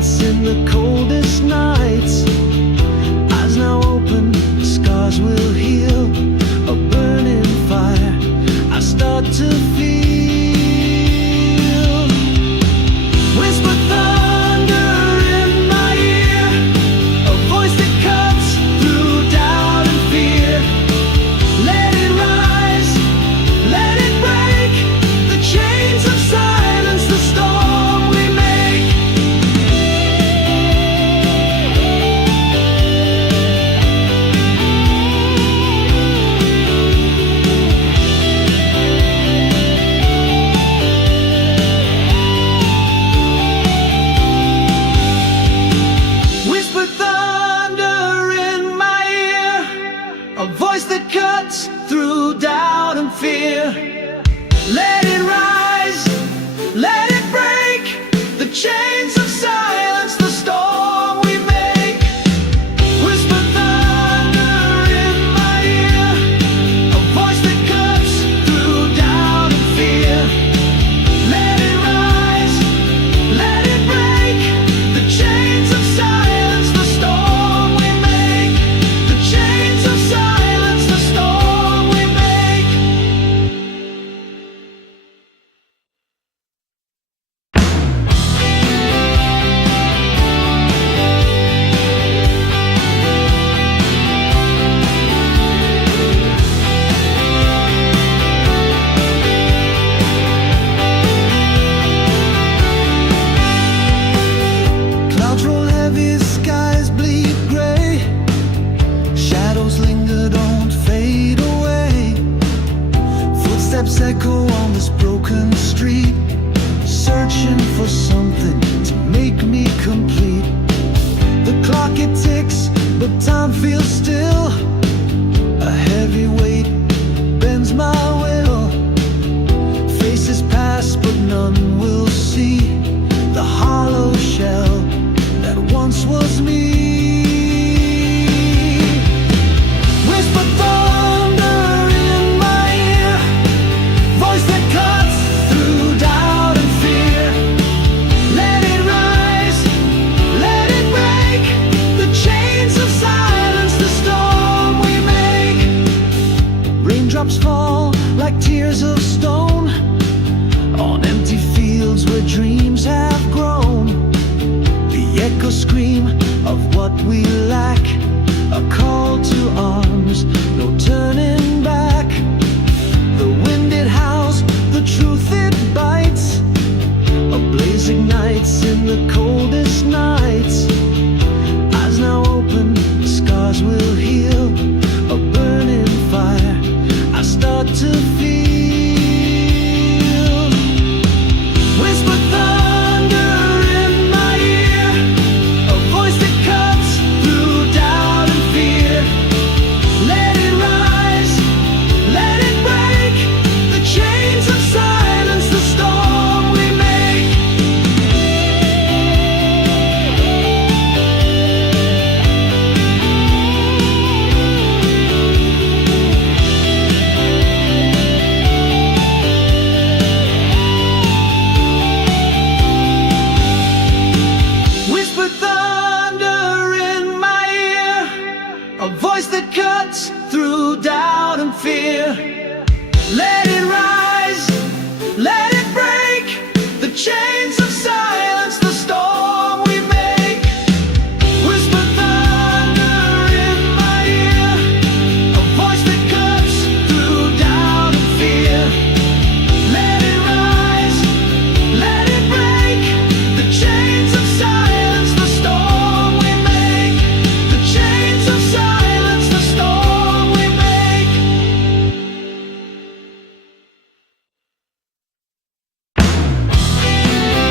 lights in the coldest nights. Eyes now open, scars will heal. A burning fire I start to feel. Whisper thunder in my ear, a voice that cuts through doubt and fear. Let it rise, let it break the chains of silence, the storm we make. Whisper thunder in my ear, a voice that cuts through doubt and fear. Let it rise, let it break the chains of silence, the storm we make. Whisper thunder in my ear, a voice that cuts through doubt and fear. Let it rise, let it break the chains of silence, the storm we make. The chains of silence, the storm we make. Clouds roll heavy, skies bleed gray. Shadows linger, don't fade away. Footsteps echo on this broken street, searching for something to make me complete. The clock it ticks, but time feels still. A heavy weight bends my will. Faces pass, but none will see the hollow shell that once was me. Whisper thunder in my ear, voice that cuts through doubt and fear. Let it rise, let it break the chains of silence, the storm we make. Raindrops fall like tears of stone on empty fields where dreams have grown. The echoes scream of what we lack, a call to arms, no turning back. The wind it howls, the truth it bites. A blaze ignites in the coldest nights. Eyes now open, scars will heal. A burning fire I start to feel. Whisper thunder in my ear, a voice that cuts through doubt and fear. Let it rise, let it break the chains of silence, the storm we make. Whisper thunder in my ear, a voice that cuts through doubt and fear. Let it rise, let it break the chains of silence, the storm we make. Whisper thunder in my ear, a voice that cuts through doubt and fear. Let it rise, let it break the chains of silence, the storm we make. The chains of silence, the storm we make.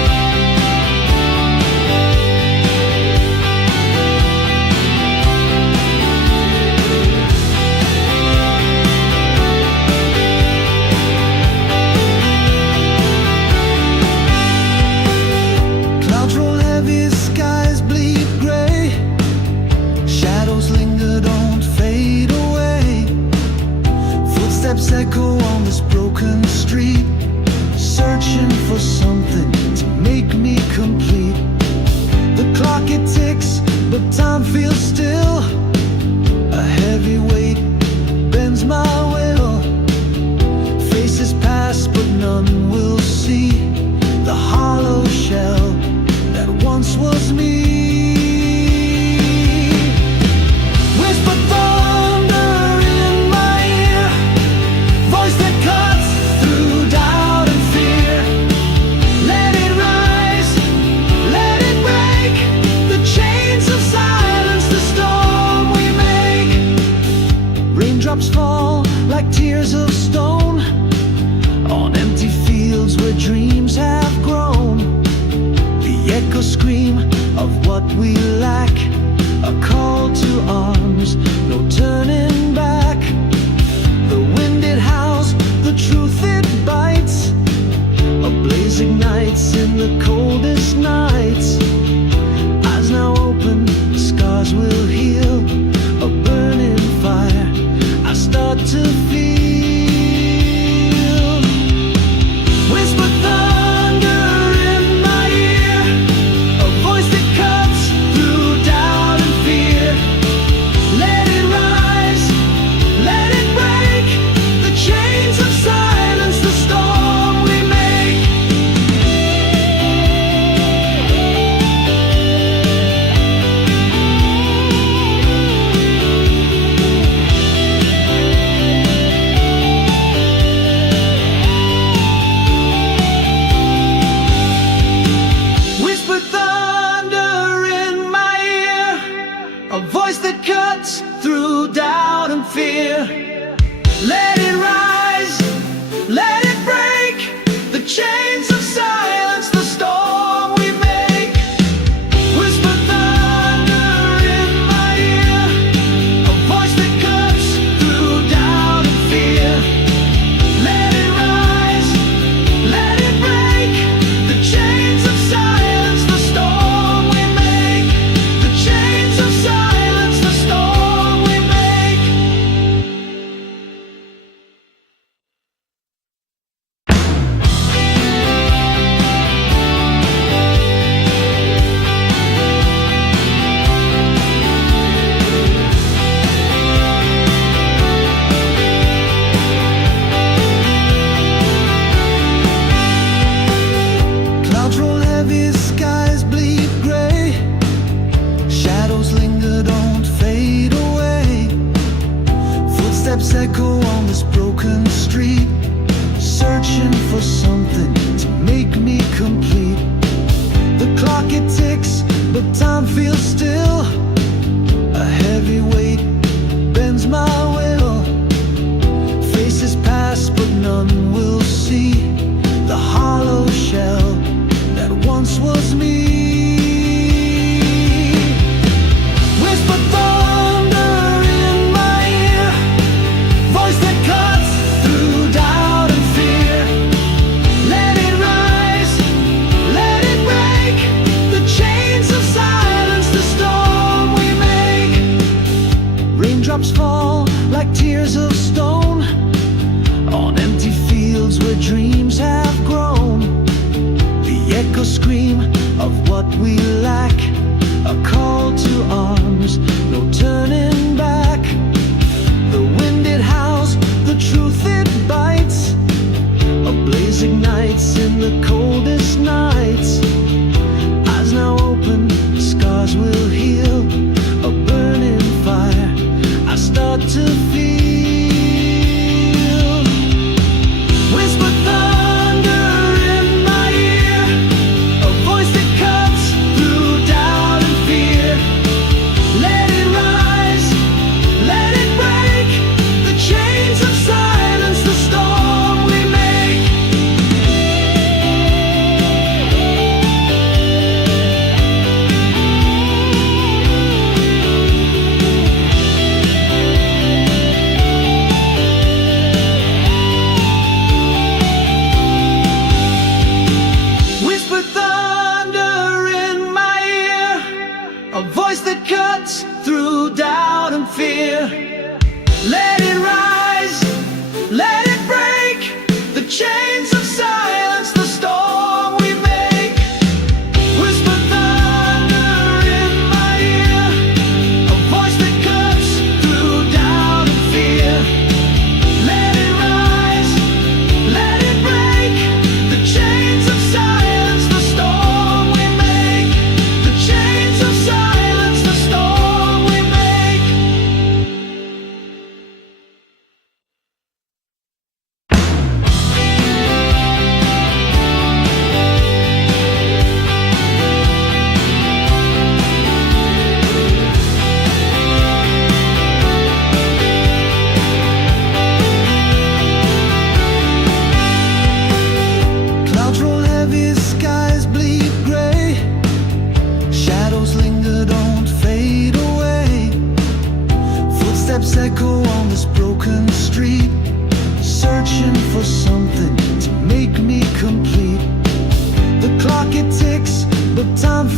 feels still. A heavy weight bends my will. Faces pass but none will see the hollow shell that once was me. Whisper thunder in my ear, voice that cuts through doubt and fear. Let it rise, let it break the chains of silence, the storm we make. Raindrops fall like tears of stone on empty fields where dreams have grown. The echo scream of what we lack, a call to arms, no turning back. The wind it howls, the truth it bites. A blaze ignites in the coldest nights. Eyes now open, scars will heal. A burning fire I start to feel. Whisper thunder in my ear, a voice that cuts through doubt and fear. Let it rise, let it break the chains of silence, the storm we make. Whisper thunder in my ear, a voice that cuts through doubt and fear. Let it rise, let it break the chains of silence, the storm we make. Whisper thunder in my ear, a voice that cuts through doubt and fear. Let it rise, let it break the chains of silence, the storm we make. The chains of silence, the storm we make. Clouds roll heavy, skies bleed gray. Shadows linger, don't fade away. Footsteps echo on this broken street, searching for something to make me complete. The clock it ticks, but time feels still. A heavy weight bends my will. Faces pass, but none will see the hollow shell that once was me. Whisper thunder in my ear, voice that cuts through doubt and fear. Let it rise, let it break the chains of silence, the storm we make. Raindrops fall like tears of stone on empty fields where dreams have grown. The echo scream of what we lack, a call to arms, no turning back. The wind it howls, the truth it bites. A blaze ignites in the coldest nights. Eyes now open, scars will heal. A burning fire I start to feel. Whisper thunder in my ear, a voice that cuts through doubt and fear.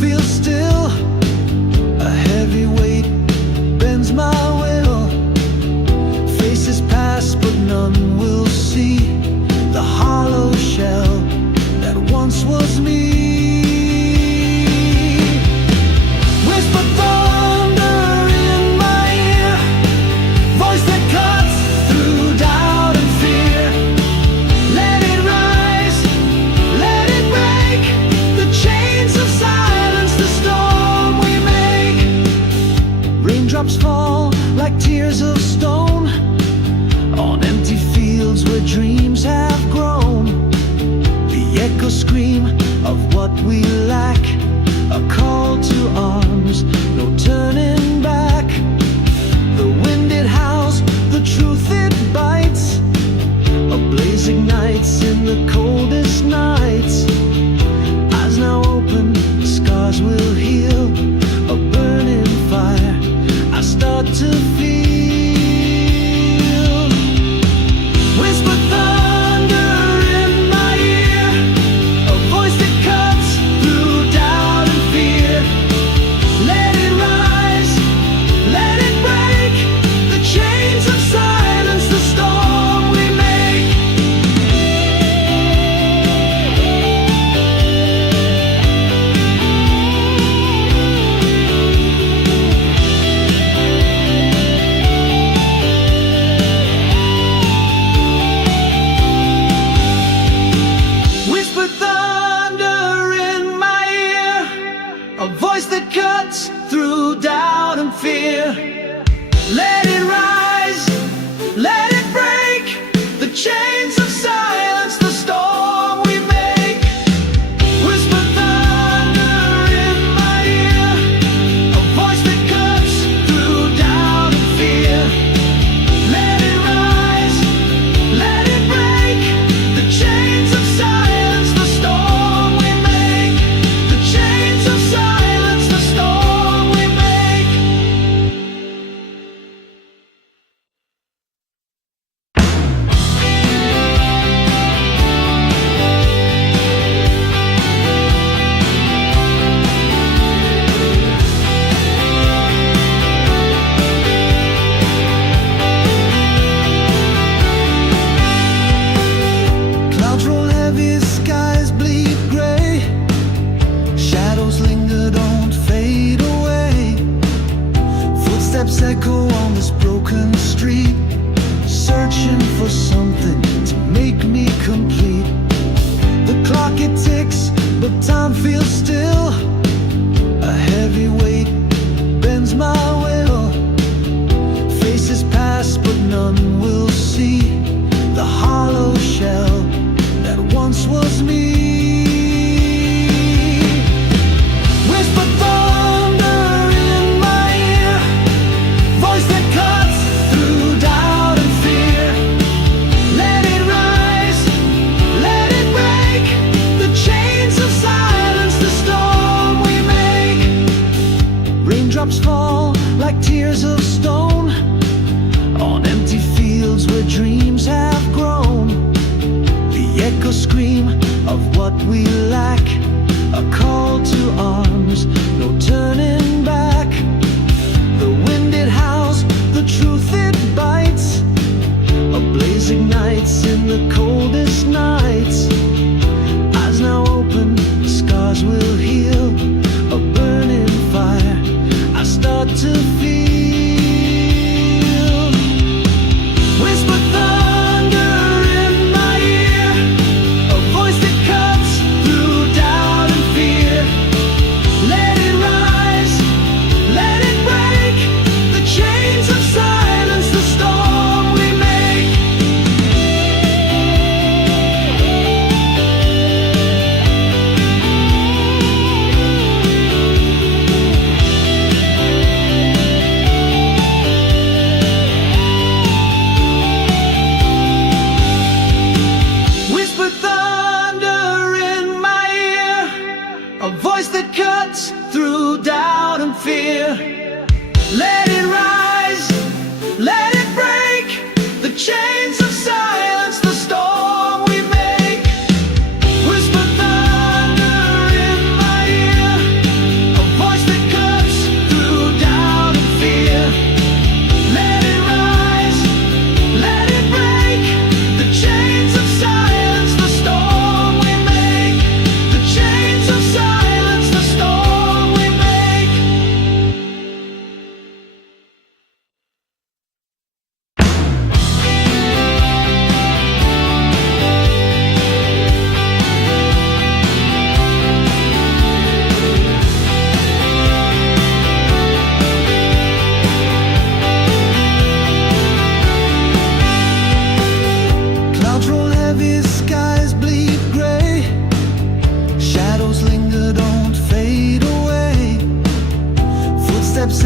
feels still. A heavy weight bends my will. Faces pass, but none will see the hollow shell that once was me. Whisper thunder in my ear, voice that cuts through doubt and fear. Let it rise, let it break the chains of silence, the storm we make. Raindrops fall like tears of stone on empty fields where dreams have grown. The echoes scream of what we lack, a call to arms, no turning back. The wind it howls, the truth it bites. A blaze ignites in the coldest nights. Eyes now open, scars will heal. A burning fire I start to feel. Whisper thunder in my ear, a voice that cuts through doubt and fear. Let it rise, let it break the chains of silence, the storm we make. Whisper thunder in my ear, a voice that cuts through doubt and fear. Let it rise, let it break the chains of silence, the storm we make. Whisper thunder in my ear, a voice that cuts through doubt and fear. Let it rise, let it break the chains of silence, the storm we make. The chains of silence, the storm we make. Clouds roll heavy, skies bleed gray. Shadows linger, don't fade away. Footsteps echo on this broken street, searching for something to make me complete. The clock it ticks, but time feels still. A heavy weight bends my will. Faces pass, but none will see the hollow shell that once was me. Whisper thunder in my ear, voice that cuts through doubt and fear. Let it rise, let it break the chains of silence, the storm we make. Raindrops fall like tears of stone on empty fields where dreams have grown. The echoes scream of what we lack, a call to arms, no turning back. The wind it howls, the truth it bites. A blaze ignites in the coldest nights. Eyes now open, scars will heal. A burning fire I start to feel. Whisper thunder in my ear, a voice that cuts through doubt and fear. Let it rise, let it break the chains of silence, the storm we make. Whisper thunder in my ear, a voice that cuts through doubt and fear. Let it rise, let it break the chains of silence, the storm we make. Whisper thunder in my ear,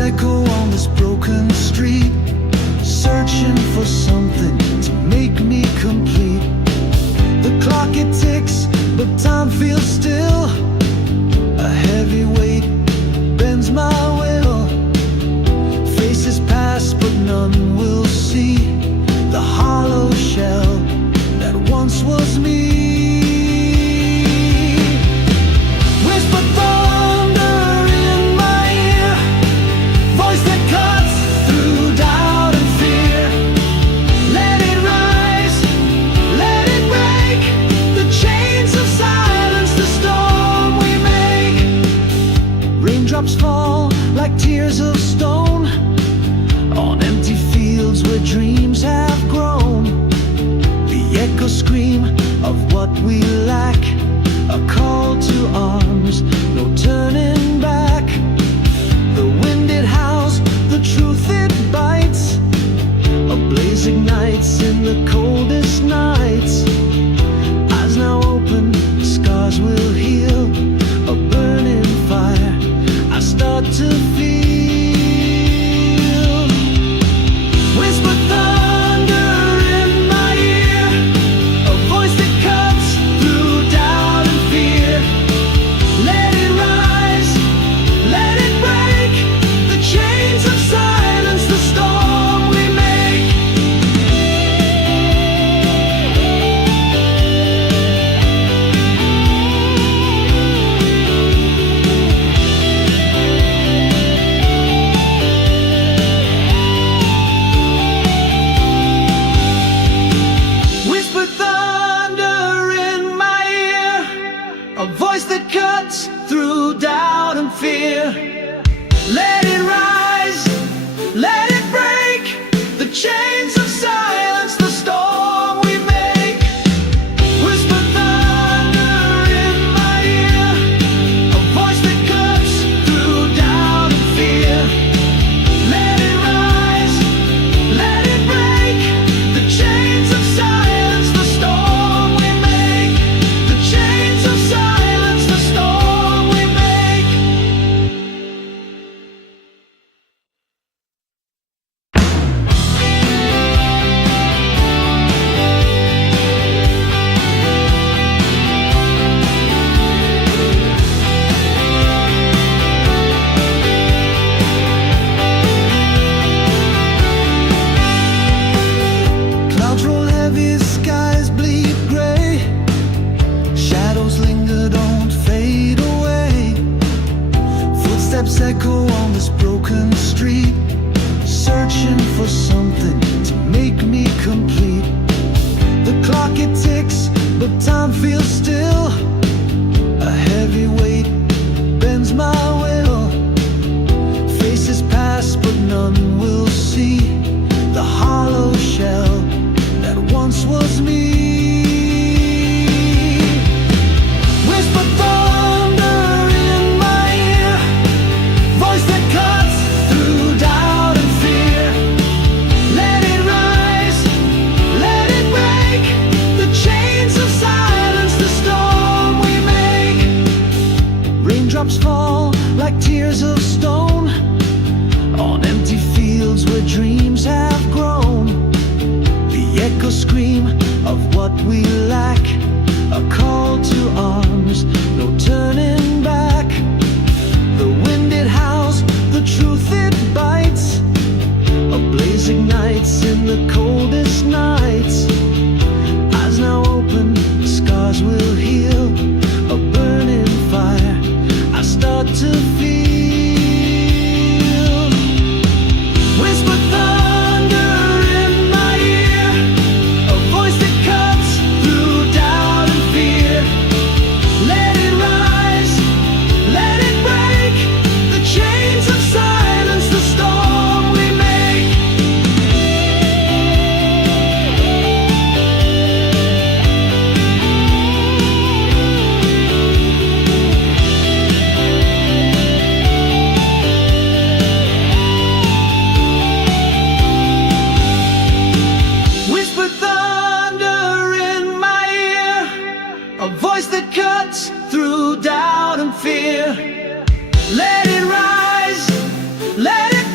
echo on this broken street, searching for something to make me complete. The clock it ticks, but time feels still. A heavy weight bends my will. Faces pass, but none will see the hollow shell that once was me. Whisper thunder in my ear, voice that cuts through doubt and fear. Let it rise, let it break the chains of silence, the storm we make. Raindrops fall like tears of stone on empty fields where dreams have grown. The echo scream of what we lack, a call to arms, no turning back. The wind it howls, the truth it bites. A blaze ignites in the coldest nights. Eyes now open, scars will heal. A burning fire I start to feel. Whisper thunder in my ear, a voice that cuts through doubt and fear. Let it rise, let it break the chains of silence, the storm we make. Whisper thunder in my ear, a voice that cuts through doubt and fear. Let it rise, let it break the chains of silence, the storm we make. Whisper thunder in my ear, a voice that cuts through doubt and fear. Let it rise, let it break the chains of silence, the storm we make. The chains of silence, the storm we make. Clouds roll heavy, skies bleed gray. Shadows linger, don't fade away. Footsteps echo on this broken street, searching for something to make me complete. The clock it ticks, but time feels still. A heavy weight bends my will. Faces pass, but none will see the hollow shell that once was me. Whisper thunder in my ear, voice that cuts through doubt and fear. Let it rise, let it break the chains of silence, the storm we make. Raindrops fall like tears of stone on empty fields where dreams have grown. The echo scream of what we lack, a call to arms, no turning back. The wind it howls, the truth it bites. A blaze ignites in the coldest nights. Eyes now open, scars will heal. A burning fire I start to feel. Whisper thunder in my ear, a voice that cuts through doubt and fear. Let it rise, let it break the chains of silence, the storm we make. Whisper thunder in my ear, a voice that cuts through doubt and fear. Let it rise, let it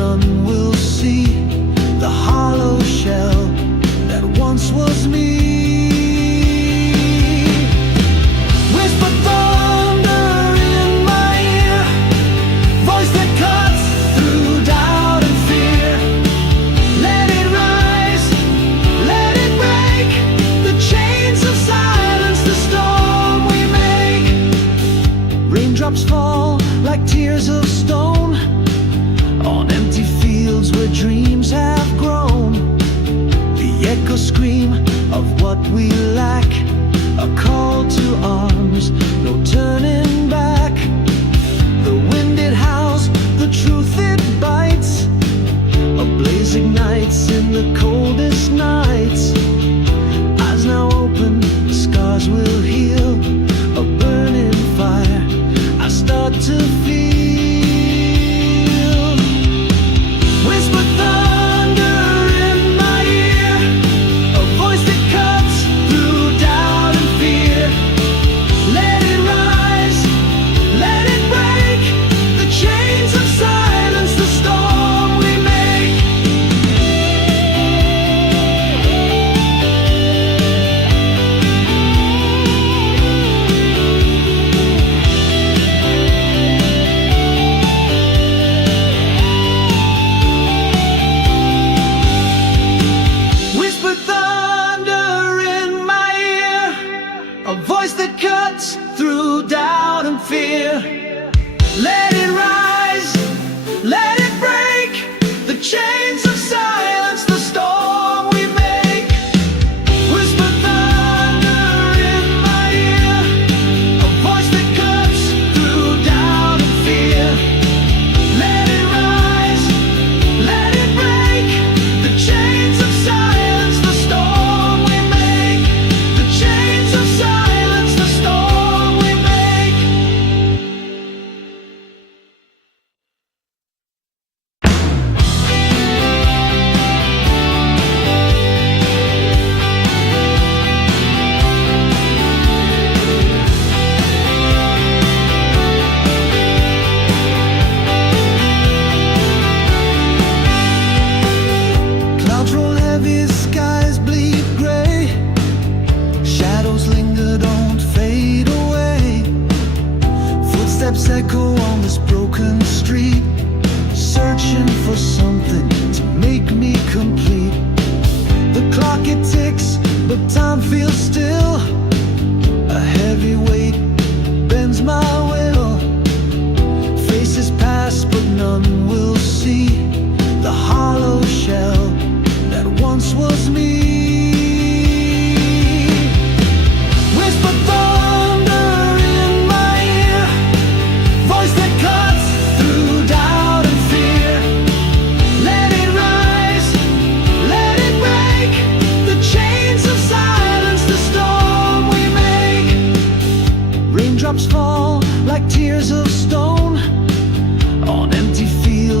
none will see the hollow shell that once was me. Whisper thunder in my ear, voice that cuts through doubt and fear. Let it rise, let it break the chains of silence, the storm we make. Raindrops fall like tears of stone on empty fields where dreams have grown. The echo scream of what we lack, a call to arms, no turning back. The wind it howls, the truth it bites, a blaze ignites in the coldest nights. Eyes now open, scars will heal, a burning fire I start to feel. Whisper thunder in my ear, a voice that cuts through doubt and fear. Let it rise, let it break the chains of silence, the storm we make. Whisper thunder in my ear, a voice that cuts through doubt and fear. Let it rise, let it break the chains of silence, the storm we make. Whisper thunder in my ear, a voice that cuts through doubt and fear. Let it rise, let it break the chains of silence, the storm we make. The chains of silence, the storm we make. Clouds roll heavy, skies bleed gray. Shadows linger, don't fade away. Footsteps echo on this broken street, searching for something to make me complete. The clock it ticks, but time feels still. A heavy weight bends my will. Faces pass, but none will see the hollow shell that once was me. Whisper thunder in my ear, voice that cuts through doubt and fear. Let it rise, let it break the chains of silence, the storm we make. Raindrops fall like tears of stone on empty fields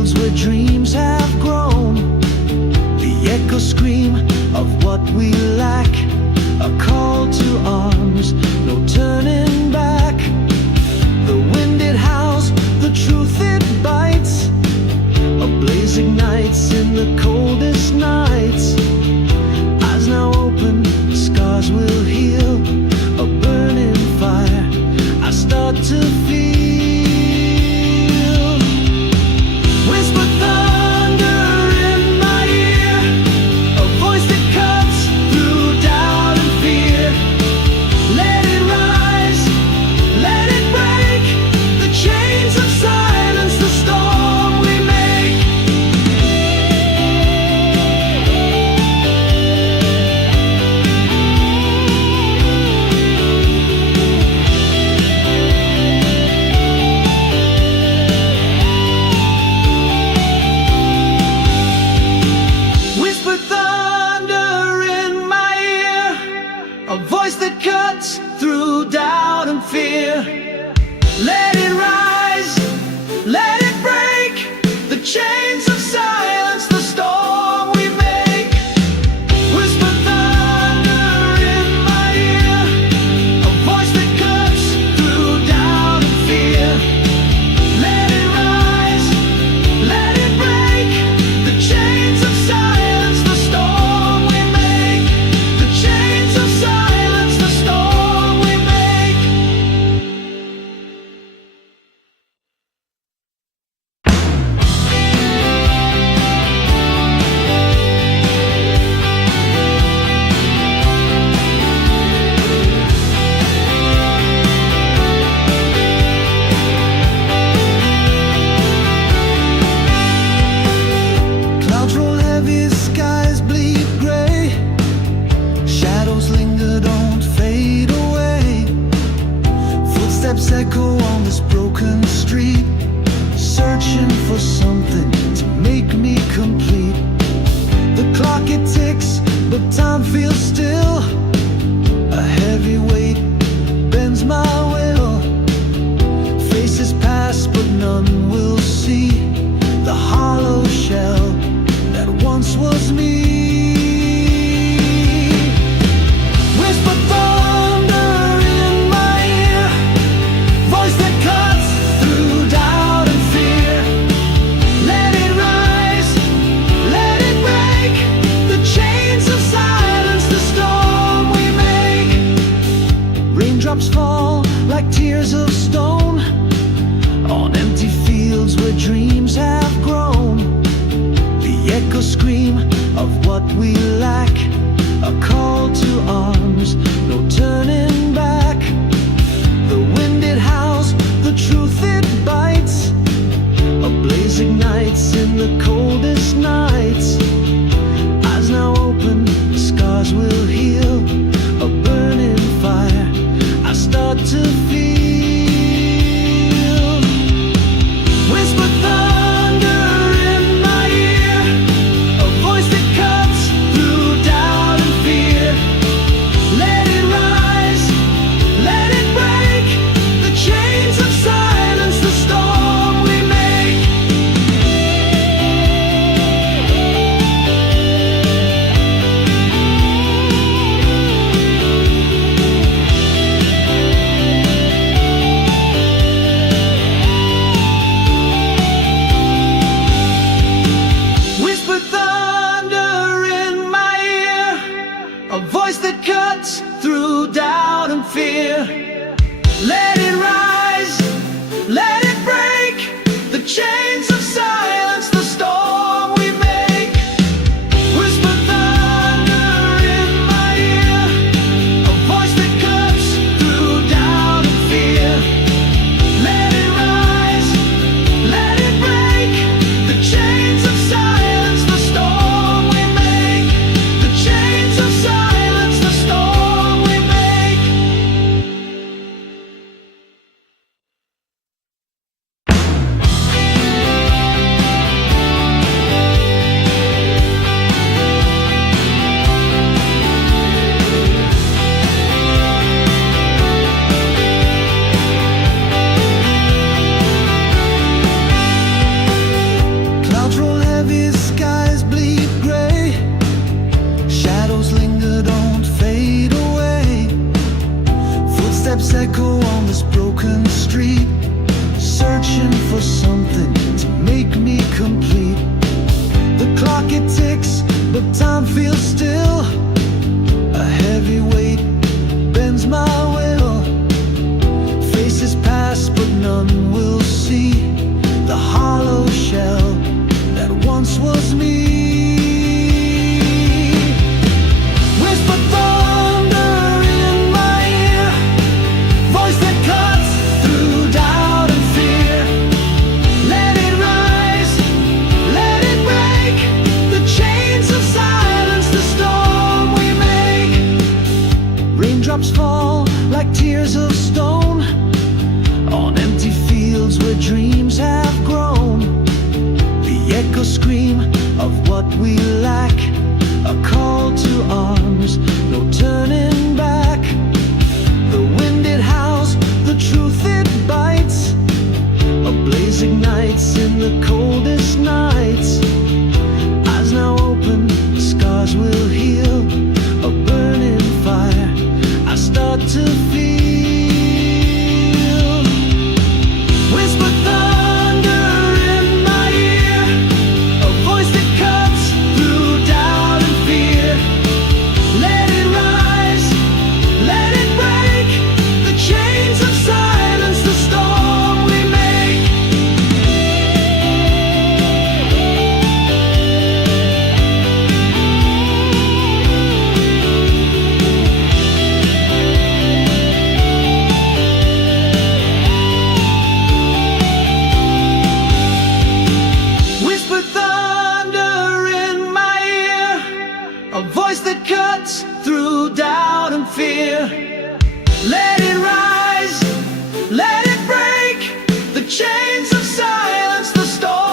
searching for something to make me complete. The clock it ticks, but time feels still. A heavy weight bends my will. Faces pass, but none will see the hollow shell that once was me. Whisper thunder in my ear, voice that cuts through doubt and fear. Let it rise, let it break the chains of silence, the storm we make. Raindrops fall like tears of stone on empty fields where dreams have grown. The echoes scream of what we lack, a call to arms, no turning back. The wind it howls, the truth it bites, a blaze ignites in the coldest nights. Eyes now open, scars will heal, a burning fire I start to feel. Whisper thunder in my ear, a voice that cuts through doubt and fear. Let it rise, let it break the chains of silence, the storm we make. Whisper thunder in my ear, a voice that cuts through doubt and fear. Let it rise, let it break the chains of silence, the storm we make. Whisper thunder in my ear, a voice that cuts through doubt and fear. Let it rise, let it break the chains of silence, the storm we make. The chains of silence, the storm we make. Clouds roll heavy, skies bleed gray. Shadows linger, don't fade away. Footsteps echo on this broken street, searching for something to make me complete. The clock it ticks, but time feels still. A heavy weight bends my will. Faces pass, but none will see the hollow shell that once was me. Whisper thunder in my ear, voice that cuts through doubt and fear. Let it rise, let it break the chains of silence, the storm we make. Raindrops fall like tears of stone on empty fields where dreams have grown. The echoes scream of what we lack, a call to arms, no turning back. The wind it howls, the truth it bites, a blaze ignites in the coldest nights. Eyes now open, scars will heal, a burning fire I start to feel. Whisper thunder in my ear, a voice that cuts through doubt and fear. Let it rise, let it break the chains of silence, the storm we make. Whisper thunder in my ear, a voice that cuts through doubt and fear. Let it rise, let it break the chains of silence, the storm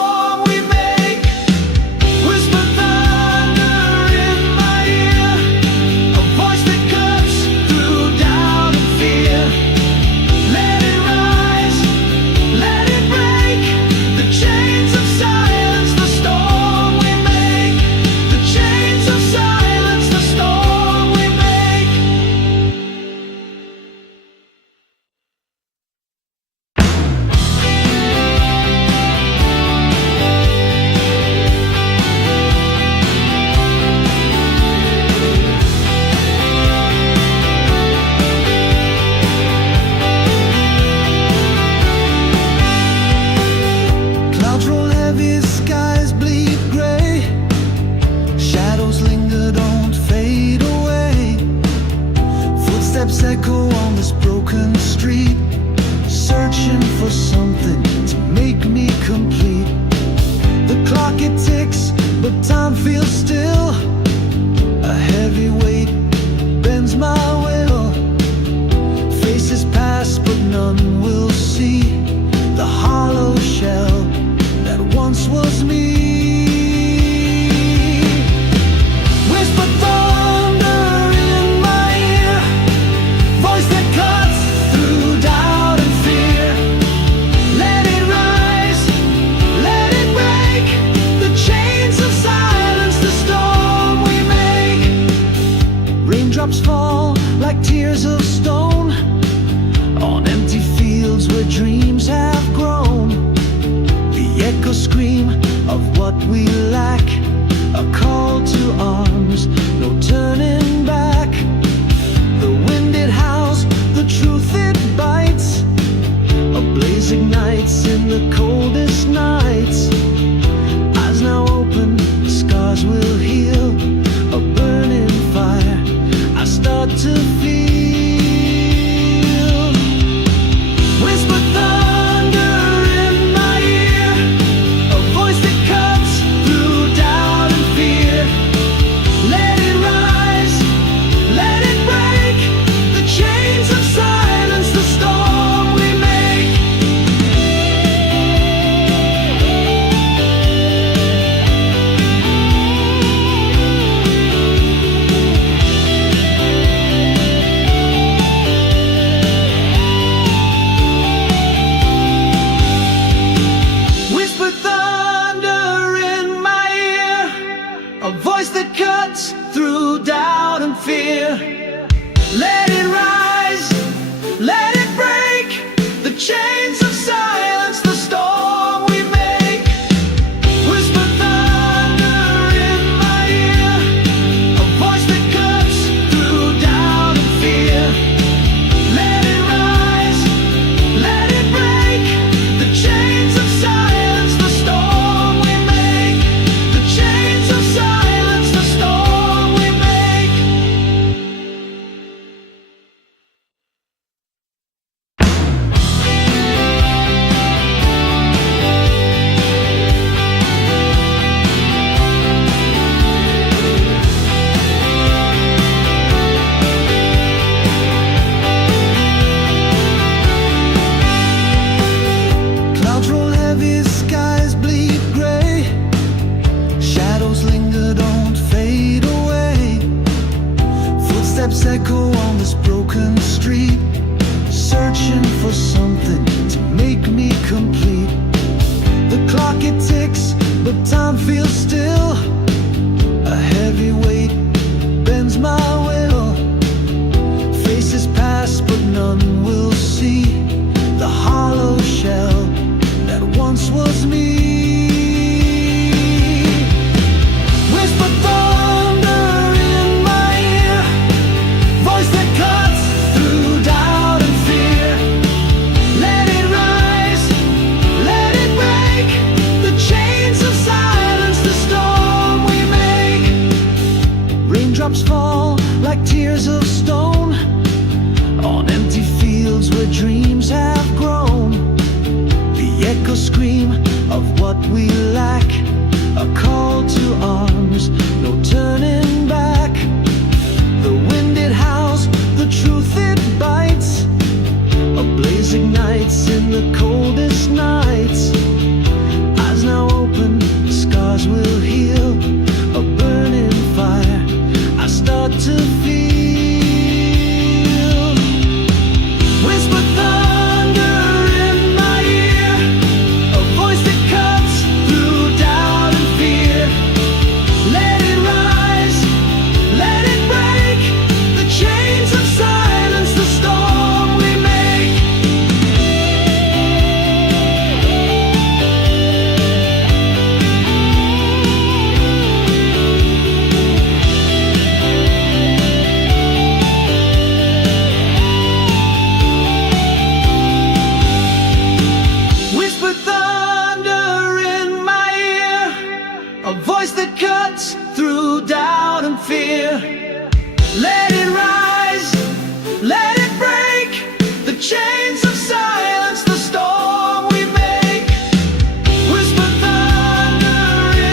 clock it ticks, but time feels still. A heavy weight bends my will. Faces pass, but none will see the hollow shell that once was me. Whisper thunder in my ear, voice that cuts through doubt and fear. Let it rise, let it break the chains of silence, the storm we make. Raindrops fall like tears of stone on empty fields where dreams have grown. The echo scream of what we lack, a call to arms, no turning back. The wind it howls, the truth it bites. A blaze ignites in the coldest nights. Eyes now open, scars will heal. A burning fire I start to feel. Whisper thunder in my ear, a voice that cuts through doubt and fear. Let it rise, let it break the chains of silence, the storm we make. Whisper thunder in my ear, a voice that cuts through doubt and fear. Let it rise, let it break the chains of silence, the storm we make. Whisper thunder in my ear, a voice that cuts through doubt and fear. Let it rise, let it break the chains of silence, the storm we make. The chains of silence, the storm we make. Clouds roll heavy, skies bleed gray. Shadows linger, don't fade away. Footsteps echo on this broken street, searching for something to make me complete. The clock it ticks, but time feels still. A heavy weight bends my will. Faces pass, but none will see the hollow shell that once was me. Whisper thunder in my ear, voice that cuts through doubt and fear. Let it rise, let it break the chains of silence, the storm we make. Raindrops fall like tears of stone on empty fields where dreams have grown. The echo scream of what we lack, a call to arms, no turning back. The wind it howls, the truth it bites. A blaze ignites in the coldest nights. Eyes now open, scars will heal. A burning fire I start to feel. Whisper thunder in my ear, a voice that cuts through doubt and fear. Let it rise, let it break the chains of silence, the storm we make. Whisper thunder in my ear, a voice that cuts through doubt and fear. Let it rise, let it break the chains of silence, the storm we make. Whisper thunder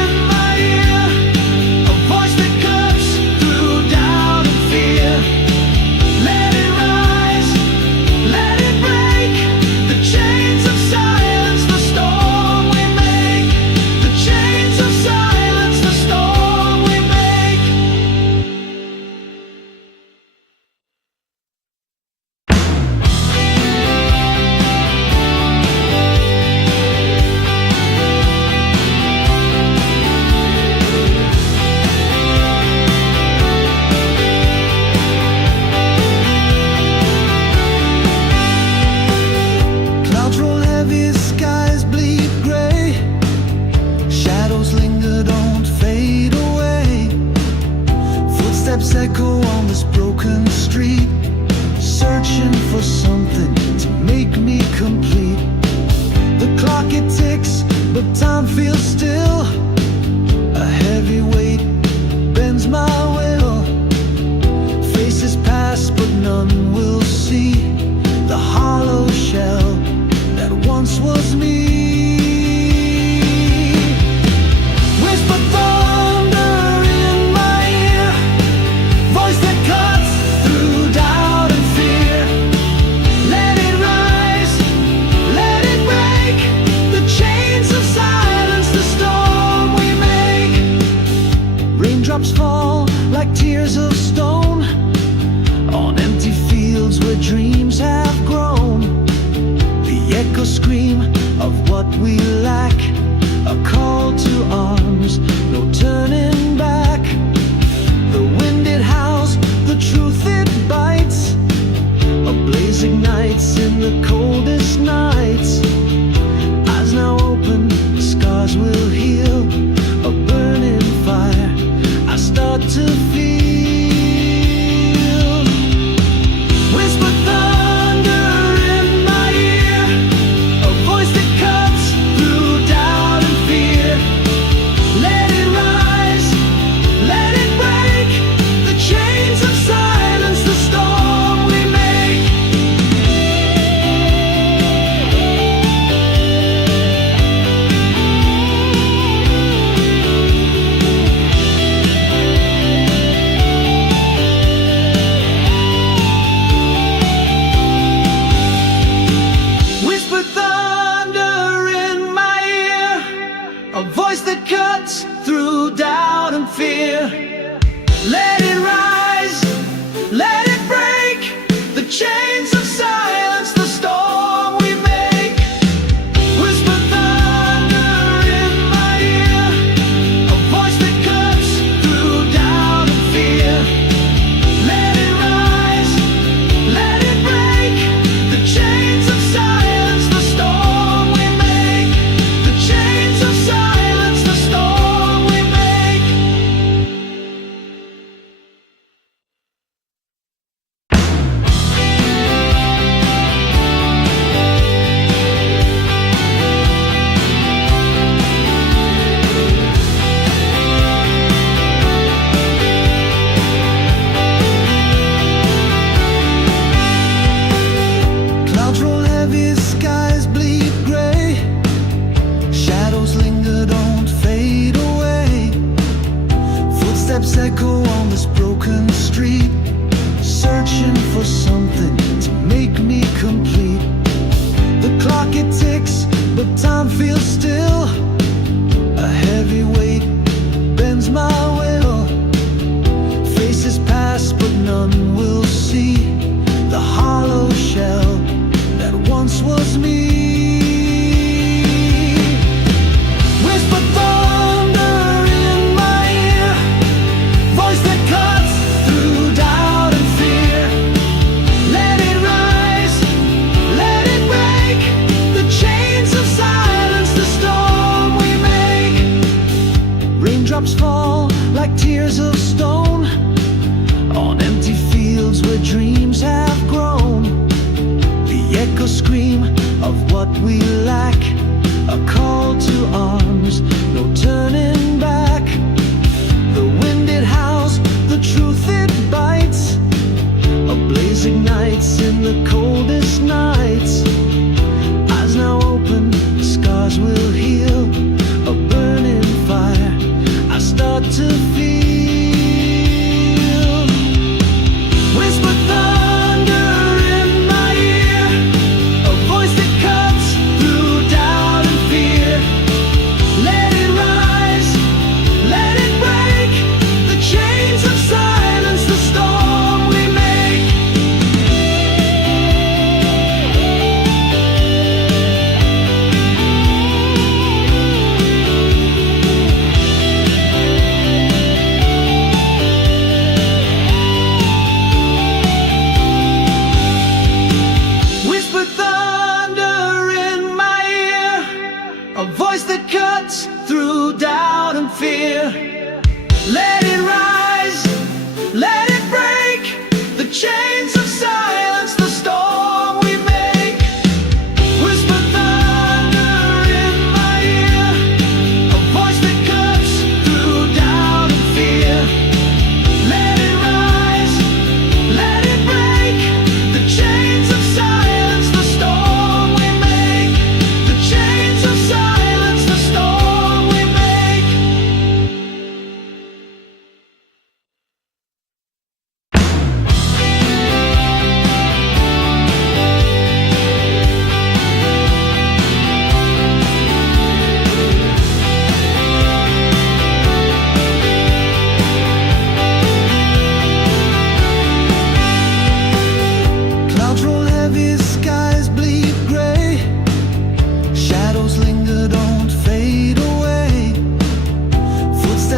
feel still. A heavy weight bends my will. Faces pass, but none will see the hollow shell that once was me. Whisper thunder in my ear, voice that cuts through doubt and fear. Let it rise, let it break the chains of silence, the storm we make. Raindrops fall like tears of stone on empty fields where dreams have grown. The echoes scream of what we lack, a call to arms, no turning back. The wind it howls, the truth it bites, a blaze ignites in the coldest nights. Eyes now open, scars will heal, a burning fire I start to feel. Whisper thunder in my ear, a voice that cuts through doubt and fear. Let it rise, let it break the chains of silence, the storm we make. Whisper thunder in my ear, a voice that cuts through doubt and fear. Let it rise, let it break the chains of silence, the storm we make. Whisper thunder in my ear, a voice that cuts through doubt and fear. Let it rise, let it break the chains of silence, the storm we make. The chains of silence, the storm we make. Clouds roll heavy, skies bleed gray. Shadows linger, don't fade away. Footsteps echo on this broken street, searching for something to make me complete. The clock it ticks, but time feels still. A heavy weight bends my will. Faces pass, but none will see the hollow shell that once was me. Whisper thunder in my ear, voice that cuts through doubt and fear. Let it rise, let it break the chains of silence, the storm we make. Raindrops fall like tears of stone on empty fields where dreams have grown. The echoes scream of what we lack, a call to arms, no turning back. The wind it howls, the truth it bites, a blaze ignites in the coldest nights. Eyes now open, scars will heal, a burning fire I start to feel. Whisper thunder in my ear, a voice that cuts through doubt and fear. Let it rise, let it break the chains of silence, the storm we make. Whisper thunder in my ear, a voice that cuts through doubt and fear. Let it rise, let it break the chains of silence, the storm we make. Whisper thunder in my ear, a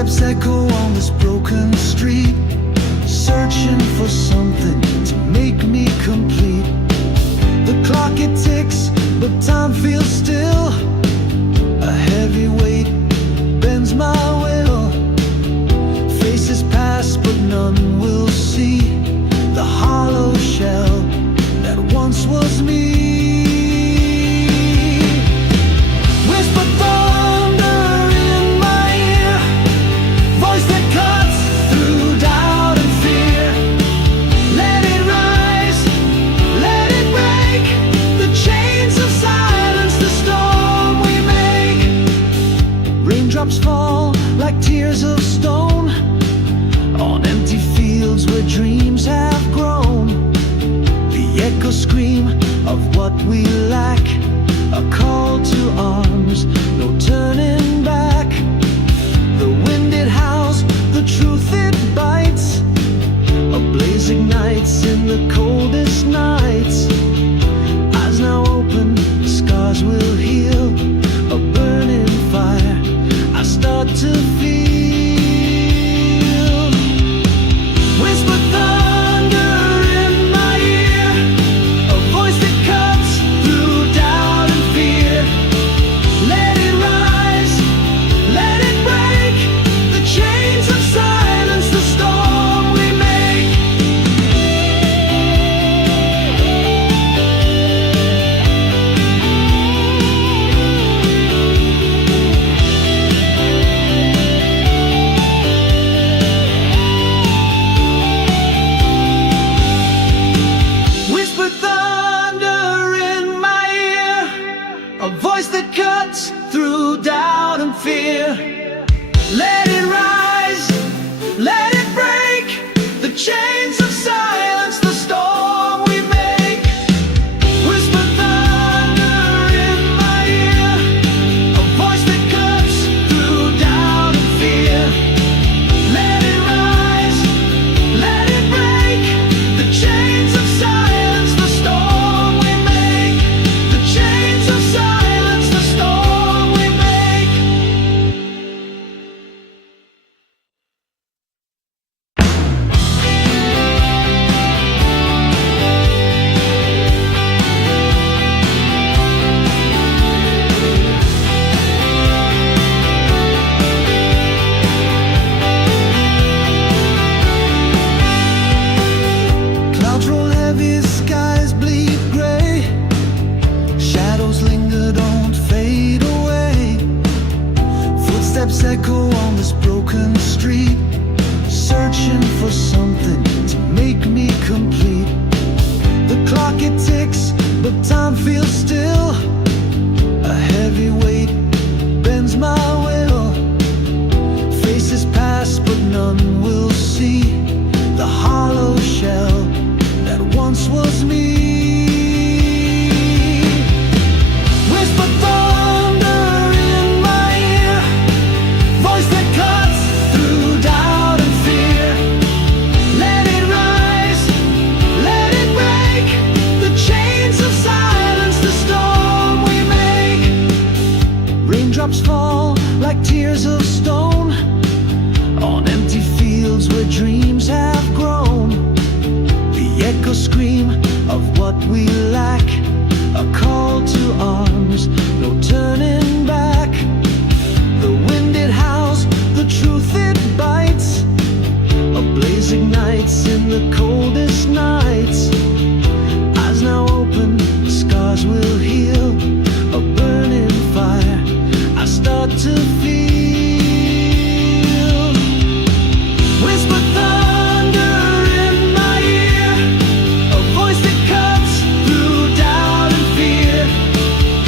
Footsteps echo on this broken street, searching for something to make me complete. The clock it ticks, but time feels still. A heavy weight bends my will. Faces pass, but none will see the hollow shell that once was me. Whisper thunder in my ear, voice that cuts through doubt and fear. Let it rise, let it break the chains of silence, the storm we make. Raindrops fall like tears of stone on empty fields where dreams have grown. The echoes scream of what we lack, a call to arms, no turning back. The wind it howls, the truth it bites. A blaze ignites in the coldest nights. Eyes now open, scars will heal. A burning fire I start to feel. Whisper thunder in my ear, a voice that cuts through doubt and fear. Let it rise, let it break the chains of silence, the storm we make. Whisper thunder in my ear, a voice that cuts through doubt and fear. Let it rise, let it break the chains of silence, the storm we make. Whisper thunder in my ear, a voice that cuts through doubt and fear. Let it rise, let it break the chains of silence, the storm we make. The chains of silence, the storm we make. Clouds roll heavy, skies bleed gray. Shadows linger, don't fade away. Footsteps echo on this broken street, searching for something to make me complete. The clock it ticks, but time feels still. A heavy weight bends my will. Faces pass, but none will see the hollow shell that once was me. Whisper thunder in my ear, voice that cuts through doubt and fear. Let it rise, let it break the chains of silence, the storm we make. Raindrops fall like tears of stone on empty fields where dreams have grown. The echoes scream of what we lack, a call to arms, no turning back. The wind it howls, the truth it bites. A blaze ignites in the coldest nights. Eyes now open, scars will heal. A burning fire I start to feel. Whisper thunder in my ear, a voice that cuts through doubt and fear.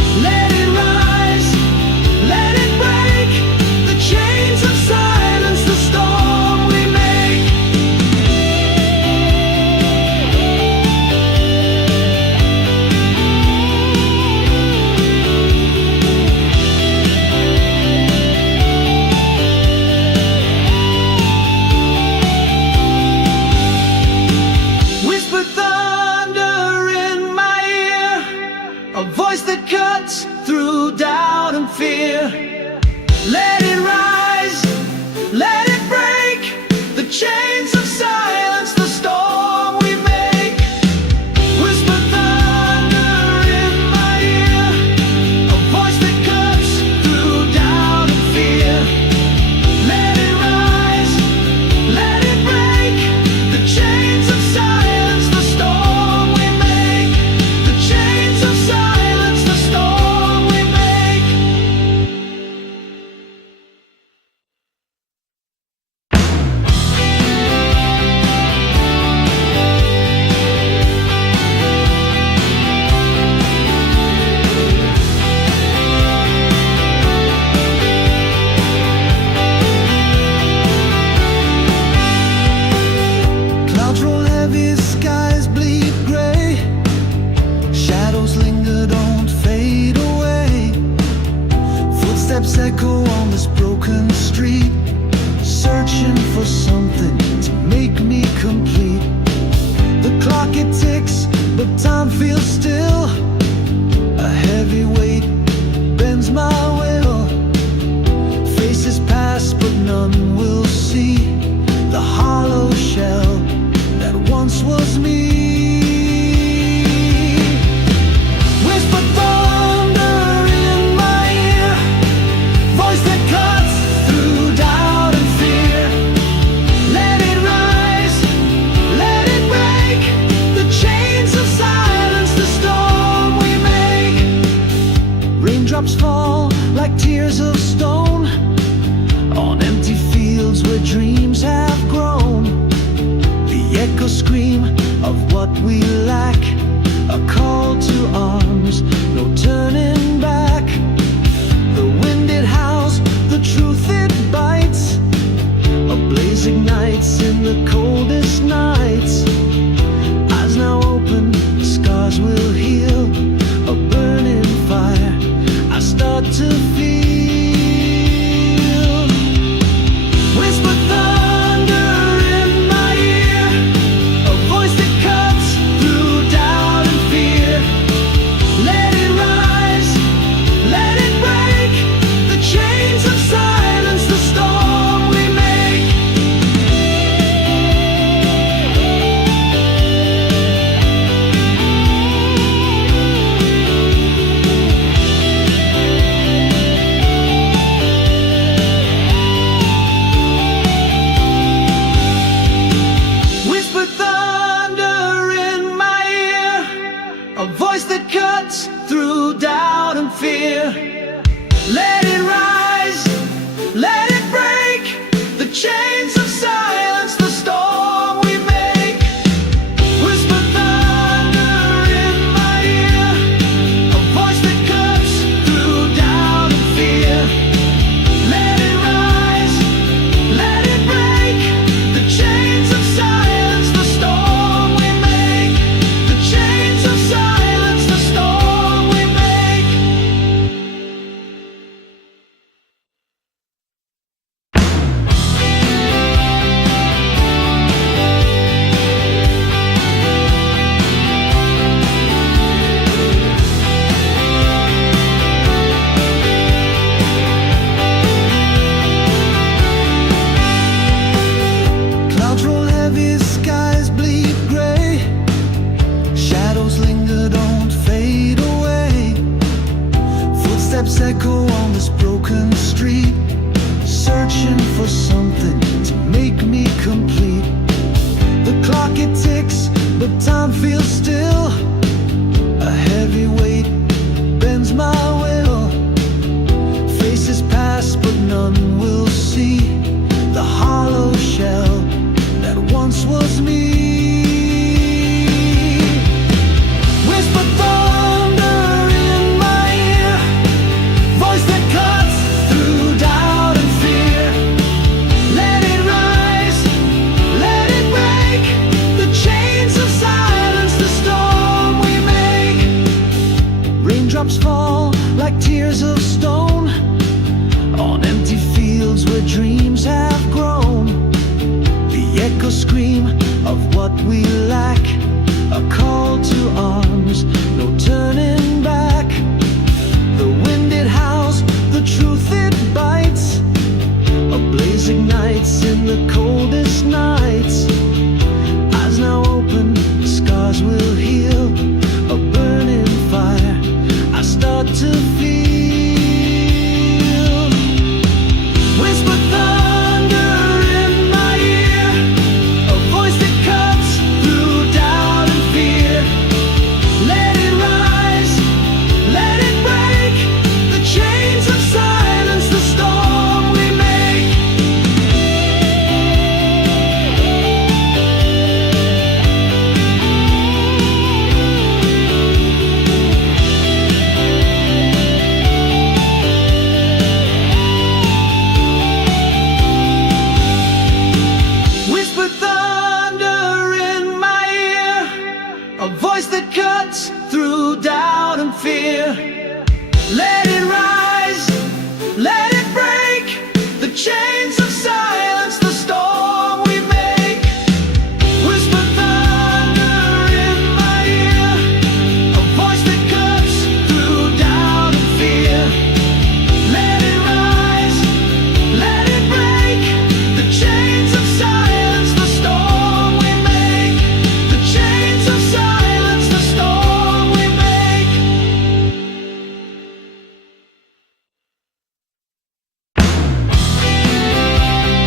see the hollow shell that once was me. Whisper thunder in my ear, voice that cuts through doubt and fear. Let it rise, let it break the chains of silence, the storm we make. Raindrops fall like tears of stone on empty fields where dreams have grown. The echoes scream of what we lack, a call to arms, no turning back. The wind it howls, the truth it bites, a blaze ignites in the coldest nights. Eyes now open, scars will heal, a burning fire I start to feel. Whisper thunder in my ear, a voice that cuts through doubt and fear. Let it rise, let it break the chains of silence, the storm we make. Whisper thunder in my ear, a voice that cuts through doubt and fear. Let it rise, let it break the chains of silence, the storm we make. Whisper thunder in my ear, a voice that cuts through doubt and fear. Let it rise, let it break the chains of silence, the storm we make. The chains of silence, the storm we make.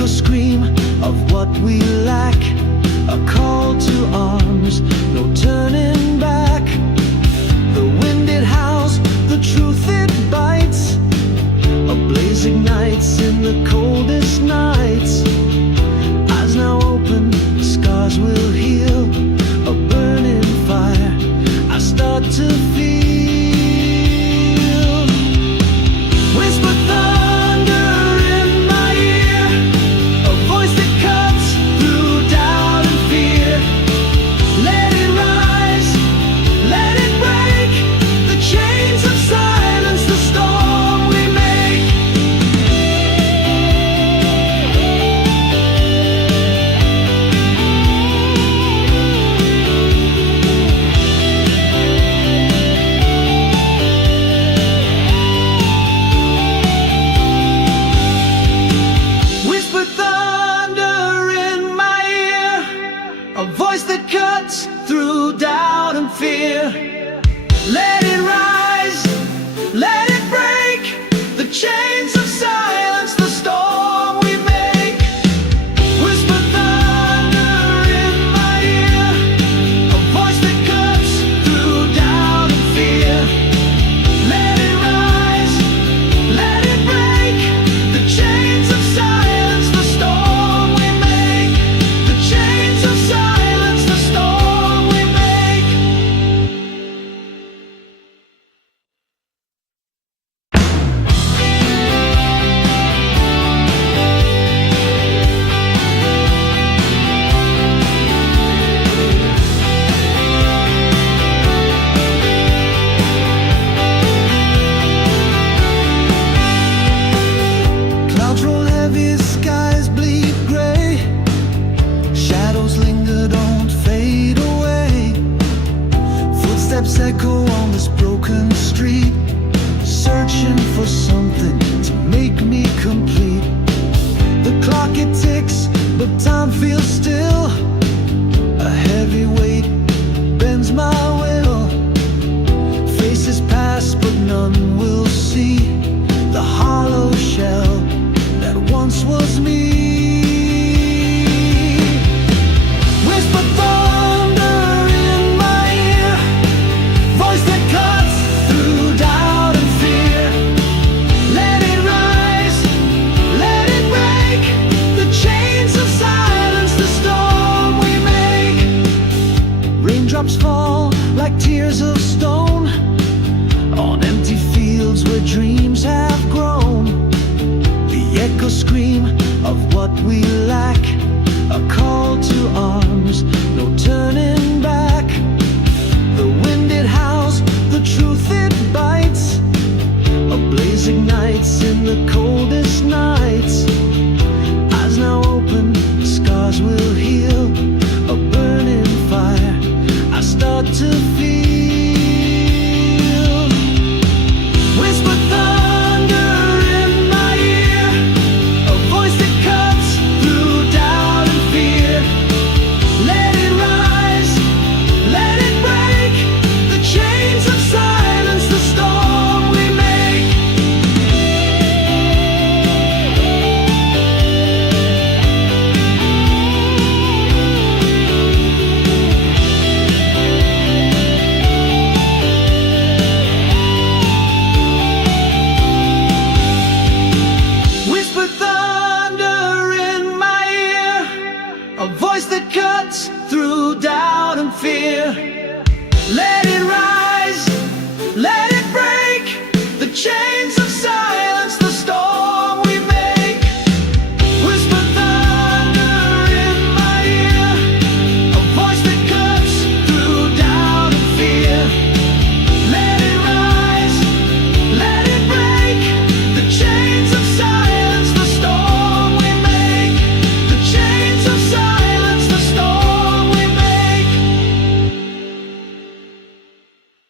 echo scream of what we lack, a call to arms, no turning back. The wind it howls, the truth it bites, a blaze ignites in the coldest nights. Eyes now open, scars will heal, a burning fire I start to feel. Whisper thunder in my ear, a voice that cuts through doubt and fear. Let it rise, let it break the chains of silence, the storm we make. Whisper thunder in my ear, a voice that cuts through doubt and fear. Let it rise, let it break the chains of silence, the storm we make. Whisper thunder in my ear, a voice that cuts through doubt and fear. Let it rise, let it break the chains of silence, the storm we make. The chains of silence, the storm we make. Clouds roll heavy, skies bleed gray. Shadows linger, don't fade away. Footsteps echo on this broken street, searching for something to make me complete. The clock it ticks, but time feels still. A heavy weight bends my will. Faces pass, but none will see the hollow shell that once was me. Whisper thunder in my ear, voice that cuts through doubt and fear. Let it rise, let it break the chains of silence, the storm we make. Raindrops fall like tears of stone on empty fields where dreams have grown. The echo scream of what we lack, a call to arms, no turning back. The wind it howls, the truth it bites, a blaze ignites in the coldest nights. Eyes now open, scars will heal, a burning fire I start to feel. Whisper thunder in my ear, a voice that cuts through doubt and fear. Let it rise, let it break the chains of silence, the storm we make. Whisper thunder in my ear, a voice that cuts through doubt and fear. Let it rise, let it break the chains of silence, the storm we make. Whisper thunder in my ear, a voice that cuts through doubt and fear. Let it rise, let it break the chains of silence, the storm we make. The chains of silence, the storm we make.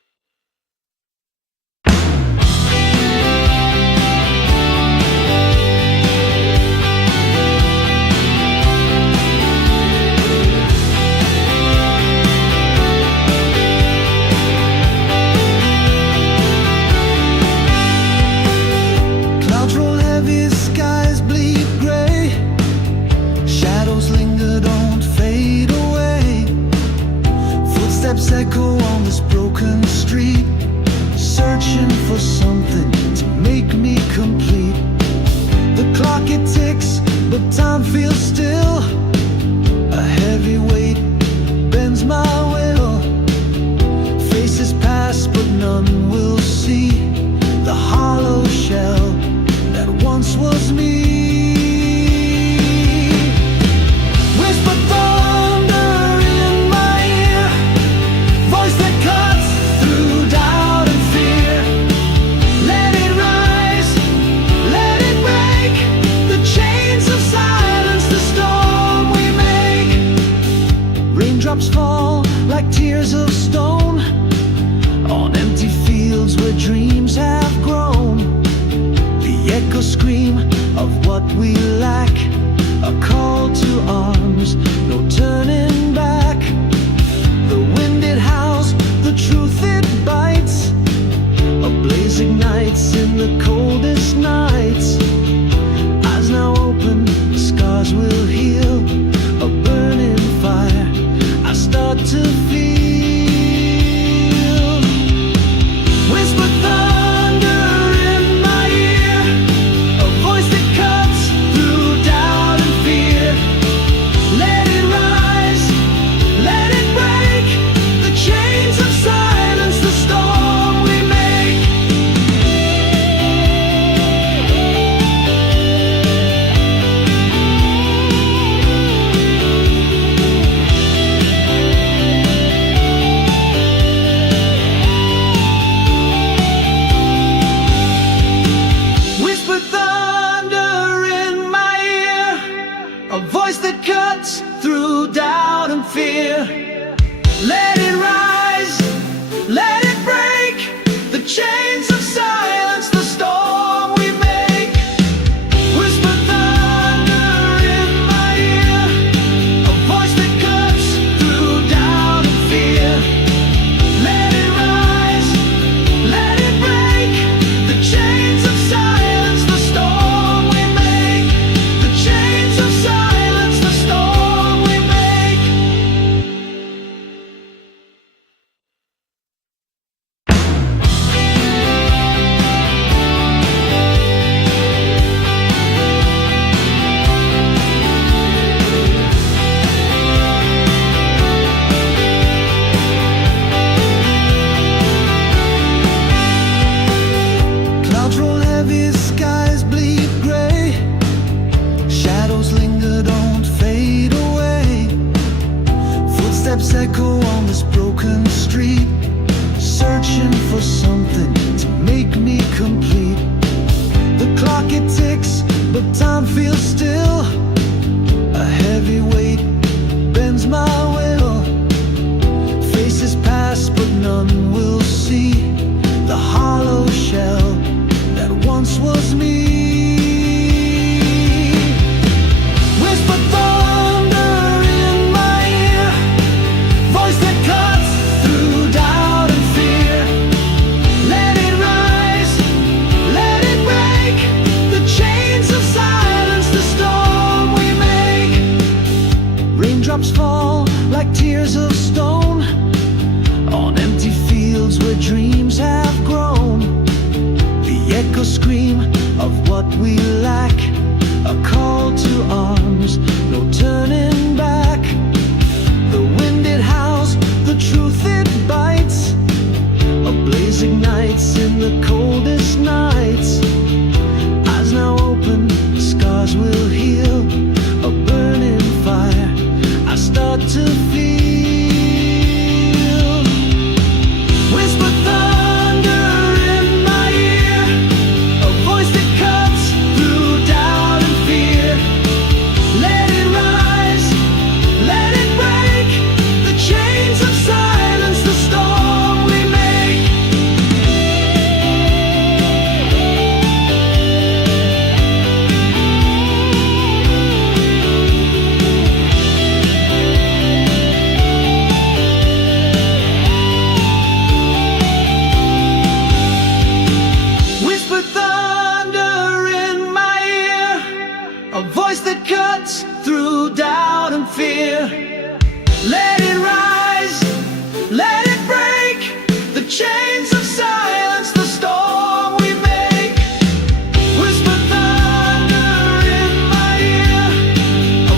feels still. A heavy weight bends my will. Faces pass, but none will see the hollow shell that once was me. Whisper thunder in my ear, voice that cuts through doubt and fear. Let it rise, let it break the chains of silence, the storm we make. Raindrops fall like tears of stone on empty fields where dreams have grown. The echo scream of what we lack, a call to arms, no turning back. The wind it howls, the truth it bites. A blaze ignites in the coldest nights. Eyes now open, scars will heal. A burning fire I start to feel. Whisper thunder in my ear, a voice that cuts through doubt and fear. Let it rise, let it break the chains of silence, the storm we make. Whisper thunder in my ear, a voice that cuts through doubt and fear. Let it rise, let it break the chains of silence, the storm we make. Whisper thunder in my ear, a voice that cuts through doubt and fear. Let it rise, let it break the chains of silence, the storm we make. The chains of silence, the storm we make. Clouds roll heavy, skies bleed gray. Shadows linger, don't fade away. Footsteps echo on this broken street, searching for something to make me complete. The clock it ticks, but time feels still. A heavy weight bends my will. Faces pass, but none will see the hollow shell that once was me. Whisper thunder in my ear, voice that cuts through doubt and fear. Let it rise, let it break the chains of silence, the storm we make. Raindrops fall like tears of stone on empty fields where dreams have grown. The echo scream of what we lack, a call to arms, no turning back. The wind it howls, the truth it bites. A blaze ignites in the coldest nights. Eyes now open, scars will heal. A burning fire I start to feel. Whisper thunder in my ear, a voice that cuts through doubt and fear. Let it rise, let it break the chains of silence, the storm we make. Whisper thunder in my ear, a voice that cuts through doubt and fear. Let it rise, let it break the chains of silence, the storm we make. Whisper thunder in my ear, a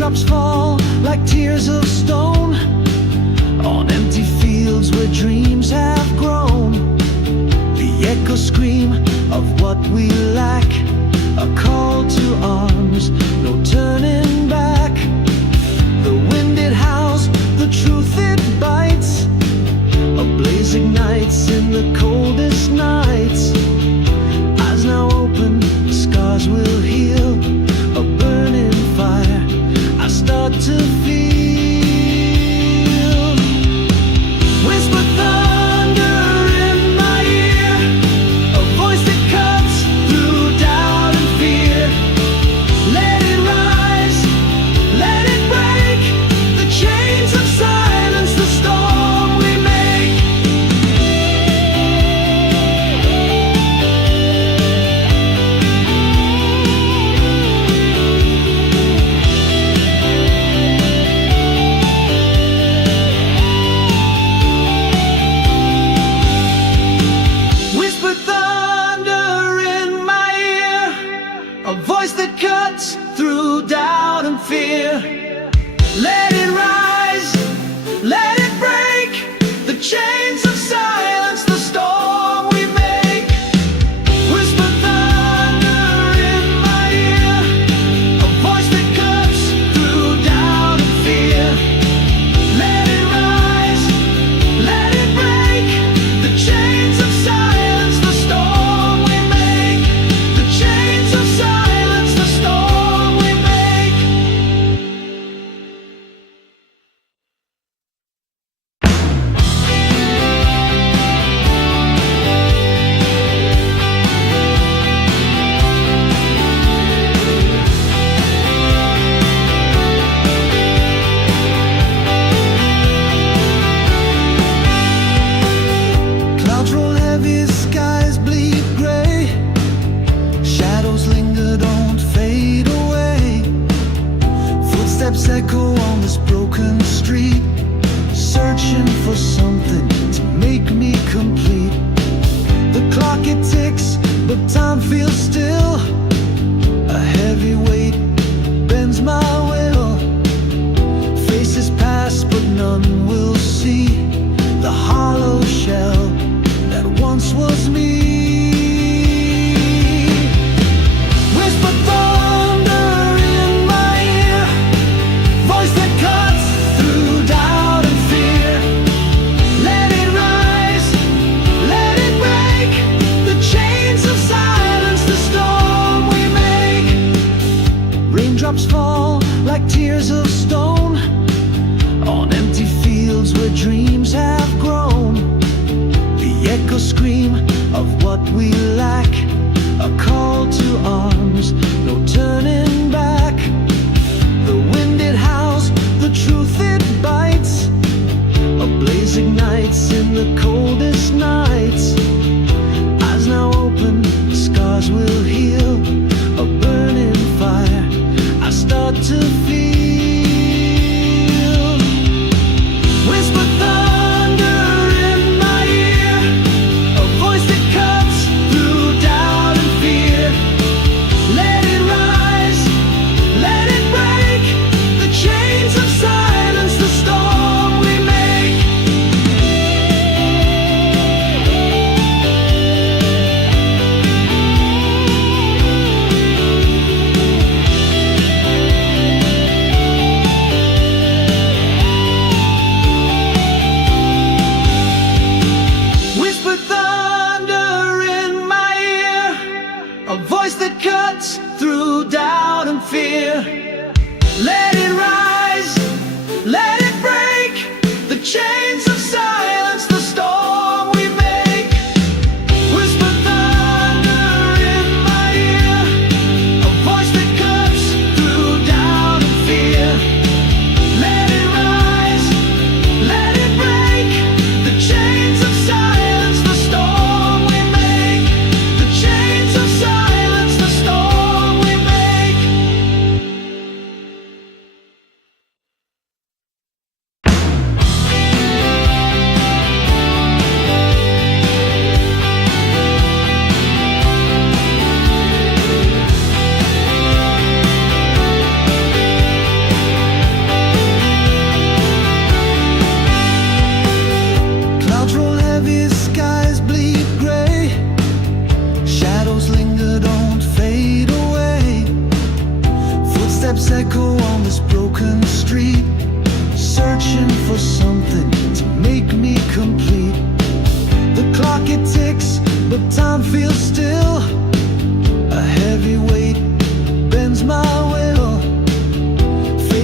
Raindrops fall like tears of stone on empty fields where dreams have grown. The echo scream of what we lack, a call to arms, no turning back. The wind it howls, the truth it bites, a blaze ignites in the coldest nights. Eyes now open, scars will heal, a burning fire I start to feel. Whisper thunder in my ear, a voice that cuts through doubt and fear. Let it rise, let it break the chains of silence, the storm we make. Whisper thunder in my ear, a voice that cuts through doubt and fear. Let it rise, let it break the chains of silence, the storm we make. Whisper thunder in my ear, a voice that cuts through doubt and fear. Let it rise, let it break the chains of silence, the storm we make. The chains of silence, the storm we make. Clouds roll heavy, skies bleed gray. Shadows linger, don't fade away. Footsteps echo on this broken street, searching for something to make me complete. The clock it ticks, but time feels still. A heavy weight bends my will. Faces pass, but none will see the hollow shell that once was me. Whisper thunder in my ear, voice that cuts through doubt and fear. Let it rise, let it break the chains of silence, the storm we make. Raindrops fall like tears of stone on empty fields where dreams have grown. The echo scream of what we lack, a call to arms, no turning back. The wind it howls, the truth it bites, a blaze ignites in the coldest nights. Eyes now open, scars will heal, a burning fire I start to feel. Whisper thunder in my ear, a voice that cuts through doubt and fear. Let it rise, let it break the chains of silence, the storm we make. Whisper thunder in my ear, a voice that cuts through doubt and fear. Let it rise, let it break the chains of silence, the storm we make. Whisper thunder in my ear, a voice that cuts through doubt and fear. Let it rise, let it break the chains of silence, the storm we make. The chains of silence, the storm we make.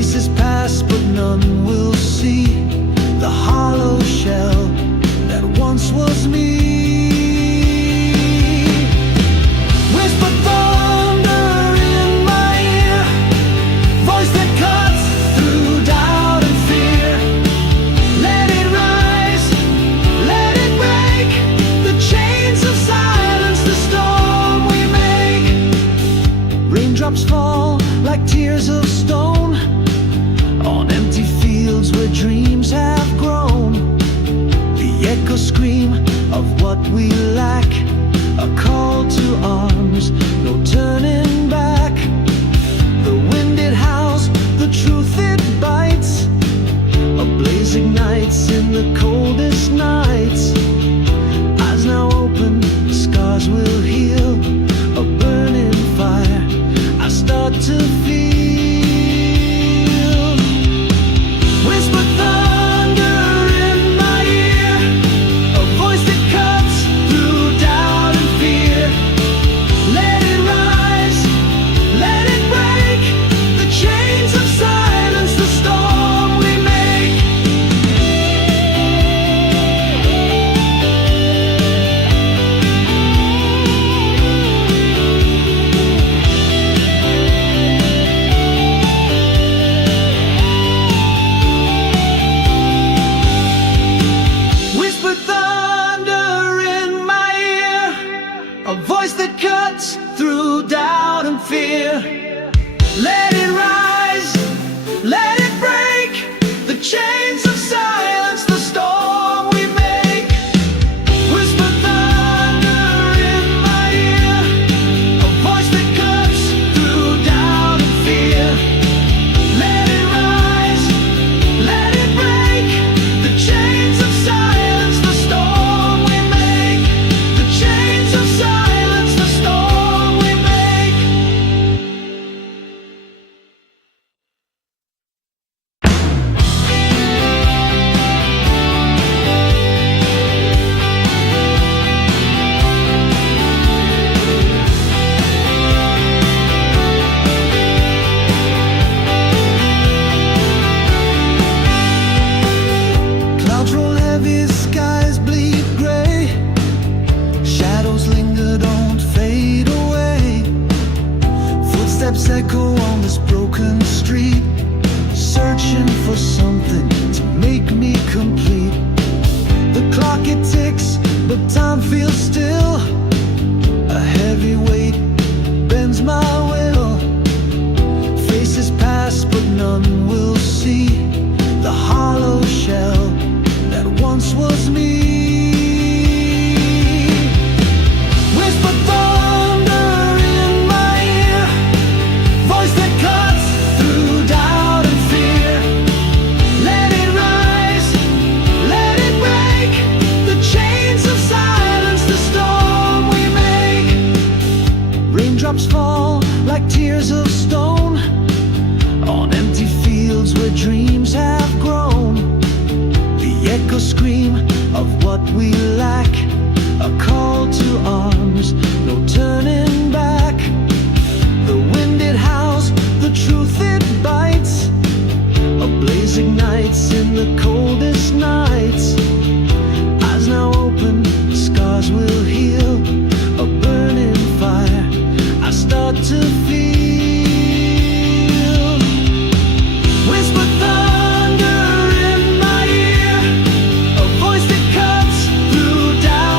Faces pass, but none will see the hollow shell that once was me. Whisper thunder in my ear, voice that cuts through doubt and fear. Let it rise, let it break the chains of silence, the storm we make. Raindrops fall like tears of stone on empty fields where dreams have grown. The echoes scream of what we lack, a call to arms, no turning back. The wind it howls, the truth it bites, a blaze ignites in the coldest nights. Eyes now open, scars will heal, a burning fire I start to feel. Whisper thunder in my ear, a voice that cuts through doubt and fear. Let it rise, let it break the chains of silence, the storm we make. Whisper thunder in my ear, a voice that cuts through doubt and fear. Let it rise, let it break the chains of silence, the storm we make. Whisper thunder in my ear, a voice that cuts through doubt and fear. Let it rise, let it break the chains of silence, the storm we make. The chains of silence, the storm we make. Clouds roll heavy, skies bleed gray. Shadows linger, don't fade away. Footsteps echo on this broken street, searching for something to make me complete. The clock it ticks, but time feels still. A heavy weight bends my will. Faces pass, but none will see the hollow shell that once was me. Whisper thunder in my ear, voice that cuts through doubt and fear. Let it rise, let it break the chains of silence, the storm we make. Raindrops fall like tears of stone on empty fields where dreams have grown. The echoes scream of what we lack, a call to arms, no turning back. The wind it howls, the truth it bites, a blaze ignites in the coldest nights. Eyes now open, scars will heal, a burning fire I start to feel. Whisper thunder in my ear, a voice that cuts through doubt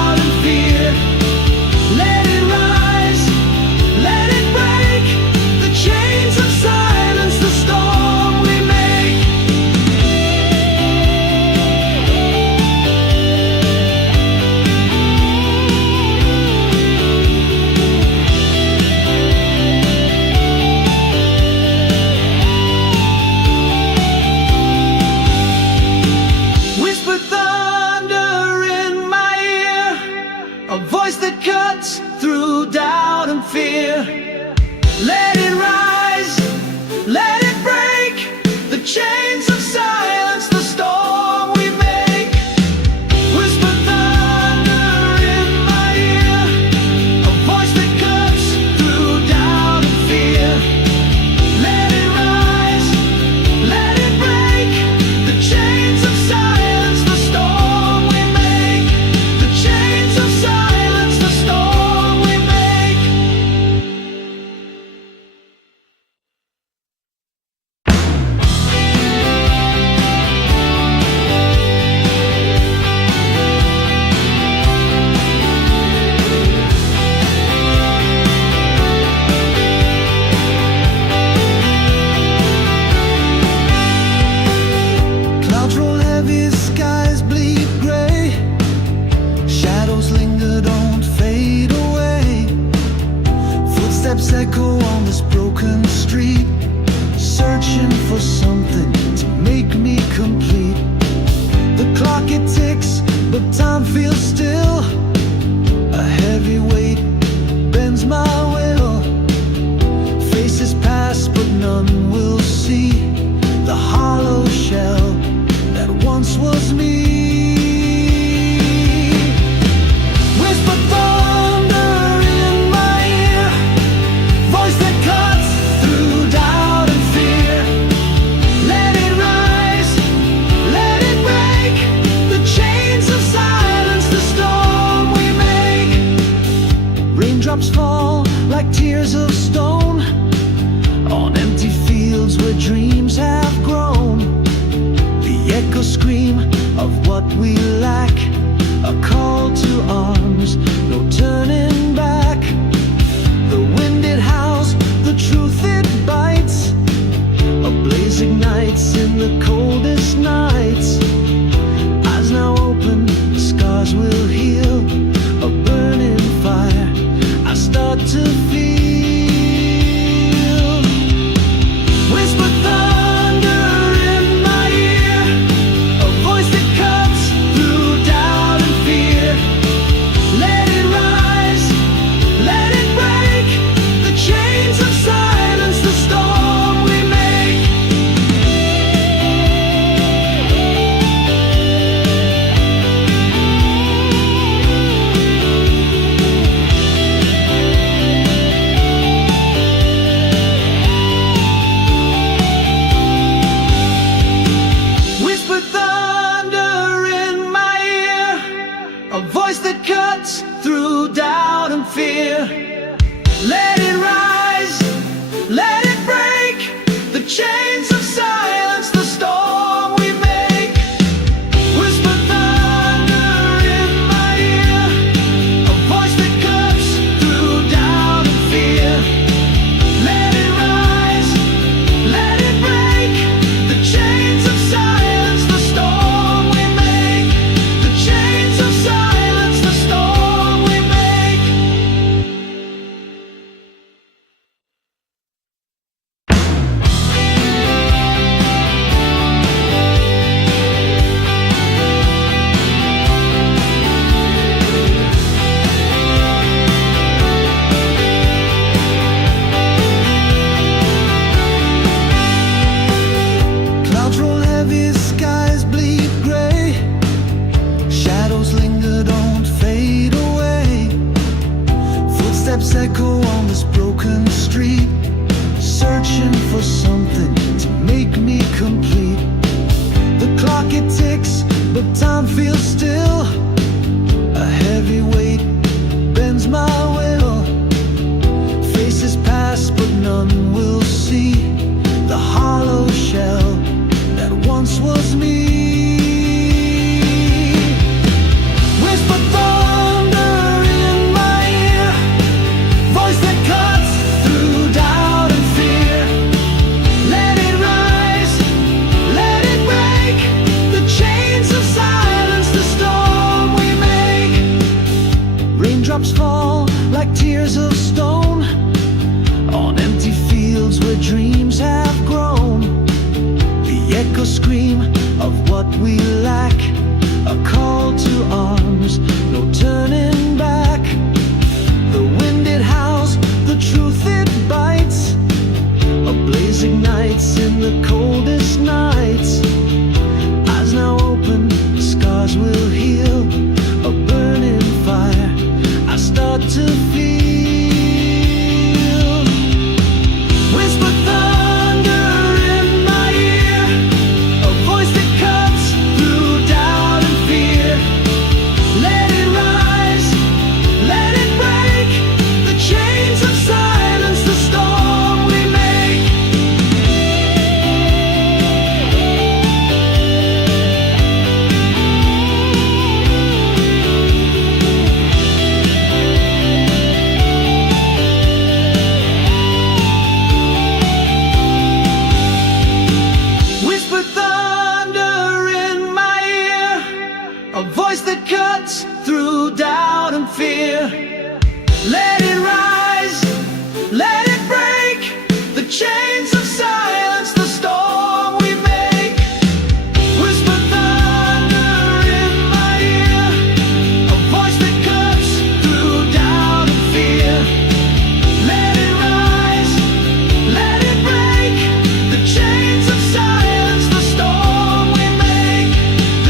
once was me. Whisper thunder in my ear, voice that cuts through doubt and fear. Let it rise, let it break the chains of silence, the storm we make. Raindrops fall like tears of stone on empty fields where dreams have grown. The echo scream of what we lack, a call to arms, no turning back. The wind it howls, the truth it bites, a blaze ignites in the coldest nights. Eyes now open, scars will heal, a burning fire I start to feel. Whisper thunder in my ear, a voice that cuts through doubt and fear. Let it rise, let it break the chains of silence, the storm we make. Whisper thunder in my ear, a voice that cuts through doubt and fear. Let it rise, let it break the chains of silence, the storm we make. Whisper thunder in my ear, a voice that cuts through doubt and fear. Let it rise, let it break the chains of silence, the storm we make. The chains of silence, the storm we make. Clouds roll heavy, skies bleed gray. Shadows linger, don't fade away. Footsteps echo on this broken street, searching for something to make me complete. The clock it ticks, but time feels still. A heavy weight bends my will. Faces pass, but none will see the hollow shell that once was me. Whisper thunder in my ear, voice that cuts through doubt and fear. Let it rise, let it break the chains of silence, the storm we make. Raindrops fall like tears of stone on empty fields where dreams have grown. The echo scream of what we lack, a call to arms, no turning back. The wind it howls, the truth it bites, a blaze ignites in the coldest nights. Eyes now open, scars will heal, a burning fire I start to feel. Whisper thunder in my ear, a voice that cuts through doubt and fear. Let it rise, let it break the chains of silence, the storm we make. Whisper thunder in my ear, a voice that cuts through doubt and fear. Let it rise, let it break the chains of silence, the storm we make. Whisper thunder in my ear, a voice that cuts through doubt and fear. Let it rise, let it break the chains of silence, the storm we make.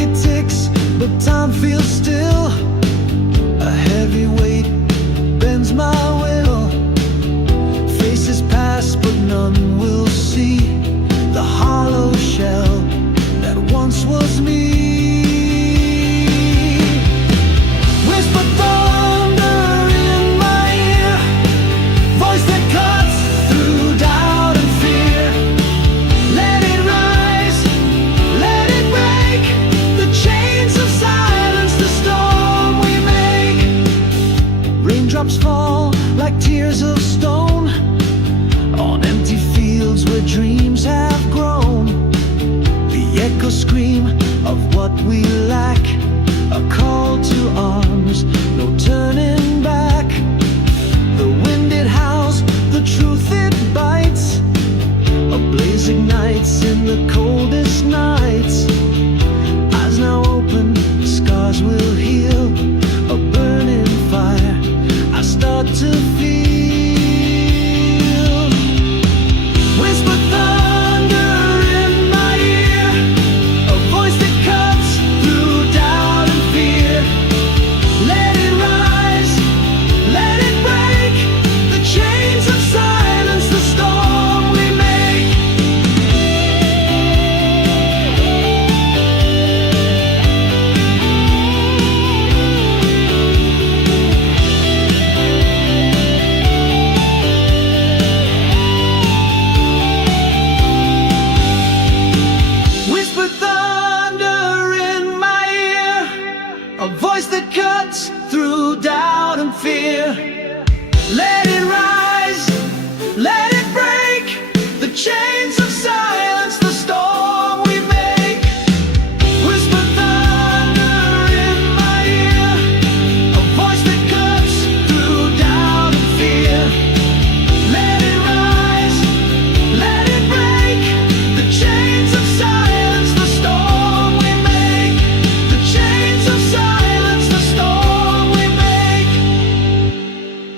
it ticks, but time feels still. A heavy weight bends my will. Faces pass, but none will see the hollow shell that once was me. Whisper thunder in my ear, voice that cuts through doubt and fear. Let it rise, let it break the chains of silence, the storm we make. Raindrops fall like tears of stone on empty fields where dreams have grown. The echoes scream of what we lack, a call to arms, no turning back. The wind it howls, the truth it bites. A blaze ignites in the coldest nights. Eyes now open, scars will heal. A burning fire I start to feel. Whisper thunder in my ear, a voice that cuts through doubt and fear. Let it rise, let it break the chains of silence, the storm we make. Whisper thunder in my ear, a voice that cuts through doubt and fear. Let it rise, let it break the chains of silence, the storm we make. Whisper thunder in my ear, a voice that cuts through doubt and fear. Let it rise, let it break the chains of silence, the storm we make. The chains of silence, the storm we make.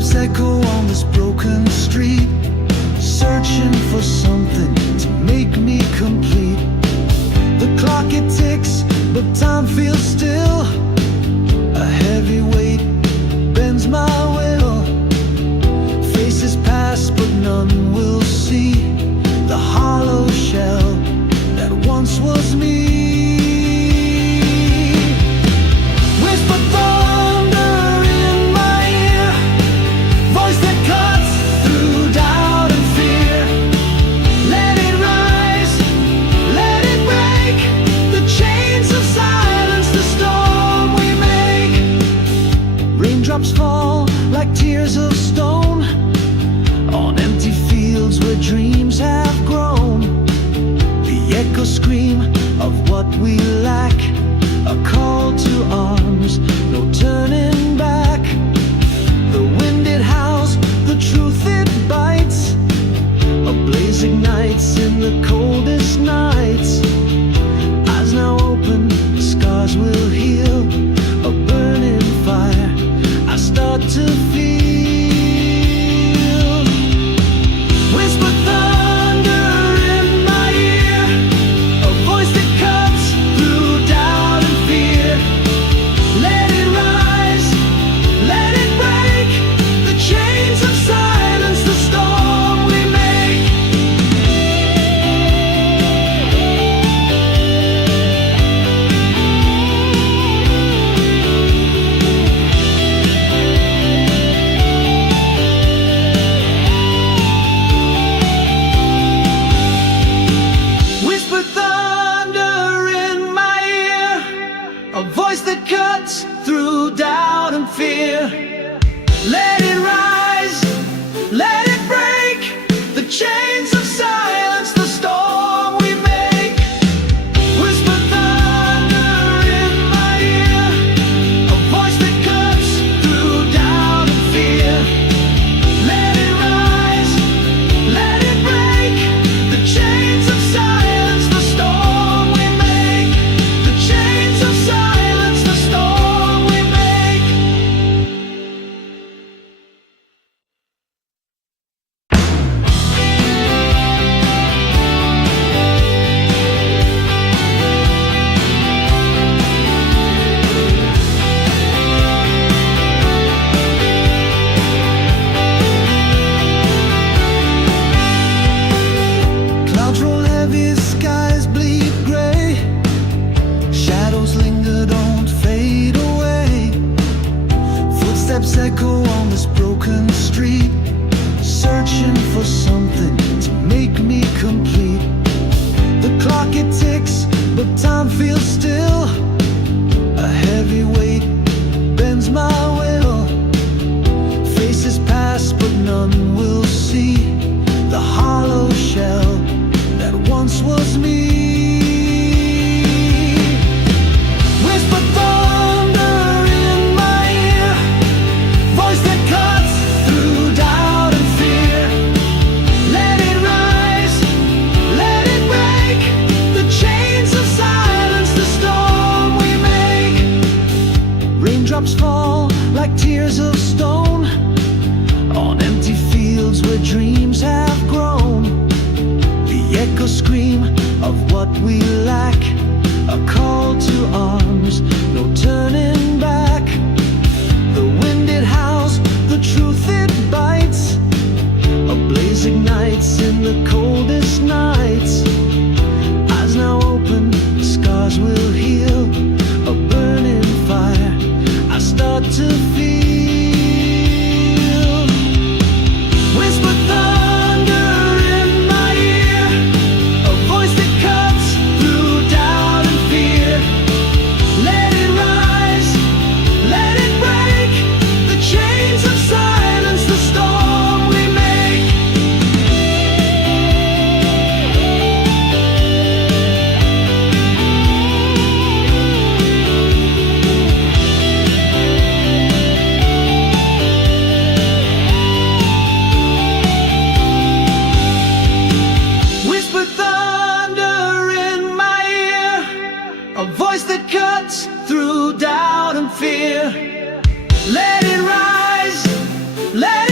Footsteps echo on this broken street, searching for something to make me complete. The clock it ticks, but time feels still. A heavy weight bends my will. Faces pass, but none will see the hollow shell that once was me. Whisper thunder in my ear, voice that cuts through doubt and fear. Let it rise, let it break the chains of silence, the storm we make. Raindrops fall like tears of stone on empty fields where dreams have grown. The echoes scream of what we lack, a call to arms, no turning back. The wind it howls, the truth it bites, a blaze ignites in the coldest nights. Eyes now open, scars will heal, a burning fire I start to feel. Whisper thunder in my ear, a voice that cuts through doubt and fear. Let it rise, let it break the chains of silence, the storm we make. Whisper thunder in my ear, a voice that cuts through doubt and fear. Let it rise, let it break the chains of silence, the storm we make. Whisper thunder in my ear, a voice that cuts through doubt and fear. Let it rise, let it break the chains of silence, the storm we make. The chains of silence, the storm we make. Clouds roll heavy, skies bleed gray. Shadows linger, don't fade away. Footsteps echo on this broken street, searching for something to make me complete. The clock it ticks, but time feels still. A heavy weight bends my will. Faces pass, but none will see the hollow shell that once was me. Whisper thunder in my ear, voice that cuts through doubt and fear. Let it rise, let it break the chains of silence, the storm we make. Raindrops fall like tears of stone on empty fields where dreams have grown. The echoes scream of what we lack, a call to arms, no turning back. The wind it howls, the truth it bites, a blaze ignites in the coldest nights. Eyes now open, scars will heal, a burning fire I start to feel. Whisper thunder in my ear, a voice that cuts through doubt and fear. Let it rise, let it break the chains of silence, the storm we make. Whisper thunder in my ear, a voice that cuts through doubt and fear. Let it rise, let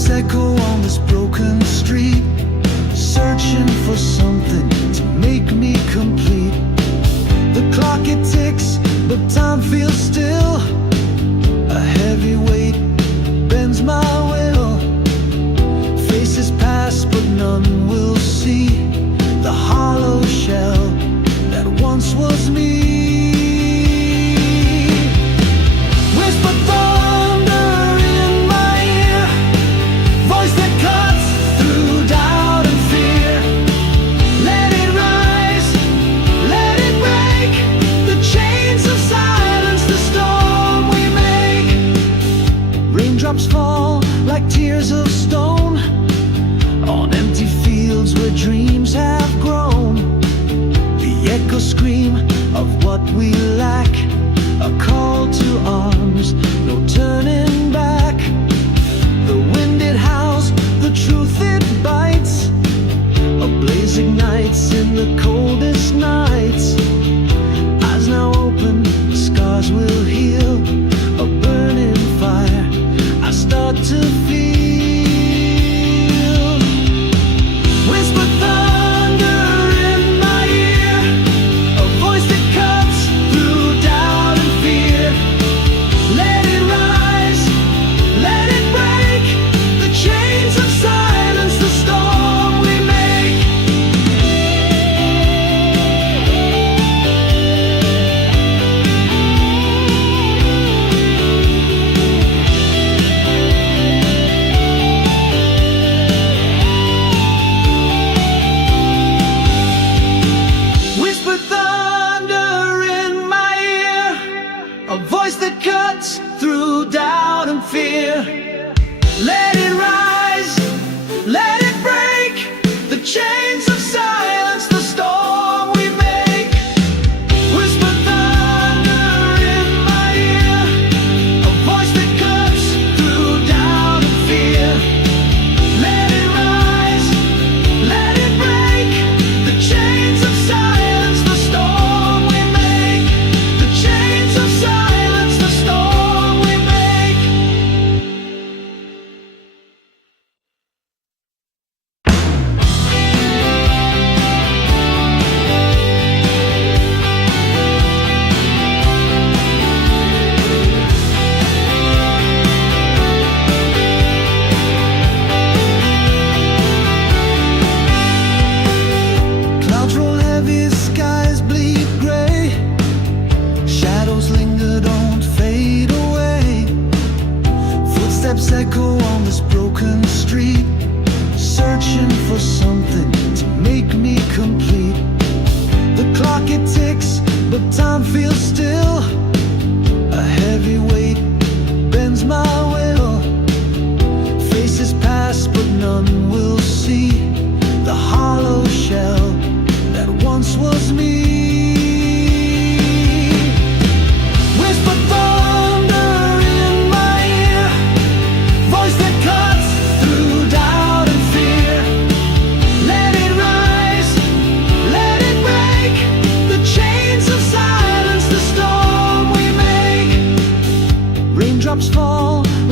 Footsteps echo on this broken street, searching for something to make me complete. The clock it ticks, but time feels still. A heavy weight bends my will. Faces pass, but none will see the hollow shell that once was me. Whisper thunder in my ear, voice that cuts through doubt and fear. Let it rise, let it break the chains of silence, the storm we make. Raindrops fall like tears of stone on empty fields where dreams have grown. The echoes scream of what we lack, a call to arms, no turning back. The wind it howls, the truth it bites, a blaze ignites in the coldest nights. Eyes now open, the scars will heal, a burning fire I start to feel. Whisper thunder in my ear, a voice that cuts through doubt and fear. Let it rise, let it break the chains of silence, the storm we make. Whisper thunder in my ear, a voice that cuts through doubt and fear. Let it rise, let it break the chains of silence, the storm we make. Whisper thunder in my ear, a voice that cuts through doubt and fear. Let it rise, let it break the chains of silence, the storm we make. The chains of silence, the storm we make. Clouds roll heavy, skies bleed gray. Shadows linger, don't fade away. Footsteps echo on this broken street, searching for something to make me complete. The clock it ticks, but time feels still. A heavy weight bends my will. Faces pass, but none will see the hollow shell that once was me. Whisper thunder in my ear, voice that cuts through doubt and fear. Let it rise, let it break the chains of silence, the storm we make. Raindrops fall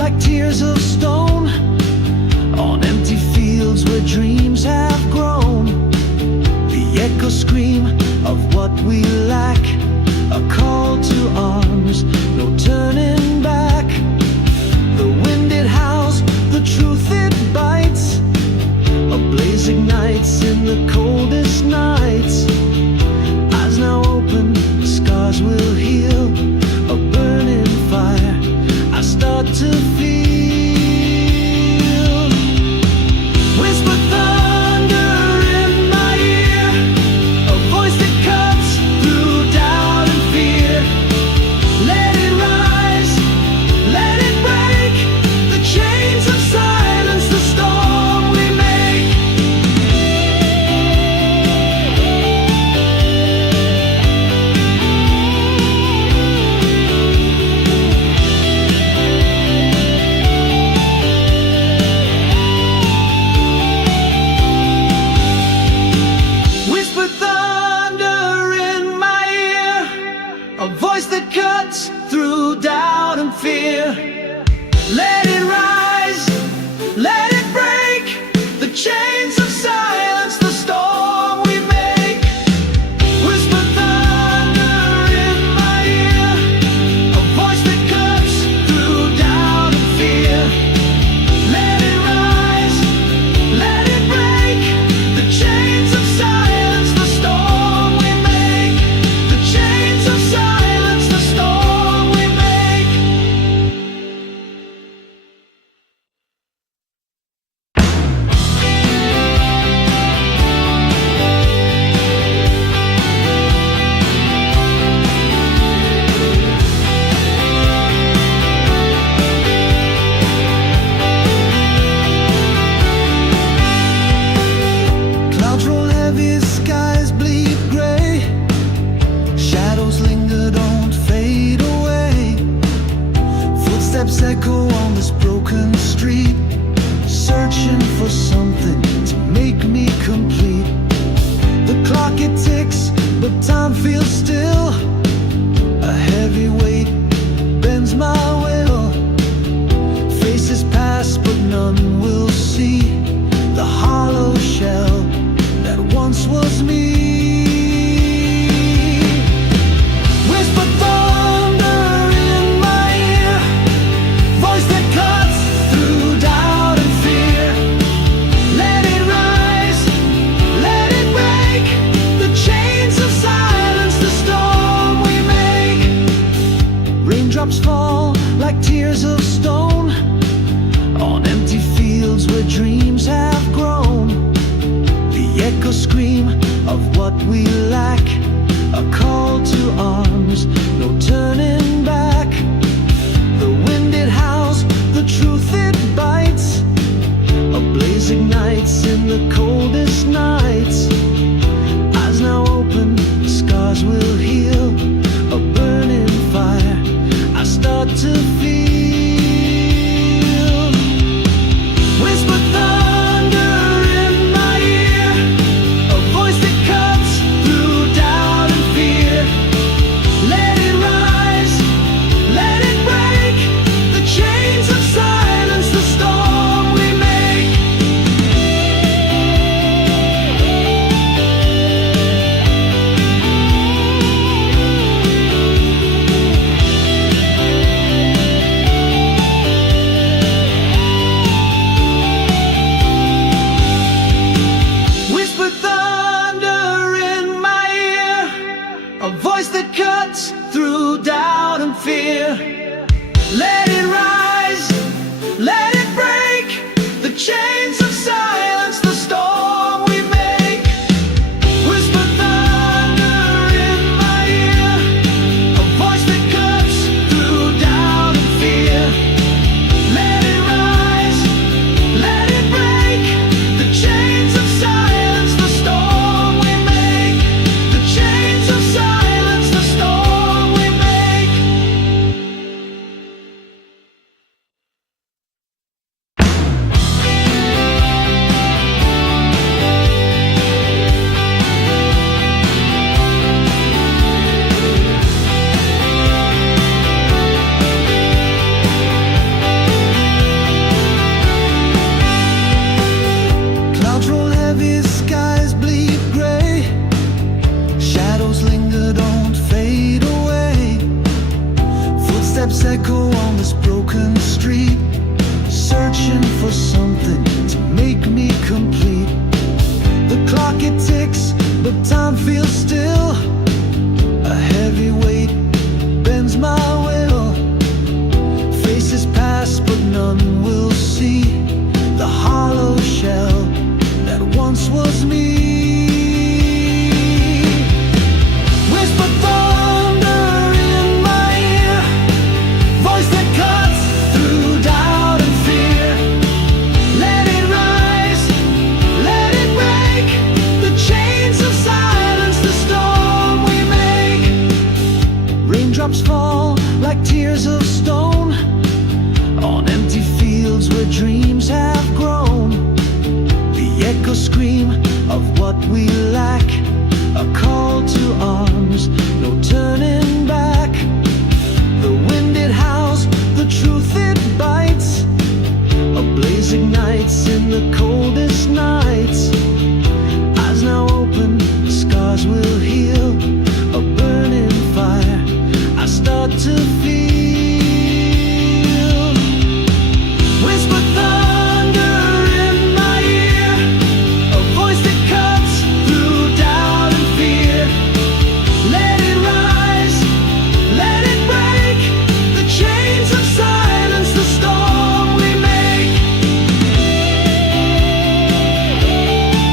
none will see the hollow shell that once was me. Whisper thunder in my ear, voice that cuts through doubt and fear. Let it rise, let it break the chains of silence, the storm we make. Raindrops fall like tears of stone on empty fields where dreams have grown. The echoes scream of what we lack, a call to arms, no turning back. The wind it howls, the truth it bites, a blaze ignites in the coldest nights. Eyes now open, scars will heal, a burning fire I start to feel. Whisper thunder in my ear, a voice that cuts through doubt and fear. Let it rise, let it break the chains of silence, the storm we make. Whisper thunder in my ear, a voice that cuts through doubt and fear. Let it rise, let it break the chains of silence, the storm we make. Whisper thunder in my ear, a voice that cuts through doubt and fear. Let it rise, let it break the chains of silence, the storm we make. The chains of silence, the storm we make. Clouds roll heavy, skies bleed gray. Shadows linger, don't fade away. Footsteps echo on this broken street, searching for something to make me complete. The clock it ticks, but time feels still. A heavy weight bends my will. Faces pass, but none will see the hollow shell that once was me. Whisper thunder in my ear, voice that cuts through doubt and fear. Let it rise, let it break the chains of silence, the storm we make. Raindrops fall like tears of stone on empty fields where dreams have grown. The echoes scream of what we lack, a call to arms, no turning back. The wind it howls, the truth it bites, a blaze ignites in the coldest nights. Eyes now open, scars will heal, a burning fire I start to feel. Whisper thunder in my ear, a voice that cuts through doubt and fear. Let it rise, let it break the chains of silence, the storm we make.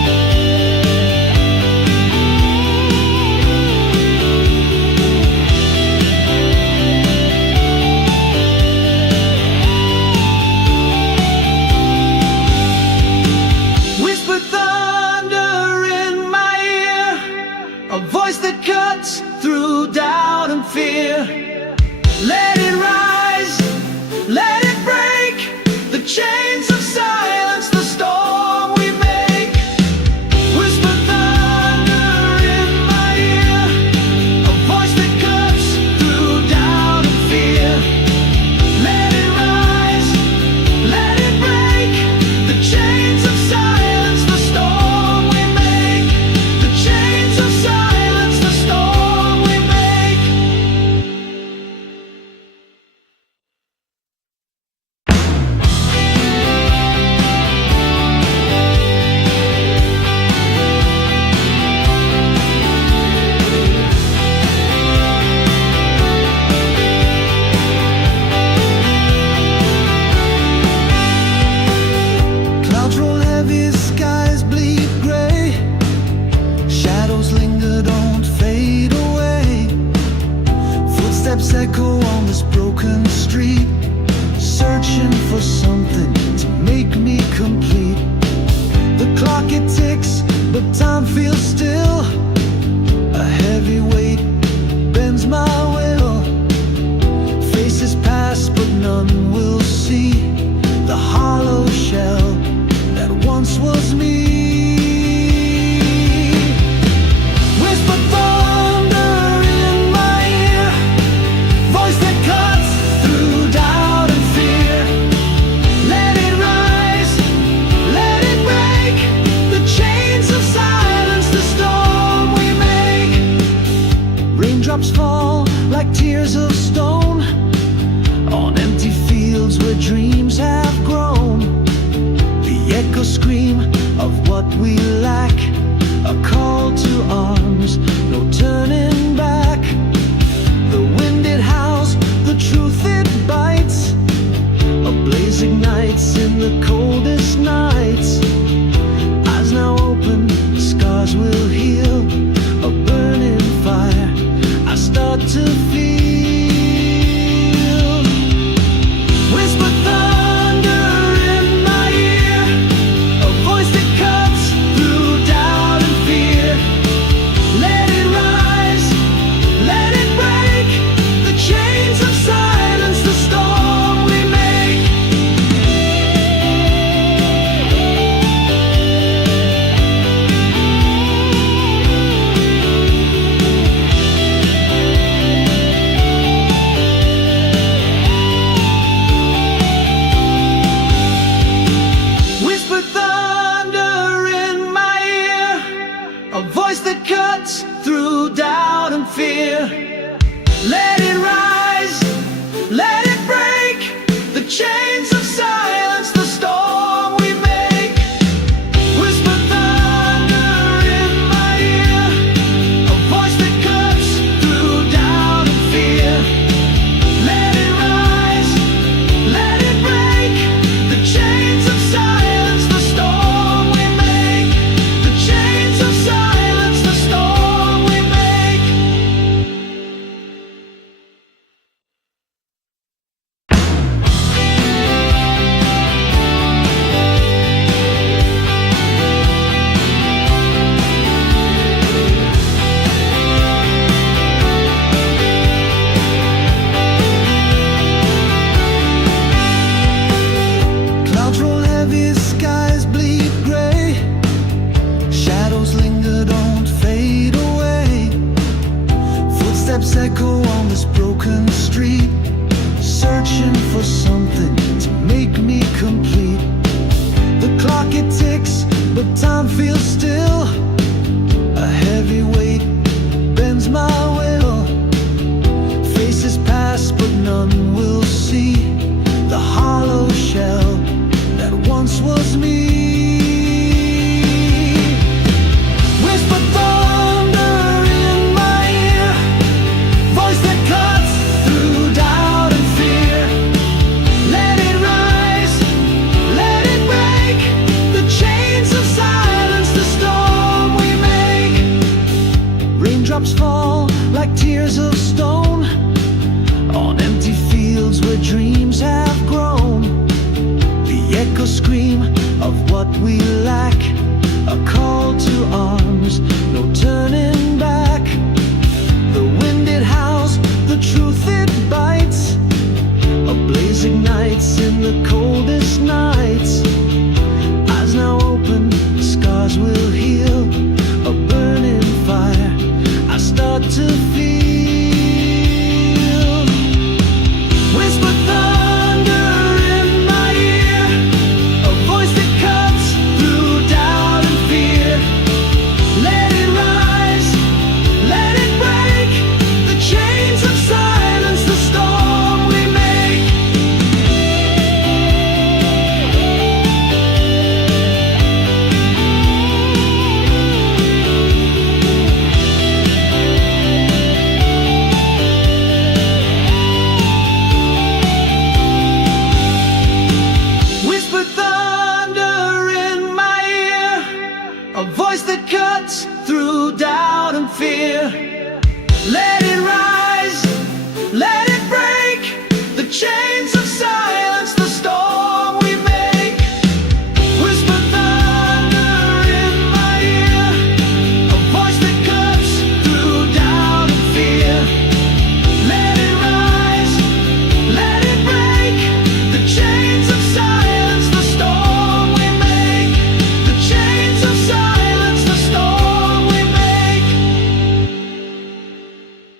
of what we lack, a call to arms, no turning back. The wind it howls, the truth it bites, a blaze ignites in the coldest nights. Eyes now open, scars will heal, a burning fire I start to feel. Whisper thunder in my ear, a voice that cuts through doubt and fear. Let it rise, let it break the chains of silence, the storm we make. Whisper thunder in my ear, a voice that cuts through doubt and fear. Let it rise, let it break the chains of silence, the storm we make. Whisper thunder in my ear, a voice that cuts through doubt and fear. Let it rise, let it break the chains of silence, the storm we make. The chains of silence, the storm we make. Clouds roll heavy, skies bleed gray. Shadows linger, don't fade away. Footsteps echo on this broken street, searching for something to make me complete. The clock it ticks, but time feels still. A heavy weight bends my will. Faces pass, but none will see the hollow shell that once was me. Whisper thunder in my ear, voice that cuts through doubt and fear. Let it rise, let it break the chains of silence, the storm we make. Raindrops fall like tears of stone on empty fields where dreams have grown. The echoes scream of what we lack, a call to arms, no turning back. The wind it howls, the truth it bites, a blaze ignites in the coldest nights. Eyes now open, scars will heal, a burning fire I start to feel. Whisper thunder in my ear, a voice that cuts through doubt and fear. Let it rise, let it break the chains of silence, the storm we make. Whisper thunder in my ear, a voice that cuts through doubt and fear. Let it rise, let it break the chains of silence, the storm we make. Whisper thunder in my ear, a voice that cuts through doubt and fear. Let it rise, let it break the chains of silence, the storm we make. The chains of silence, the storm we make.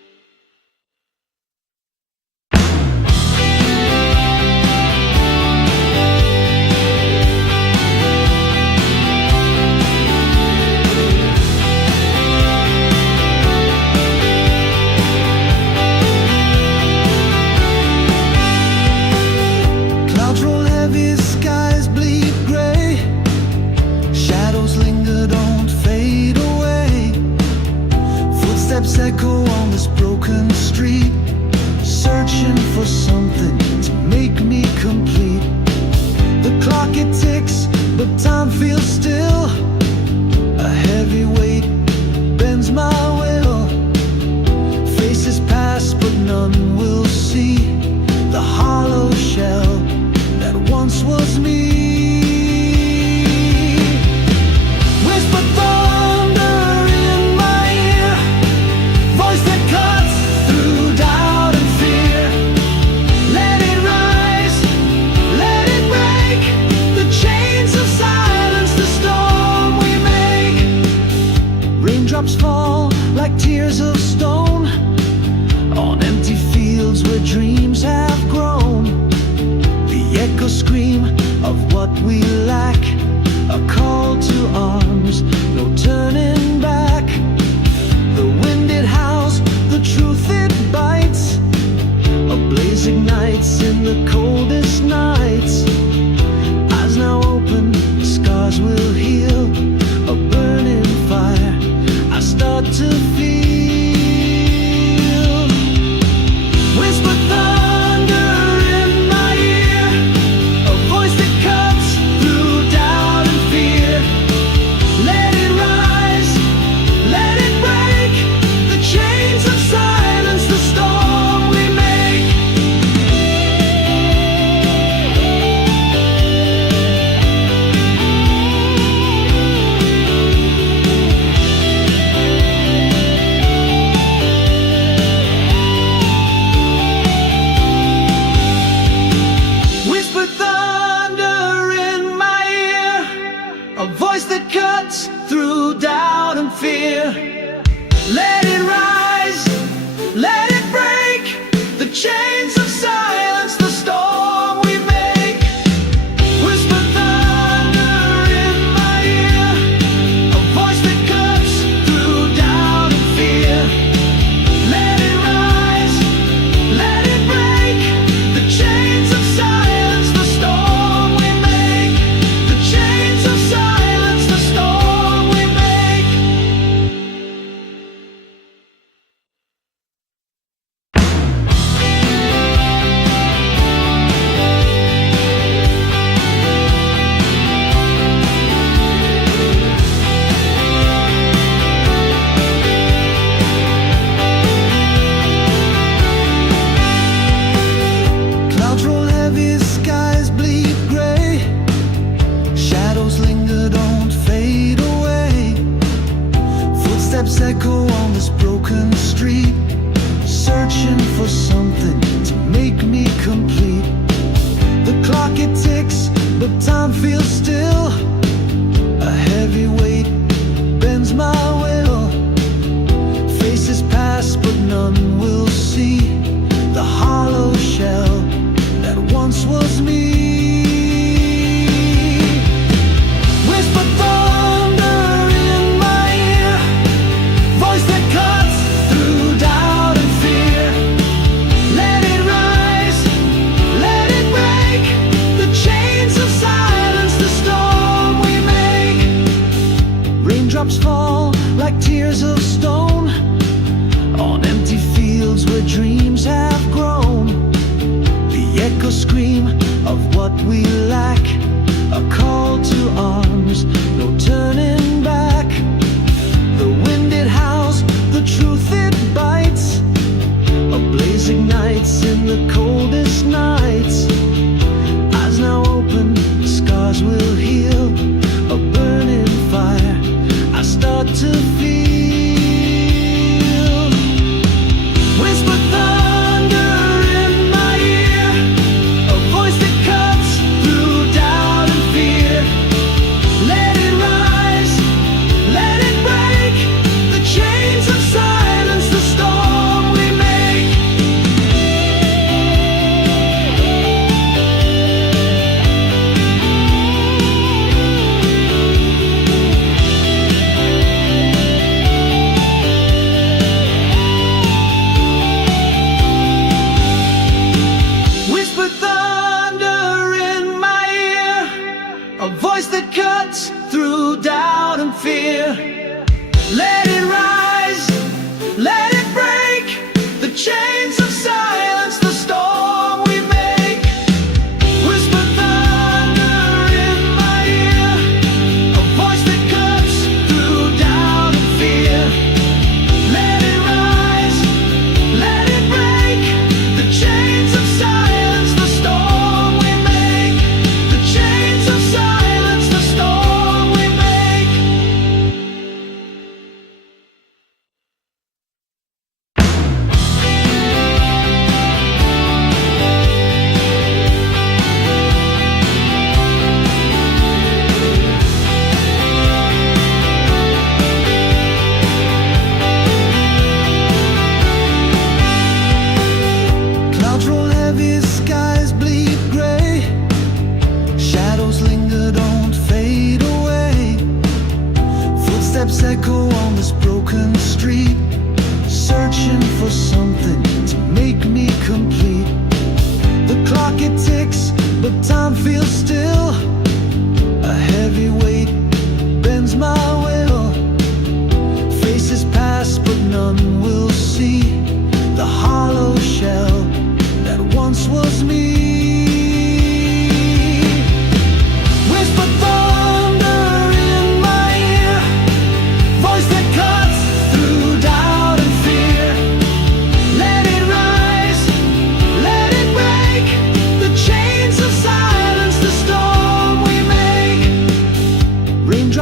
clock it ticks, but time feels still. A heavy weight bends my will. Faces pass, but none will see the hollow shell that once was me. Whisper thunder in my ear, voice that cuts through doubt and fear. Let it rise, let it break the chains of silence, the storm we make. Raindrops fall like tears of stone on empty fields where dreams have grown. The echoes scream of what we lack, a call to arms, no turning back. The wind it howls, the truth it bites, a blaze ignites in the coldest nights. Eyes now open, scars will heal, a burning fire I start to feel. Whisper thunder in my ear, a voice that cuts through doubt and fear. Let it rise, let it break the chains of silence, the storm we make. Whisper thunder in my ear, a voice that cuts through doubt and fear. Let it rise, let it break the chains of silence, the storm we make. Whisper thunder in my ear, a voice that cuts through doubt and fear. Let it rise, let it break the chains of silence, the storm we make. The chains of silence, the storm we make. Clouds roll heavy, skies bleed gray. Shadows linger, don't fade away. Footsteps echo on this broken street, searching for something to make me complete. The clock it ticks, but time feels still. A heavy weight bends my will. Faces pass, but none will see the hollow shell that once was me. Whisper thunder in my ear, voice that cuts through doubt and fear. Let it rise, let it break the chains of silence, the storm we make. Raindrops fall like tears of stone on empty fields where dreams have grown. The echoes scream of what we lack, a call to arms, no turning back. The wind it howls, the truth it bites, a blaze ignites in the coldest nights. Eyes now open, scars will heal, a burning fire I start to feel. Whisper thunder in my ear, a voice that cuts through doubt and fear. Let it rise, let it break the chains of silence, the storm we make. Whisper thunder in my ear, a voice that cuts through doubt and fear. Let it rise, let it break the chains of silence, the storm we make. Whisper thunder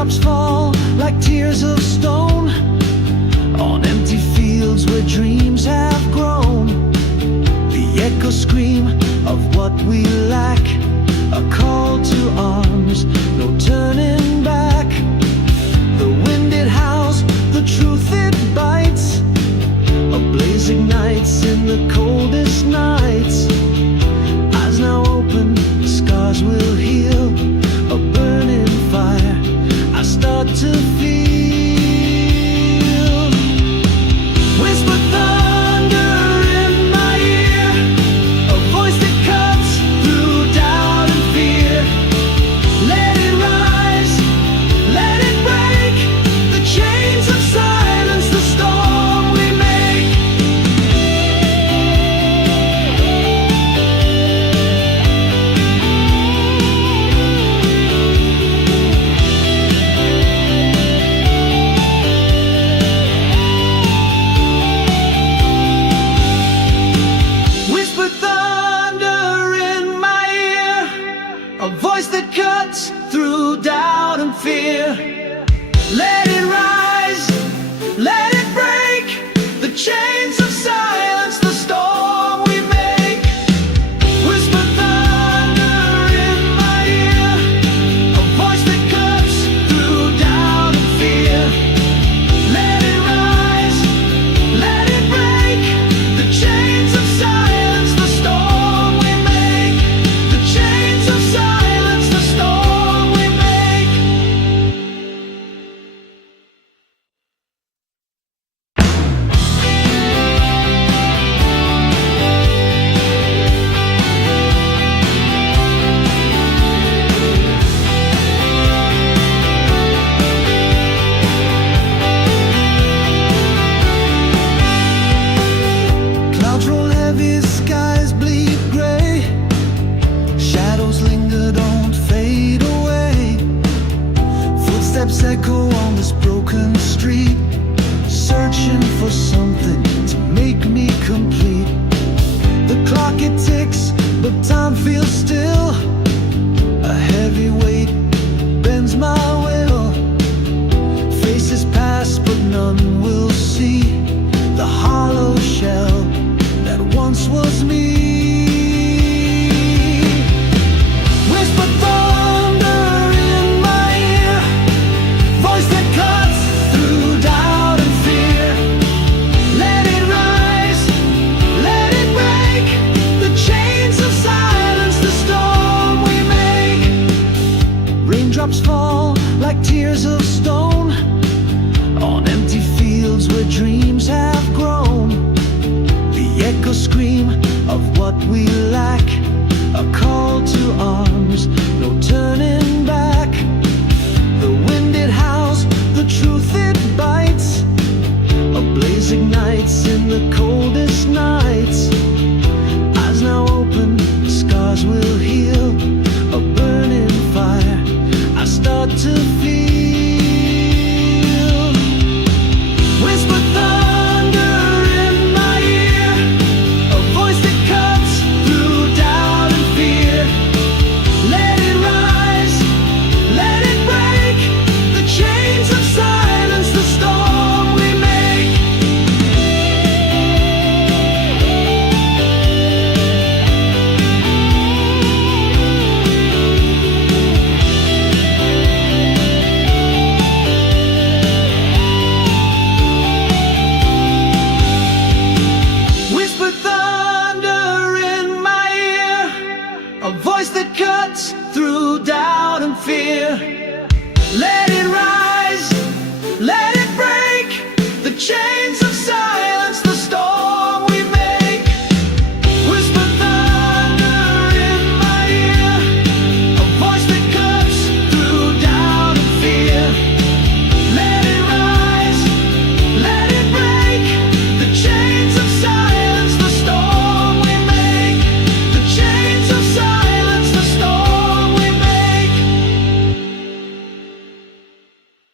Raindrops fall like tears of stone on empty fields where dreams have grown. The echo scream of what we lack, a call to arms, no turning back. The wind it howls, the truth it bites, a blaze ignites in the coldest nights. Eyes now open, scars will heal, a burning fire I start to feel. Whisper thunder in my ear, a voice that cuts through doubt and fear. Let it rise, let it break the chains of silence, the storm we make. Whisper thunder in my ear, a voice that cuts through doubt and fear. Let it rise, let it break the chains of silence, the storm we make. Whisper thunder in my ear, a voice that cuts through doubt and fear. Let it rise, let it break the chains of silence, the storm we make. The chains of silence, the storm we make. Clouds roll heavy, skies bleed gray. Shadows linger, don't fade away. Footsteps echo on this broken street, searching for something to make me complete. The clock it ticks, but time feels still. A heavy weight bends my will. Faces pass, but none will see the hollow shell that once was me. Whisper thunder in my ear, voice that cuts through doubt and fear. Let it rise, let it break the chains of silence, the storm we make. Raindrops fall like tears of stone on empty fields where dreams have grown. The echo scream of what we lack, a call to arms, no turning back. The wind it howls, the truth it bites, a blaze ignites in the coldest nights. Eyes now open, scars will heal, a burning fire I start to feel. Whisper thunder in my ear, a voice that cuts through doubt and fear. Let it rise, let it break the chains of silence, the storm we make. Whisper thunder in my ear, a voice that cuts through doubt and fear. Let it rise, let it break the chains of silence, the storm we make. Whisper thunder in my ear, a voice that cuts through doubt and fear. Let it rise, let it break the chains of silence, the storm we make. The chains of silence.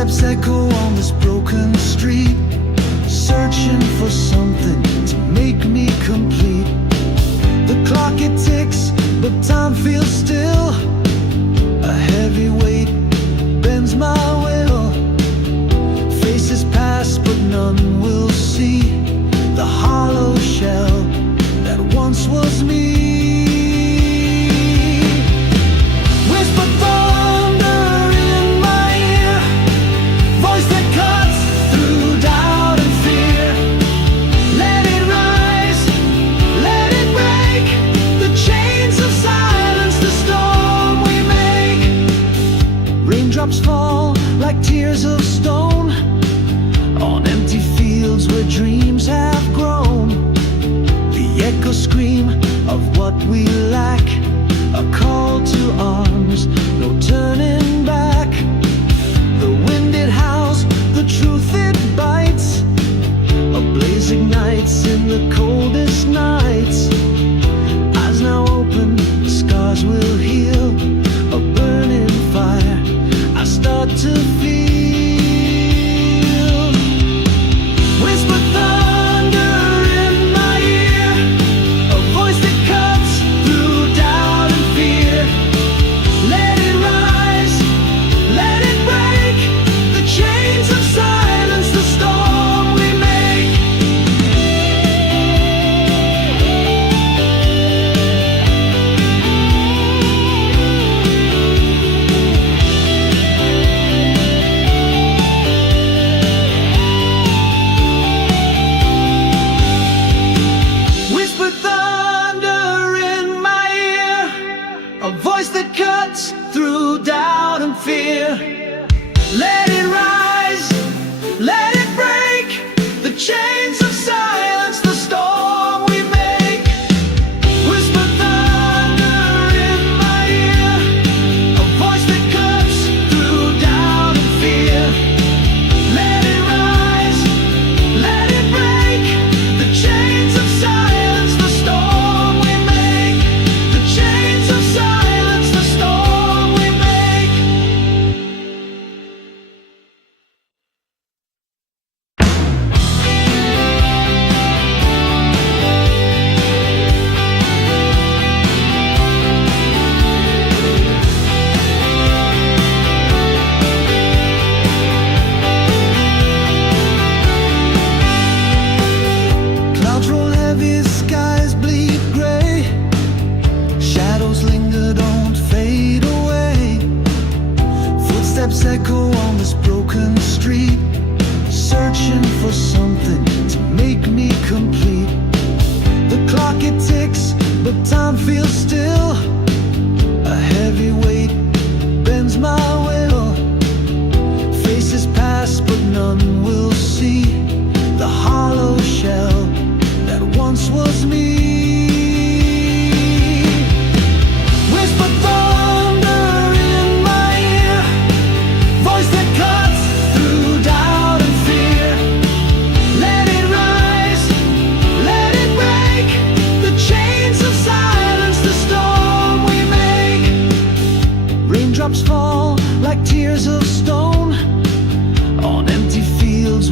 Footsteps echo on this broken street, searching for something to make me complete. The clock it ticks, but time feels still. A heavy weight bends my will. Faces pass, but none will see the hollow shell that once was me. Whisper thunder in my ear, voice that cuts through doubt and fear. Let it rise, let it break the chains of silence, the storm we make. Raindrops fall like tears of stone on empty fields where dreams have grown. The echoes scream of what we lack, a call to arms, no turning back. The wind it howls, the truth it bites, a blaze ignites in the coldest nights. Eyes now open, scars will heal, a burning fire I start to feel. Whisper thunder in my ear, a voice that cuts through doubt and fear. Let it rise, let it break the chains of silence, the storm we make. Whisper thunder in my ear, a voice that cuts through doubt and fear. Let it rise, let it break the chains of silence, the storm we make. Whisper thunder in my ear, a voice that cuts through doubt and fear. Let it rise, let it break the chains of silence, the storm we make. The chains of silence, the storm we make. Clouds roll heavy, skies bleed gray. Shadows linger, don't fade away. Footsteps echo on this broken street, searching for something to make me complete. The clock it ticks, but time feels still. A heavy weight bends my will. Faces pass, but none will see the hollow shell that once was me. Whisper thunder in my ear, voice that cuts through doubt and fear. Let it rise, let it break the chains of silence, the storm we make. Raindrops fall like tears of stone on empty fields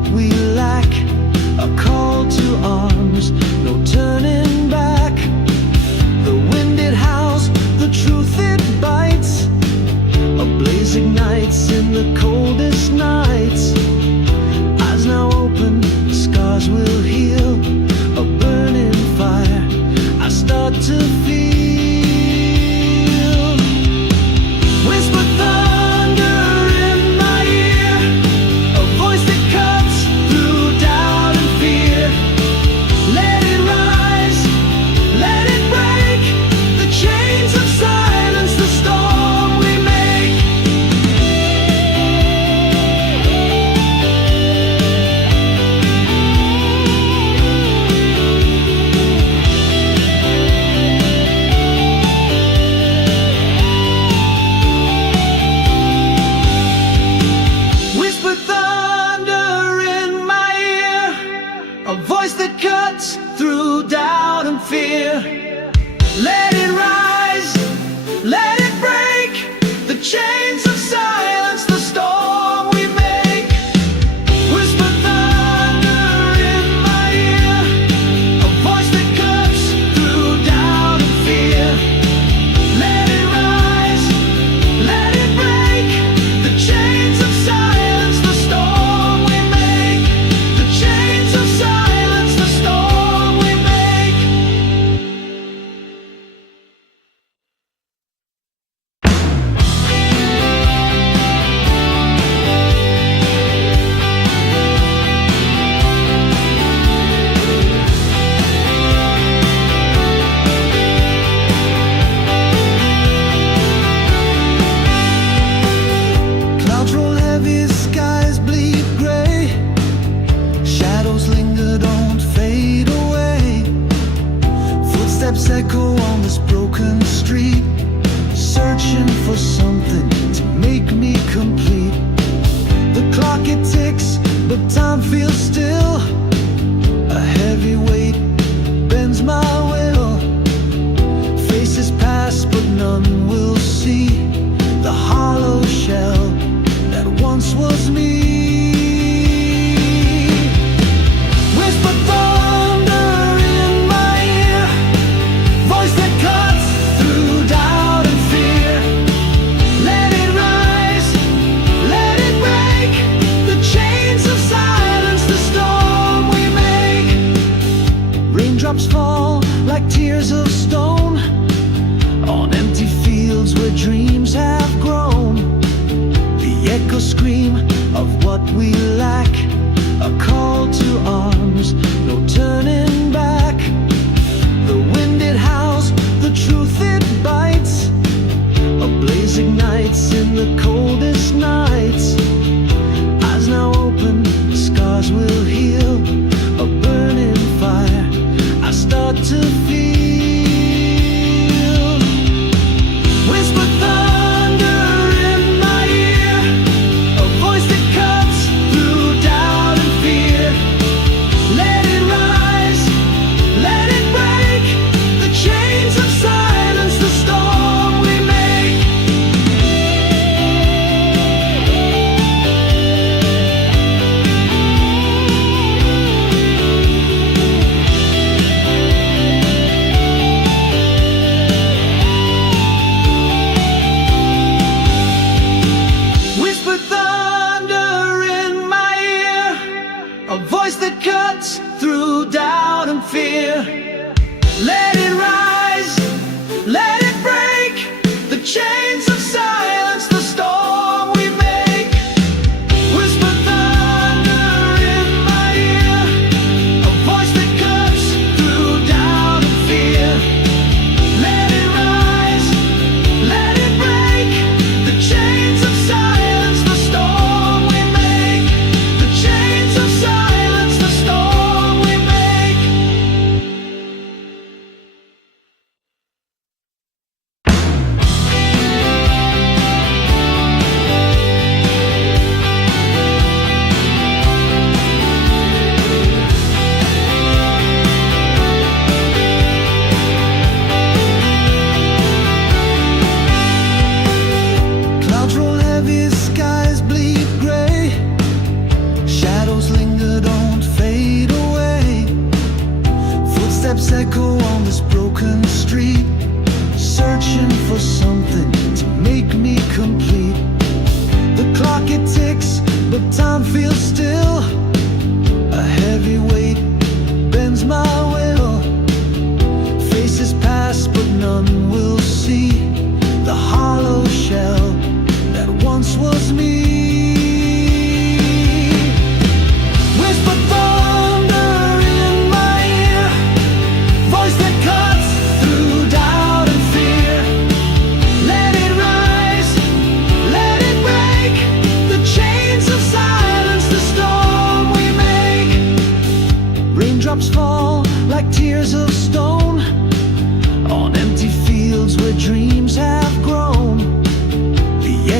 we lack, a call to arms, no turning back. The wind it howls, the truth it bites, a blaze ignites in the coldest nights. Eyes now open, scars will heal, a burning fire I start to feel. Whisper thunder in my ear, a voice that cuts through doubt and fear. Let it rise, let it break the chains of silence, the storm we make. Whisper thunder in my ear, a voice that cuts through doubt and fear. Let it rise, let it break the chains of silence, the storm we make. Whisper thunder in my ear, a voice that cuts through doubt and fear. Let it rise, let it break the chains of silence, the storm we make. The chains of silence, the storm we make. Clouds roll heavy, skies bleed gray. Shadows linger, don't fade away. Footsteps echo on this broken street, searching for something to make me complete. The clock it ticks, but time feels still. A heavy weight bends my will. Faces pass, but none will see the hollow shell that once was me. Whisper thunder in my ear, voice that cuts through doubt and fear. Let it rise, let it break the chains of silence, the storm we make. Raindrops fall like tears of stone on empty fields where dreams have grown. The echoes scream of what we lack, a call to arms, no turning back. The wind it howls, the truth it bites, a blaze ignites in the coldest nights. Eyes now open, scars will heal, a burning fire I start to feel. Whisper thunder in my ear, a voice that cuts through doubt and fear. Let it rise, let it break the chains of silence, the storm we make. Whisper thunder in my ear, a voice that cuts through doubt and fear. Let it rise, let it break the chains of silence, the storm we make. Whisper thunder in my ear, a voice that cuts through doubt and fear. Let it rise, let it break the chains of silence, the storm we make. The chains of silence, the storm we make.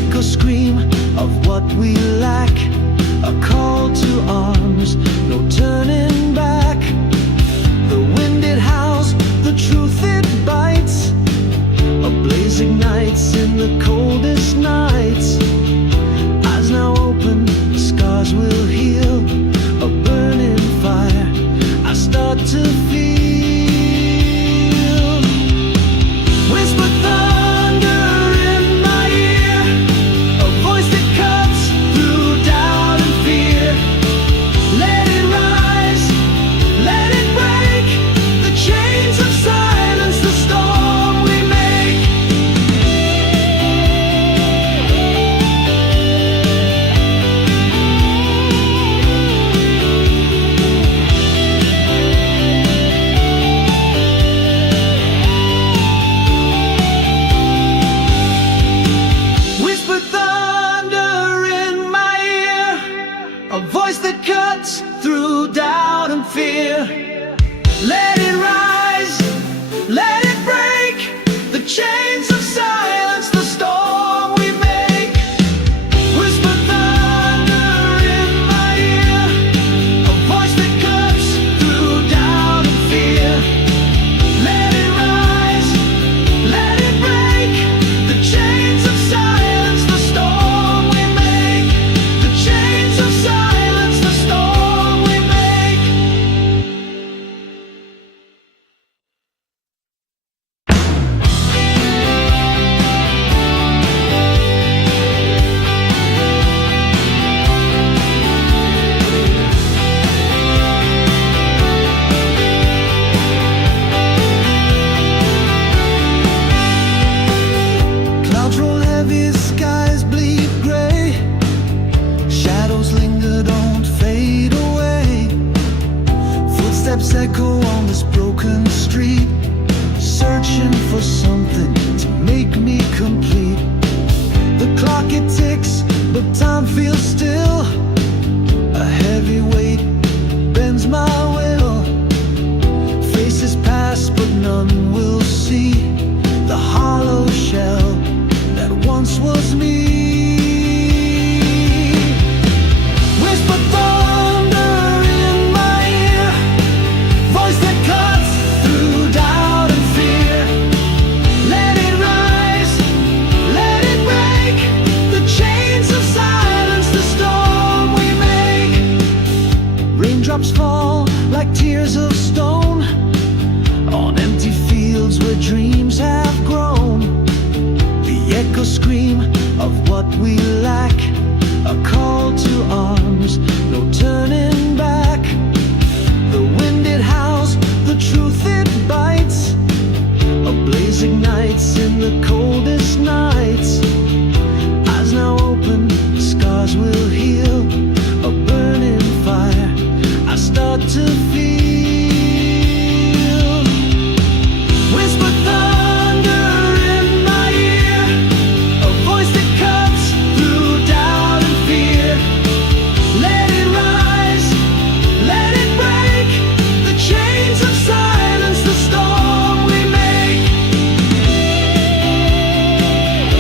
echo scream of what we lack, a call to arms, no turning back. The wind it howls, the truth it bites, a blaze ignites in the coldest nights. Eyes now open, scars will heal, a burning fire I start to feel. Whisper thunder in my ear, a voice that cuts through doubt and fear. Let it rise, let it break the chains of silence, the storm we make. Whisper thunder in my ear, a voice that cuts through doubt and fear. Let it rise, let it break the chains of silence, the storm we make. Whisper thunder in my ear, a voice that cuts through doubt and fear. Let it rise, let it break the chains of silence, the storm we make. The chains of silence, the storm we make. Clouds roll heavy, skies bleed gray. Shadows linger, don't fade away. Footsteps echo on this broken street, searching for something to make me complete. The clock it ticks, but time feels still. A heavy weight bends my will. Faces pass, but none will see the hollow shell that once was me. Whisper thunder in my ear, voice that cuts through doubt and fear. Let it rise, let it break the chains of silence, the storm we make. Raindrops fall like tears of stone on empty fields where dreams have grown. The echo scream of what we lack, a call to arms, no turning back. The wind it howls, the truth it bites, a blaze ignites in the coldest nights. Eyes now open, scars will heal, a burning fire I start to feel. Whisper thunder in my ear, a voice that cuts through doubt and fear. Let it rise, let it break the chains of silence, the storm we make.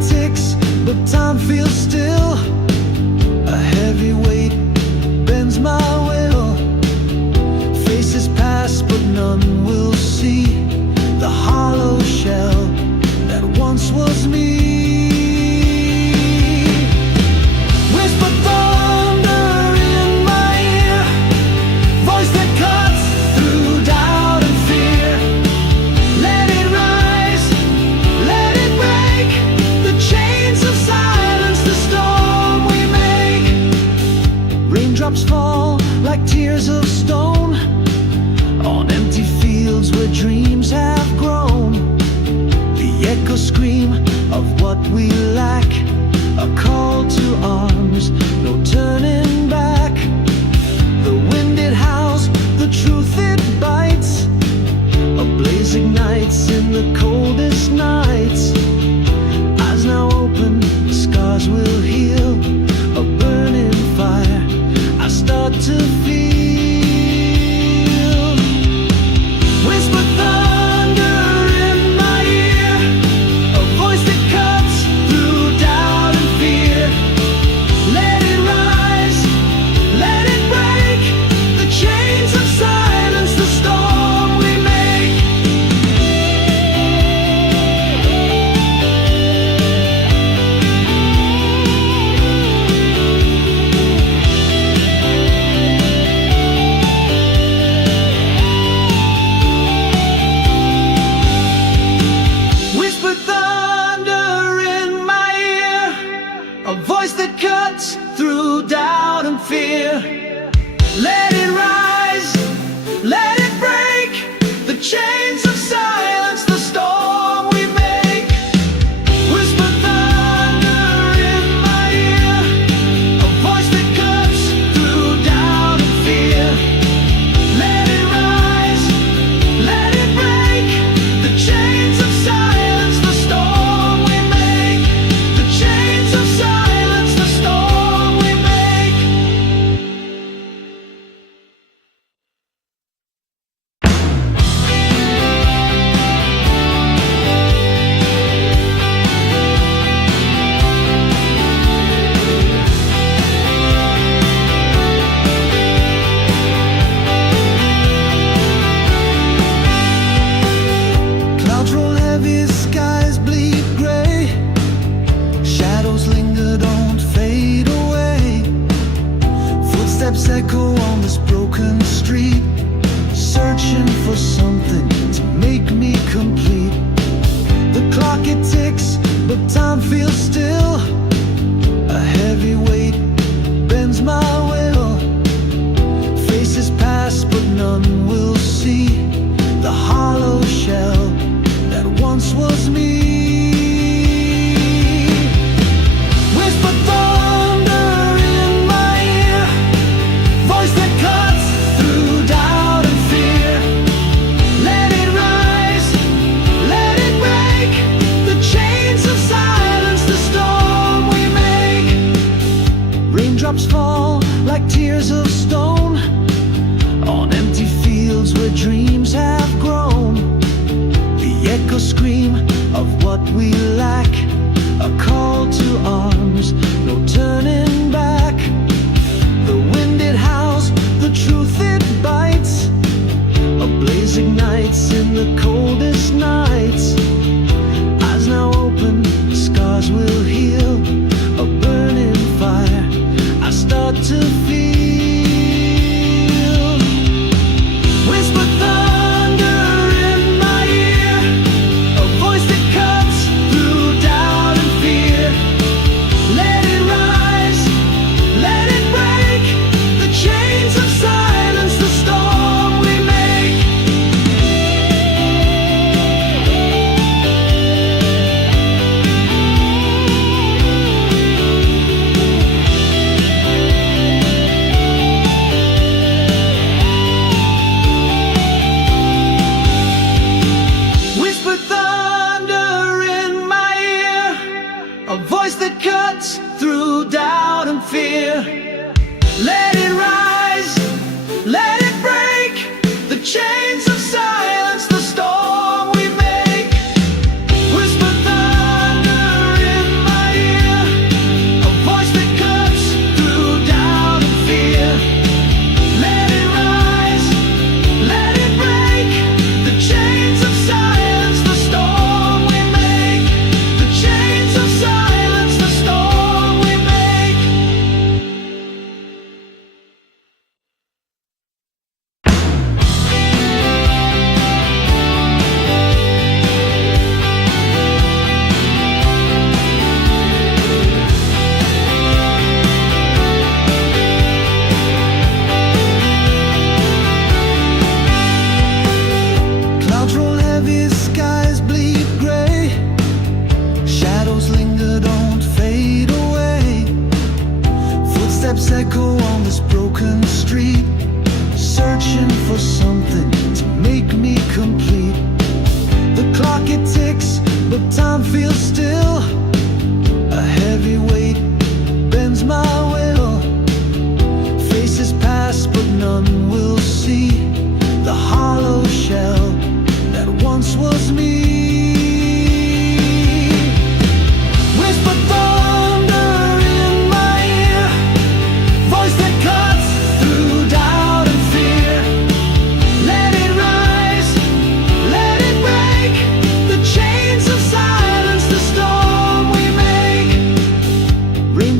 ticks, but time feels still. A heavy weight bends my will. Faces pass, but none will see the hollow shell that once was me. Whisper thunder in my ear, voice that cuts through doubt and fear. Let it rise, let it break the chains of silence, the storm we make. Raindrops fall like tears of stone on empty fields where dreams have grown. The echoes scream of what we lack, a call to arms, no turning back. The wind it howls, the truth it bites. A blaze ignites in the coldest nights. Eyes now open, scars will heal. A burning fire I start to feel. Whisper thunder in my ear, a voice that cuts through doubt and fear. Let it rise, let it break the chains of silence, the storm we make. Whisper thunder in my ear, a voice that cuts through doubt and fear. Let it rise, let it break the chains of silence, the storm we make. Whisper thunder in my ear, a voice that cuts through doubt and fear. Let it rise, let it break the chains of silence, the storm we make. The chains of silence, the storm we make. Clouds roll heavy, skies bleed gray. Shadows linger, don't fade away. Footsteps echo on this broken street, searching for something to make me complete. The clock it ticks, but time feels still. A heavy weight bends my will. Faces pass, but none will see the hollow shell that once was me. Whisper thunder in my ear, voice that cuts through doubt and fear. Let it rise, let it break the chains of silence, the storm we make. Raindrops fall like tears of stone on empty fields where dreams have grown. The echoes scream of what we lack, a call to arms, no turning back. The wind it howls, the truth it bites. A blaze ignites in the coldest nights. Eyes now open, scars will heal. A burning fire I start to feel. Whisper thunder in my ear, a voice that cuts through doubt and fear. Let it rise, let it break the chains of silence, the storm we make. Whisper thunder in my ear, a voice that cuts through doubt and fear. Let it rise, let it break the chains of silence, the storm we make. Whisper thunder in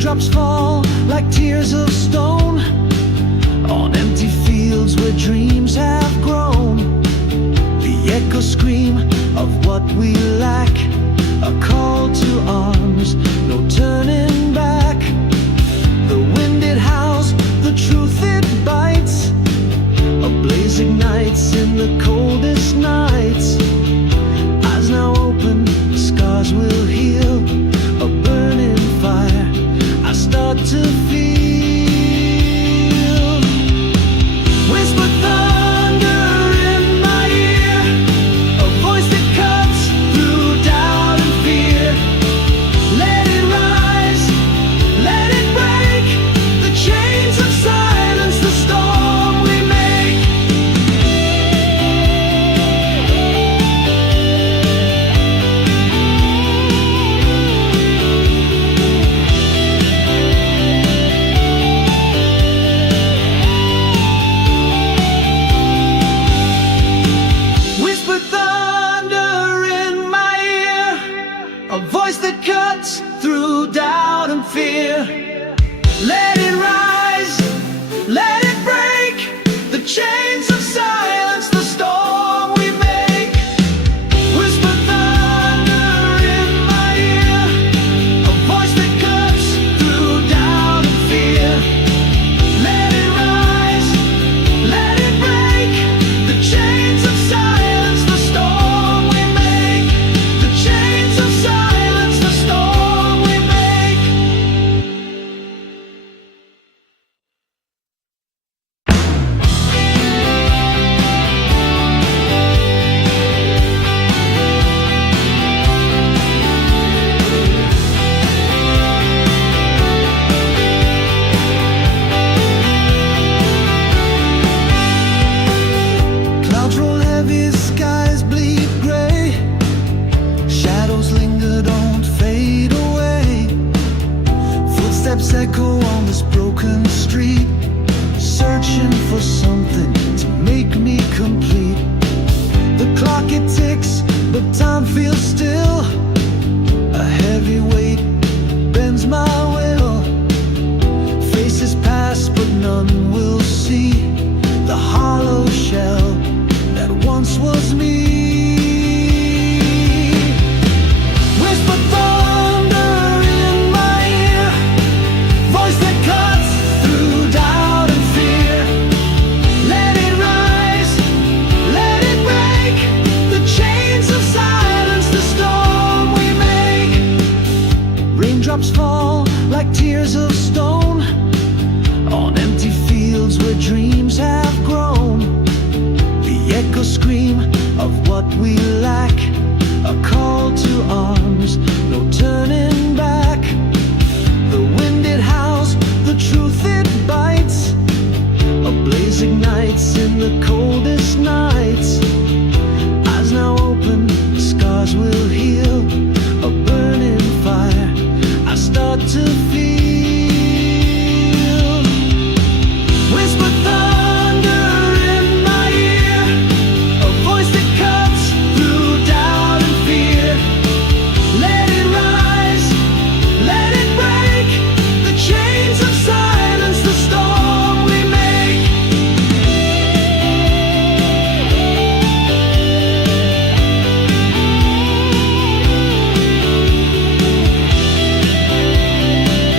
Raindrops fall like tears of stone on empty fields where dreams have grown. The echo scream of what we lack, a call to arms, no turning back. The wind it howls, the truth it bites, a blaze ignites in the coldest nights. Eyes now open, scars will heal, a burning fire I start to feel. Whisper thunder in my ear, a voice that cuts through doubt and fear. Let it rise, let it break the chains of silence, the storm we make. Whisper thunder in my ear, a voice that cuts through doubt and fear. Let it rise, let it break the chains of silence, the storm we make. Whisper thunder in my ear, a voice that cuts through doubt and fear. Let it rise, let it break the chains of silence, the storm we make. The chains of silence, the storm we make. Clouds roll heavy, skies bleed gray. Shadows linger, don't fade away. Footsteps echo on this broken street, searching for something to make me complete. The clock it ticks, but time feels still. A heavy weight bends my will. Faces pass, but none will see the hollow shell that once was me. Whisper thunder in my ear, voice that cuts through doubt and fear. Let it rise, let it break the chains of silence, the storm we make. Raindrops fall like tears of stone on empty fields where dreams have grown. The echo scream of what we lack, a call to arms, no turning back. The wind it howls, the truth it bites, a blaze ignites in the coldest nights. Eyes now open, scars will heal, a burning fire I start to feel. Whisper thunder in my ear, a voice that cuts through doubt and fear. Let it rise, let it break the chains of silence, the storm we make.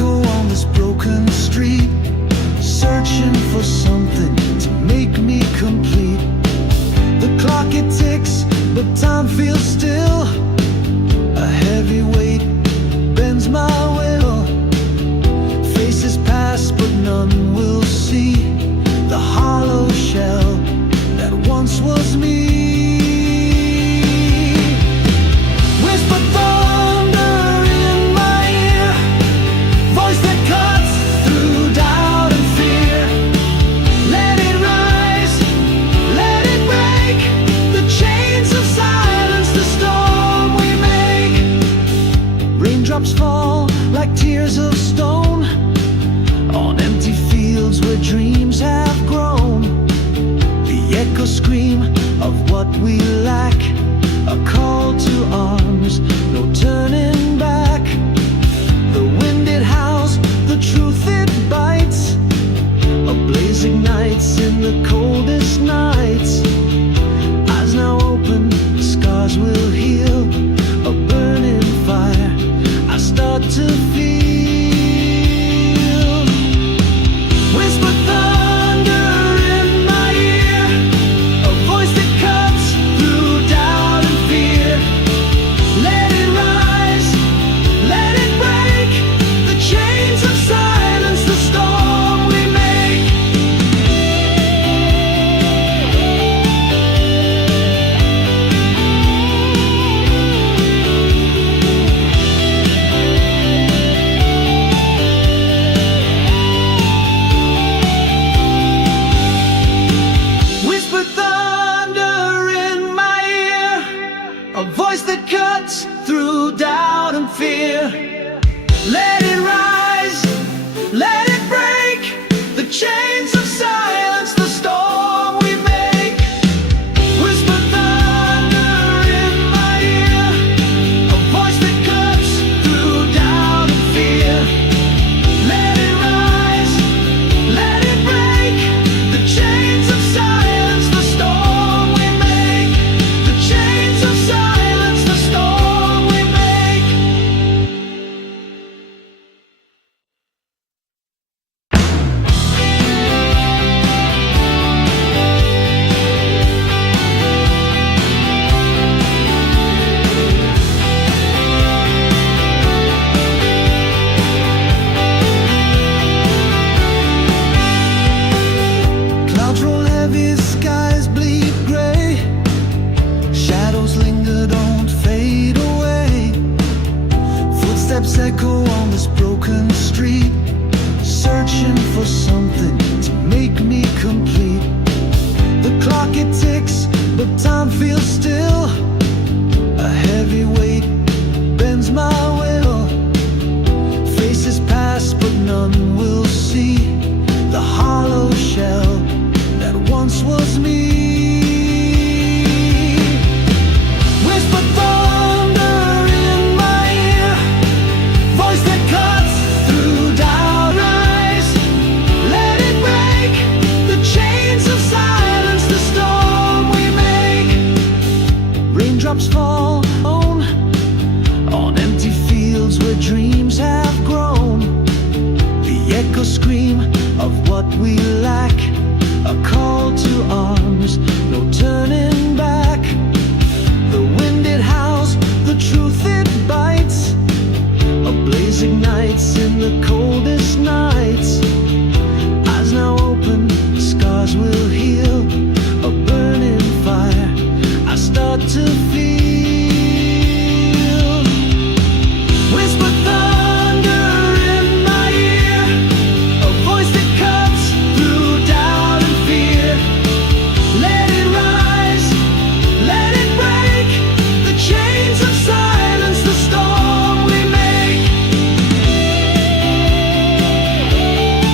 echo on this broken street, searching for something to make me complete. The clock it ticks, but time feels still. A heavy weight bends my will. Faces pass, but none will see the hollow shell that once was me. Whisper thunder in my ear, voice that cuts through doubt and fear. Let it rise, let it break the chains of silence, the storm we make. Raindrops fall like tears of stone on empty fields where dreams have grown. The echo scream of what we lack, a call to arms, no turning back. The wind it howls, the truth it bites. A blaze ignites in the coldest nights. Eyes now open, scars will heal. A burning fire I start to feel. Whisper thunder in my ear, a voice that cuts through doubt and fear. Let it rise, let it break the chains of silence, the storm we make. Whisper thunder in my ear, a voice that cuts through doubt and fear. Let it rise, let it break the chains of silence, the storm we make. Whisper thunder in my ear, a voice that cuts through doubt and fear. Let it rise, let it break the chains of silence, the storm we make. The chains of silence, the storm we make. Clouds roll heavy, skies bleed gray. Shadows linger, don't fade away. Footsteps echo on this broken street, searching for something to make me complete. The clock it ticks, but time feels still. A heavy weight bends my will. Faces pass, but none will see the hollow shell that once was me. Whisper thunder in my ear, voice that cuts through doubt. Rise, let it break the chains of silence, the storm we make. Raindrops fall on empty fields where dreams have grown. The echo scream of what we lack, a call to arms, no turning back. The wind it howls, the truth it bites. A blaze ignites in the coldest nights. Eyes now open, scars will heal. A burning fire I start to feel. Whisper thunder in my ear, a voice that cuts through doubt and fear. Let it rise, let it break the chains of silence, the storm we make.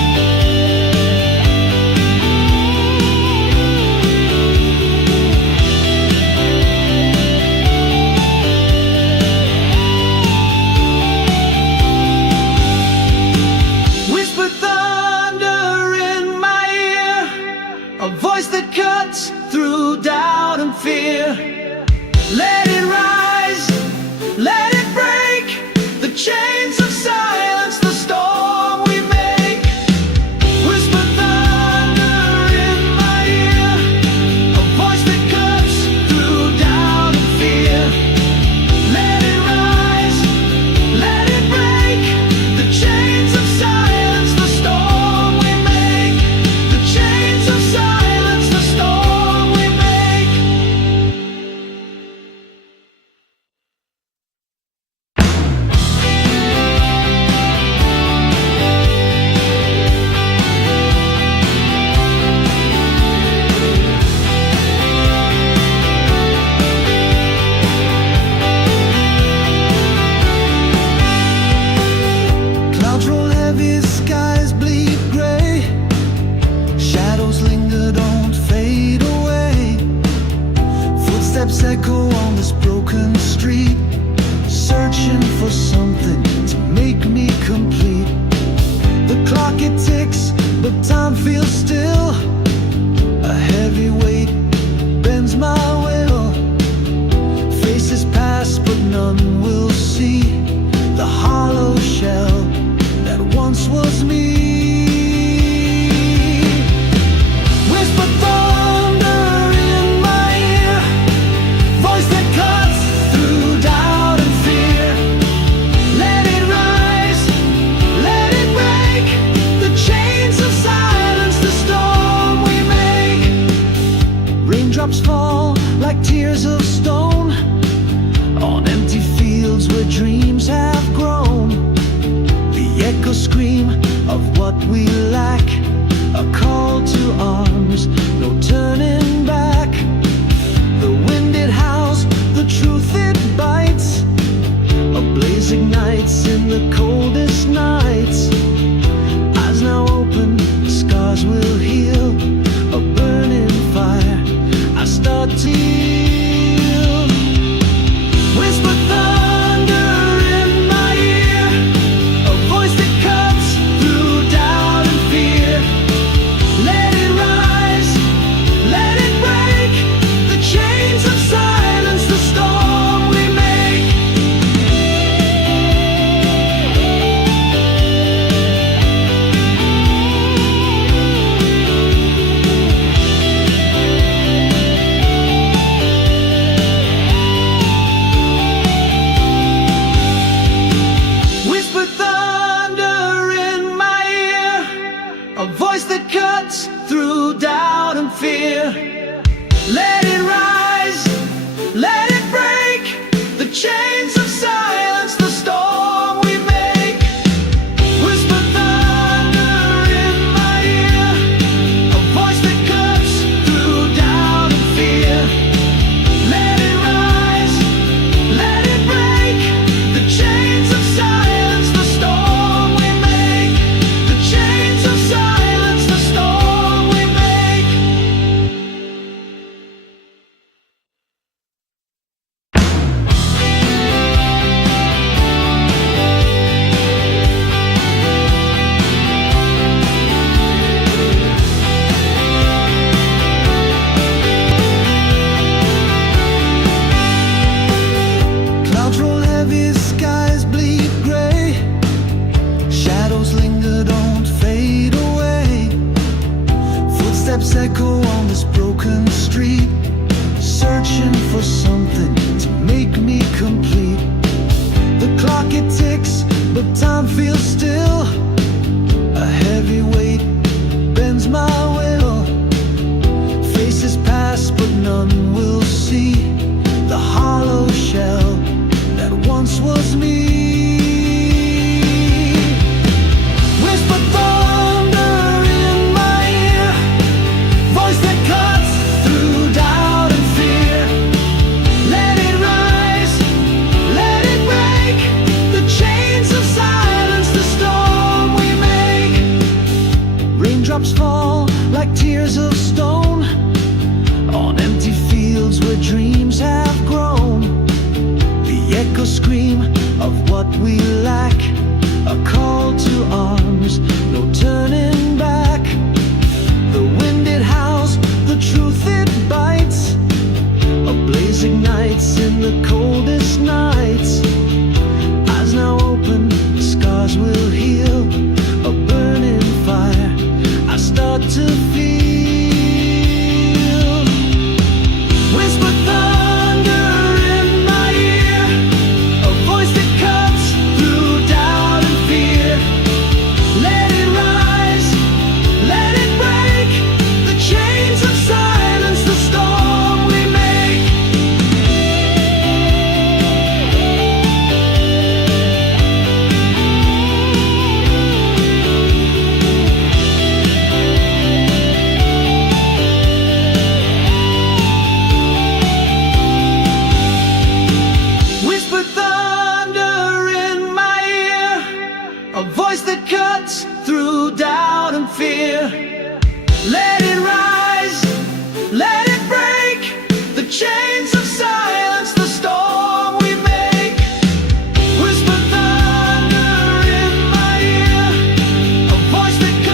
clock it ticks, but time feels still. A heavy weight bends my will. Faces pass, but none will see the hollow shell that once was me. Whisper thunder in my ear, voice that cuts through doubt and fear. Let it rise, let it break the chains of silence, the storm we make. Raindrops fall like tears of stone on empty fields where dreams have grown. The echo scream of what we lack, a call to arms, no turning back. The wind it howls, the truth it bites. A blaze ignites in the coldest nights. Eyes now open, scars will heal. A burning fire, I start to yield. Whisper thunder in my ear, a voice that cuts through doubt and fear. Let it rise, let it break the chains of silence, the storm we make. Whisper thunder in my ear, a voice that cuts through doubt and fear. Let it rise, let it break the chains of silence, the storm we make. Whisper thunder in my ear, a voice that cuts through doubt and fear. Let it rise, let it break the chains of silence, the storm we make. The chains of silence, the storm we make. Clouds roll heavy, skies bleed gray. Shadows linger, don't fade away. Footsteps echo on this broken street, searching for something to make me complete. The clock it ticks, but time feels still. A heavy weight bends my will. Faces pass, but none will see the hollow shell that once was me. Whisper thunder in my ear, voice that cuts through doubt and fear. Let it rise, let it break the chains of silence, the storm we make. Raindrops fall like tears of stone on empty fields where dreams have grown. The echo scream of what we lack, a call to arms, no turning back. The wind it howls, the truth it bites. A blaze ignites in the coldest nights. Eyes now open, scars will heal. A burning fire, I start to feel. Whisper thunder in my ear, a voice that cuts through doubt and fear. Let it rise, let it break the chains of silence, the storm we make. Whisper thunder in my ear, a voice that cuts through doubt and fear. Let it rise, let it break the chains of silence, the storm we make. Whisper thunder in my ear, a voice that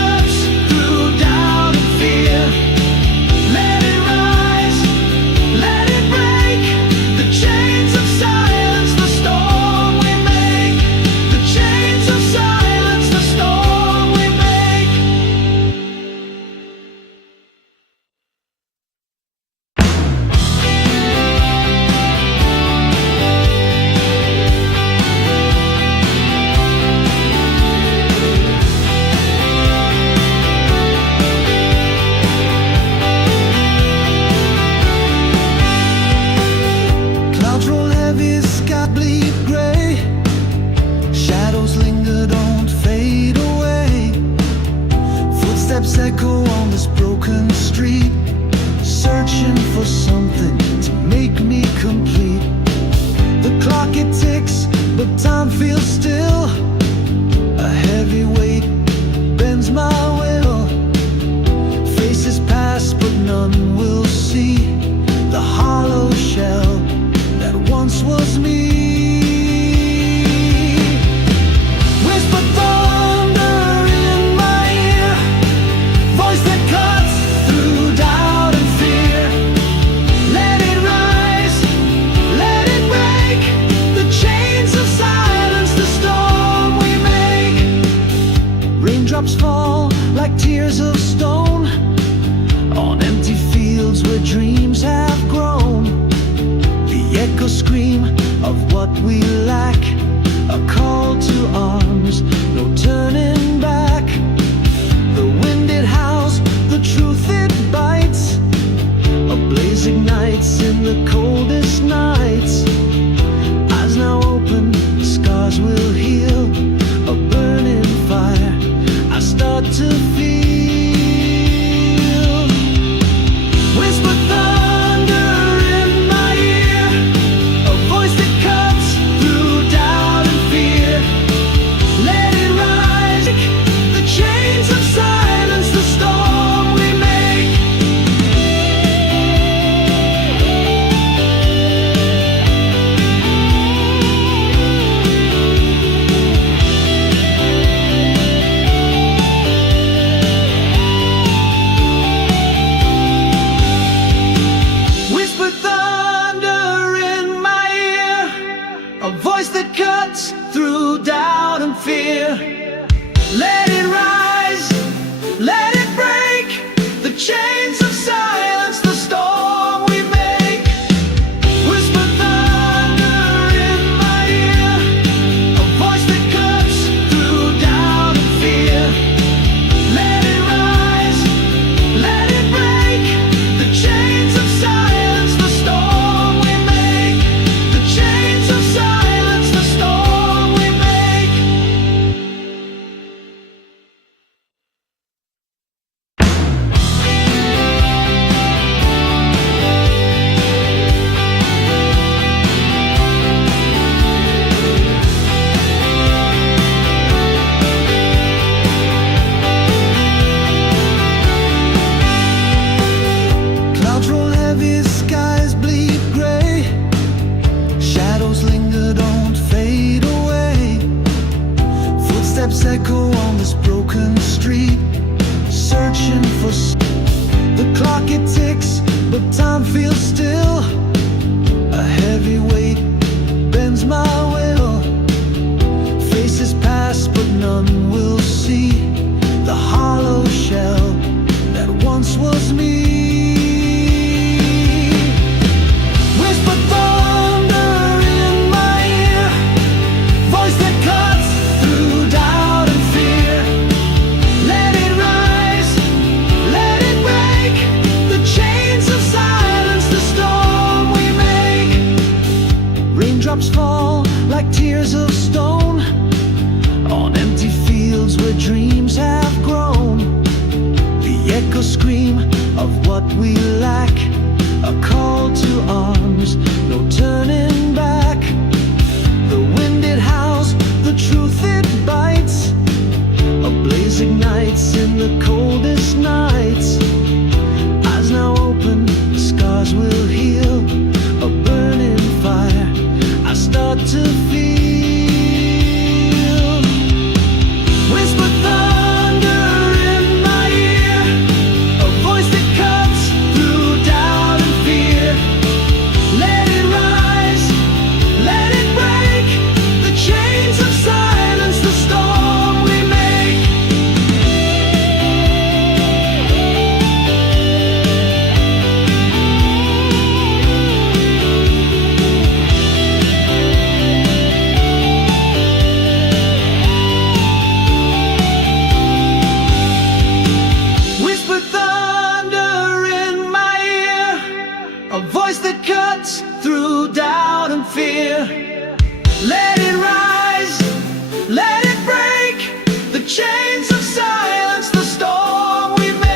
echo on this broken street, searching for something to make me complete. The clock it ticks, but time feels still. A heavy weight bends my will. Faces pass, but none will see the hollow shell that once was me. Whisper thunder in my ear, voice that cuts through doubt and fear. Let it rise, let it break the chains of silence, the storm we make. Raindrops fall like tears of stone on empty fields where dreams have grown. The echo scream of what we lack, a call to arms, no turning back. The wind it howls, the truth it bites. A blaze ignites in the coldest nights. Eyes now open, scars will heal. A burning fire I start to feel. Whisper thunder in my ear, a voice that cuts through doubt and fear. Let it rise, the chains of silence, the storm we make. Whisper thunder in my ear, a voice that cuts through doubt and fear. Let it rise, let it break the chains of silence, the storm we make. Whisper thunder in my ear, a voice that cuts through doubt and fear. Let it rise, let it break the chains of silence, the storm we make. The chains of silence, the storm we make. Clouds roll heavy, skies bleed gray. Shadows linger, don't fade away. Footsteps echo on this broken street, searching for the clock it ticks, but time feels still. A heavy weight bends my will. Faces pass, but none will see the hollow shell that once was me. Whisper thunder in my ear, voice that cuts through doubt and fear. Let it rise, let it break the chains of silence, the storm we make. Raindrops fall like tears of stone on empty fields where dreams have grown. The echo scream of what we lack, a call to arms, no turning back. The wind it howls, the truth it bites. A blaze ignites in the coldest nights. Eyes now open, scars will heal. A burning fire I start to feel. Whisper thunder in my ear, a voice that cuts through doubt and fear. Let it rise, let it break the chains of silence, the storm we make. Whisper thunder in my ear, a voice that cuts through doubt and fear. Let it rise, let it break the chains of silence, the storm we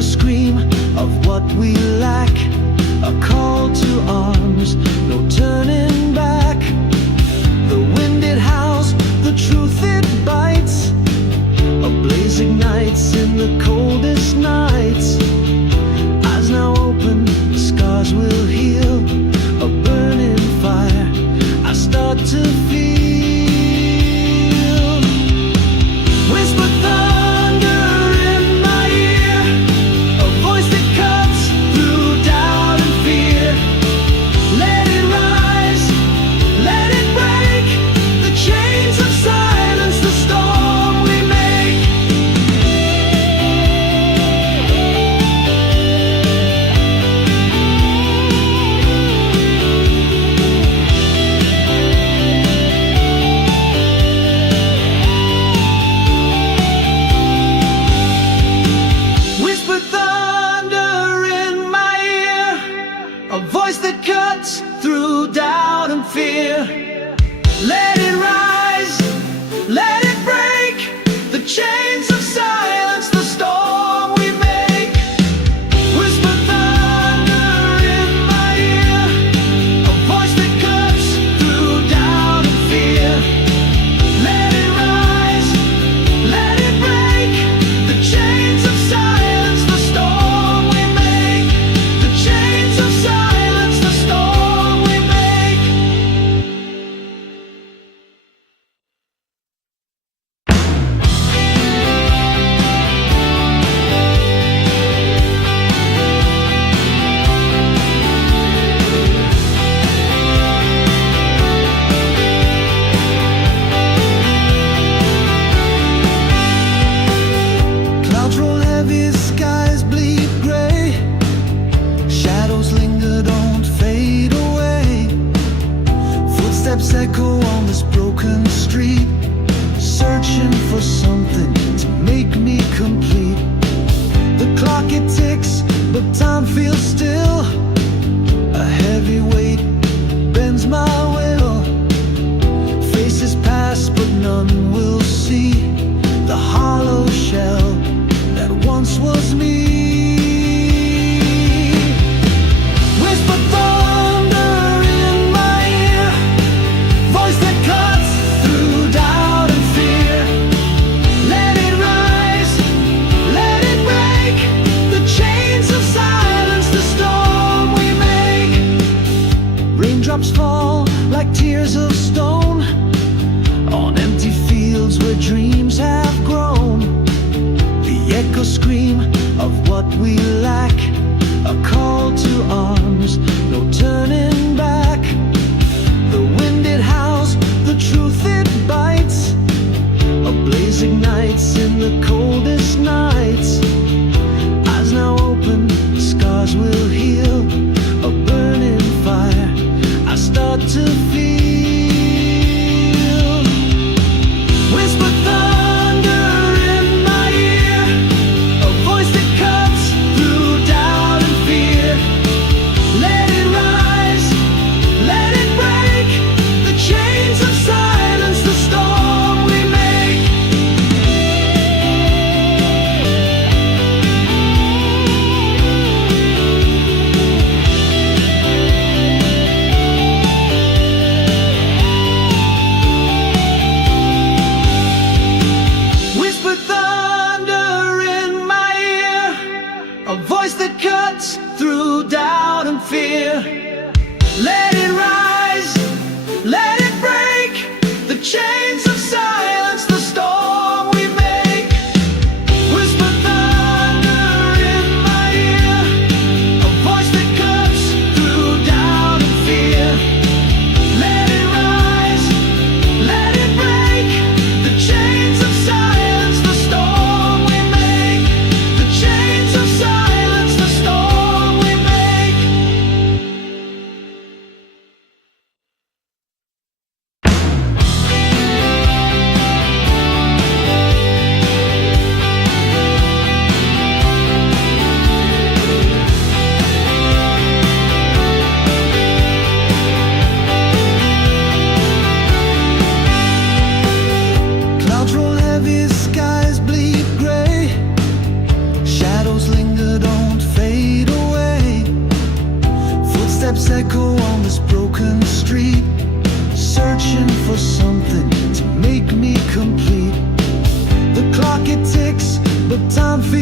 echo scream of what we lack, a call to arms, no turning back. The wind it howls, the truth it bites, a blaze ignites in the coldest nights. Eyes now open, scars will heal, a burning fire I start to feel. Whisper thunder in my ear, a voice that cuts through doubt and fear. Let it rise, let it break the chains of silence, the storm we make. Whisper thunder in my ear, a voice that cuts through doubt and fear. Let it rise, let it break the chains of silence, the storm we make. Whisper thunder in my ear, a voice that cuts through doubt and fear. Let it rise, let it break the chains of silence, the storm we make. The chains of silence, the storm we make. Clouds roll heavy, skies bleed gray. Shadows linger, don't fade away. Footsteps echo on this broken street, searching for something to make me complete. The clock it ticks, but time feels still. A heavy weight bends my will. Faces pass, but none will see the hollow shell that once was me. Whisper thunder in my ear, voice that cuts through doubt and fear. Let it rise, let it break the chains of silence, the storm we make. Raindrops fall like tears of stone on empty fields where dreams have grown. The echo scream of what we lack, a call to arms, no turning back. The wind it howls, the truth it bites, a blaze ignites in the coldest nights. Eyes now open, scars will heal, a burning fire I start to feel. Whisper thunder in my ear, a voice that cuts through doubt and fear. Let it rise, let it break the chains of silence, the storm we make. Whisper thunder in my ear, a voice that cuts through doubt and fear. Let it rise, let it break the chains of silence, the storm we make. Whisper thunder in my ear, a voice that cuts through doubt and fear. Let it rise, let it break the chains of silence, the storm we make. The chains of silence, the storm we make.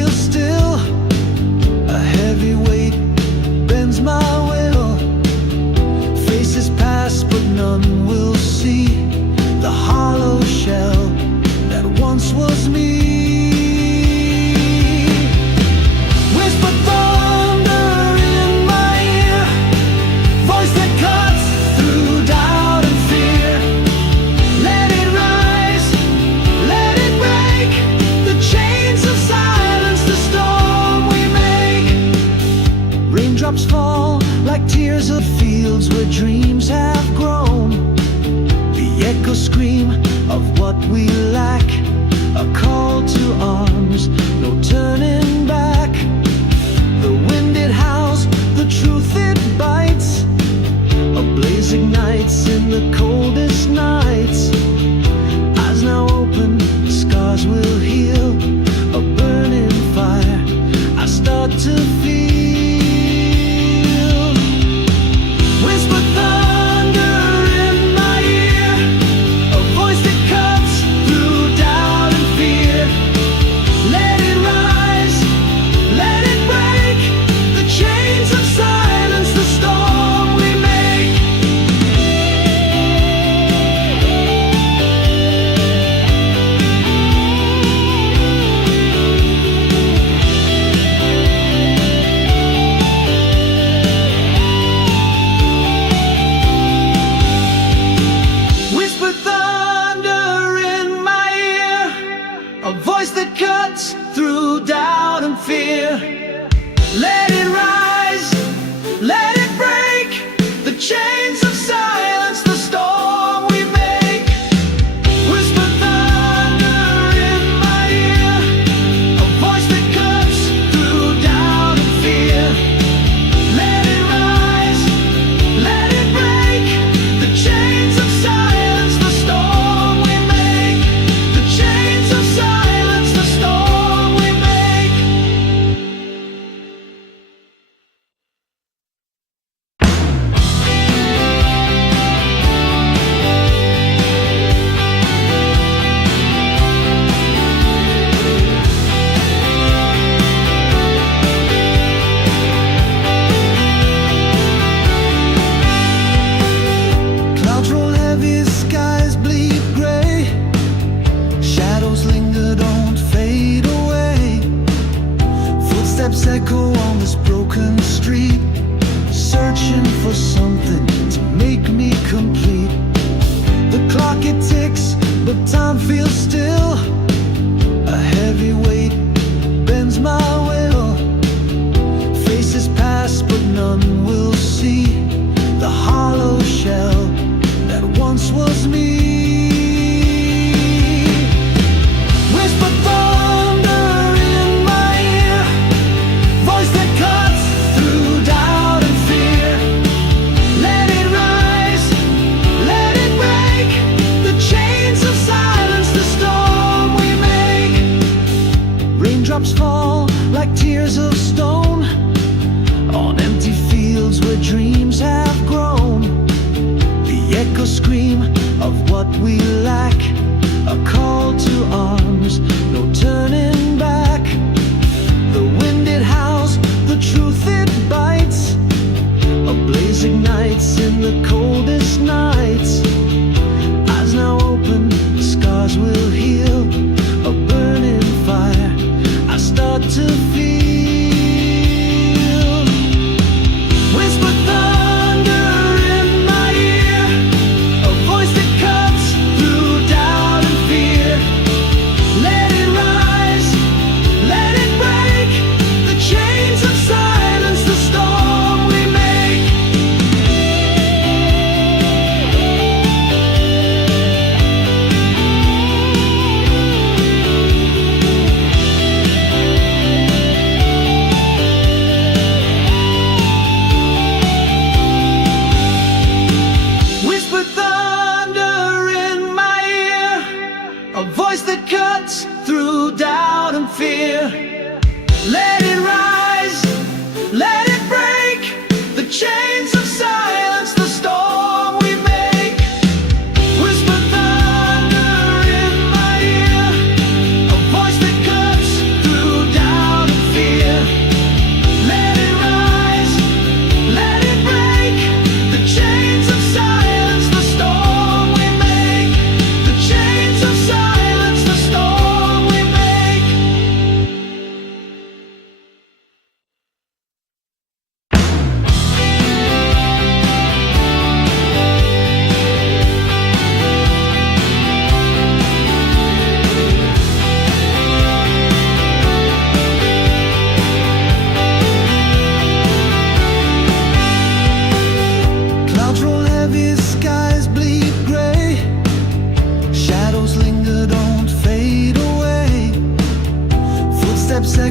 feel still. A heavy weight bends my will. Faces pass, but none will see the hollow shell that once was me. Whisper thunder in my ear, voice that cuts through doubt and fear. Let it rise, let it break the chains of silence, the storm we make. Raindrops fall like tears of fields where dreams have grown. The echo scream of what we lack, a call to arms, no turning back. The wind it howls, the truth it bites. A blaze ignites in the coldest nights. Eyes now open, scars will heal. A burning fire I start to feel. Whisper thunder in my ear, a voice that cuts through doubt and fear. Let it rise, let it break the chains of silence, the storm we make. Whisper thunder in my ear, a voice that cuts through doubt and fear. Let it rise, let it break the chains of silence, the storm we make. Whisper thunder in my ear, a voice that cuts through doubt and fear. Let it rise, let it break the chains of silence, the storm we make. The chains of silence, the storm we make. Clouds roll heavy, skies bleed gray. Shadows linger, don't fade away. Footsteps echo on this broken street, searching for something to make me complete. The clock it ticks, but time feels still. A heavy weight bends my will. Faces pass, but none will see the hollow shell that once was me. Whisper thunder in my ear, voice that cuts through doubt and fear. Let it rise, let it break the chains of silence, the storm we make. Raindrops fall like tears of stone on empty fields where dreams have grown. The echo scream of what we lack, a call to arms, no turning back. The wind it howls, the truth it bites. A blaze ignites in the coldest nights. Eyes now open, scars will heal. A burning fire I start to feel. Whisper thunder in my ear, a voice that cuts through doubt and fear. Let it rise, let it break the chains of silence, the storm we make.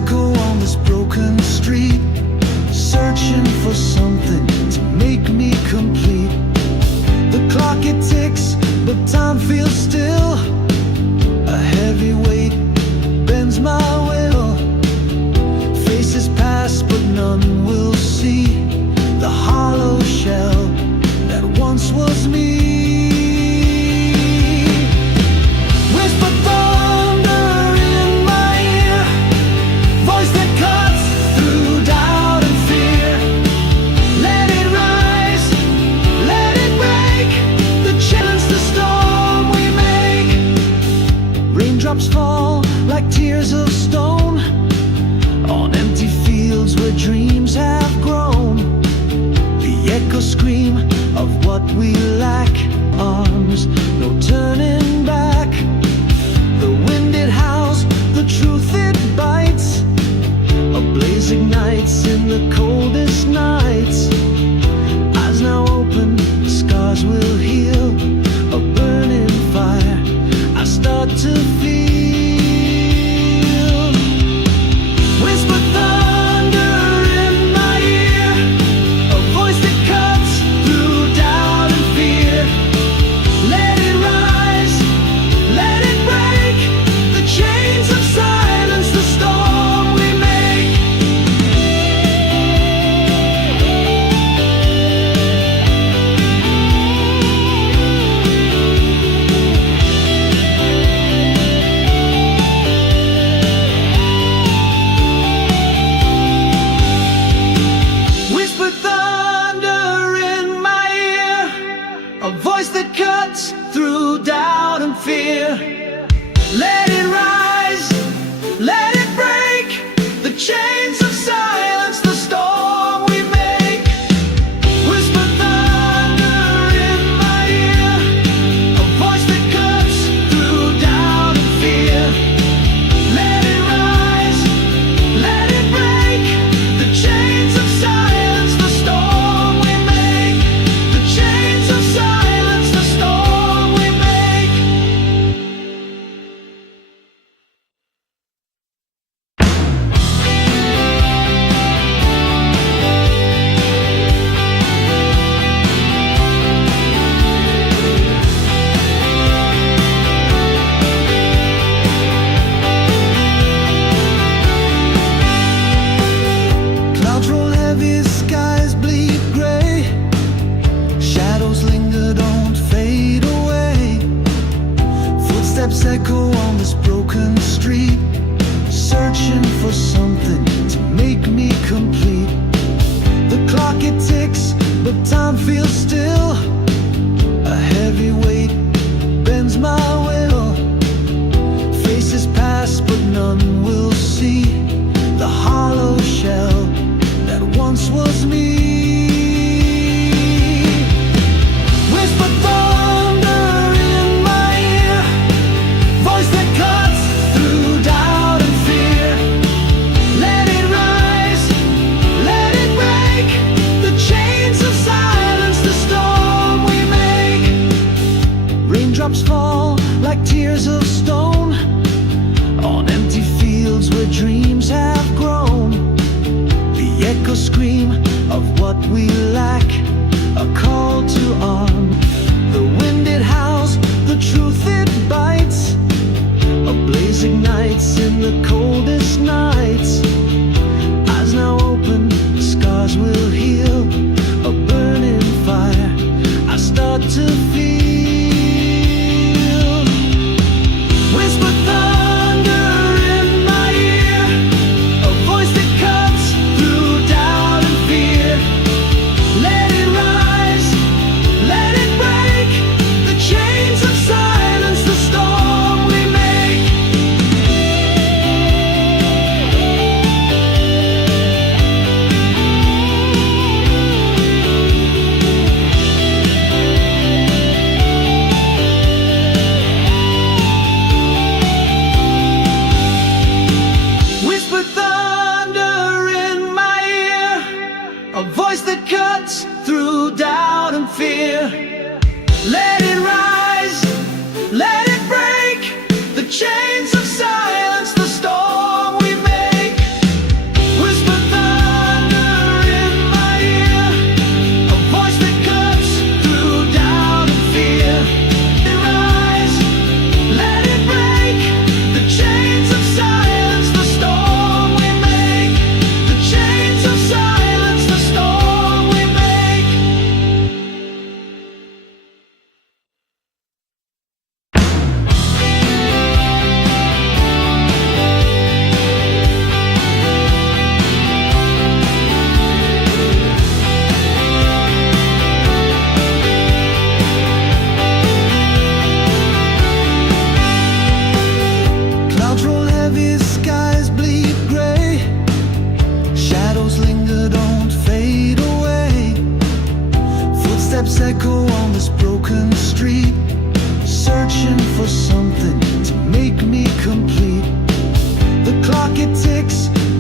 echo on this broken street, searching for something to make me complete. The clock it ticks, but time feels still. A heavy weight bends my will. Faces pass, but none will see the hollow shell that once was me. Whisper thunder in my ear, voice that cuts through doubt and fear. Let it rise, let it break, the chance, the storm we make. Raindrops fall like tears of stone on empty fields where dreams have grown. The echoes scream of what we lack, arms, no turning back. The wind it howls, the truth it bites. A blaze ignites in the coldest nights. Eyes now open, scars will heal. A burning fire I start to feel. Whisper thunder in my ear, a voice that cuts through doubt and fear. Let it rise, let it break, the chains of silence, the storm we make. Whisper thunder in my ear, a voice that cuts through doubt and fear. Let it rise, let it break, the chains of silence, the storm we make. Whisper thunder in my ear, a voice that cuts through doubt and fear. Let it rise, let it break, the chains of silence, the storm we make. The chains of silence, the storm we make. Clouds roll heavy, skies bleed gray. Shadows linger, don't fade away. Footsteps echo on this broken street, searching for something to make me complete. The clock it ticks, but time feels still. A heavy weight bends my will. Faces pass, but none will see the hollow shell that once was me. Whisper thunder in my ear, voice that cuts through doubt and fear. Let it rise, let it break, the chains of silence, the storm we make. Raindrops fall like tears of stone on empty fields where dreams have grown. The echoes scream of what we lack, a call to arm. The wind it howls, the truth it bites. A blaze ignites in the coldest nights. Eyes now open, scars will heal. A burning fire I start to feel. Whisper thunder in my ear, a voice that cuts through doubt and fear. Let it rise, let it break, the chains of silence, the storm we make. Whisper thunder in my ear, a voice that cuts through doubt and fear. Let it rise, let it break, the chains of silence, the storm we make.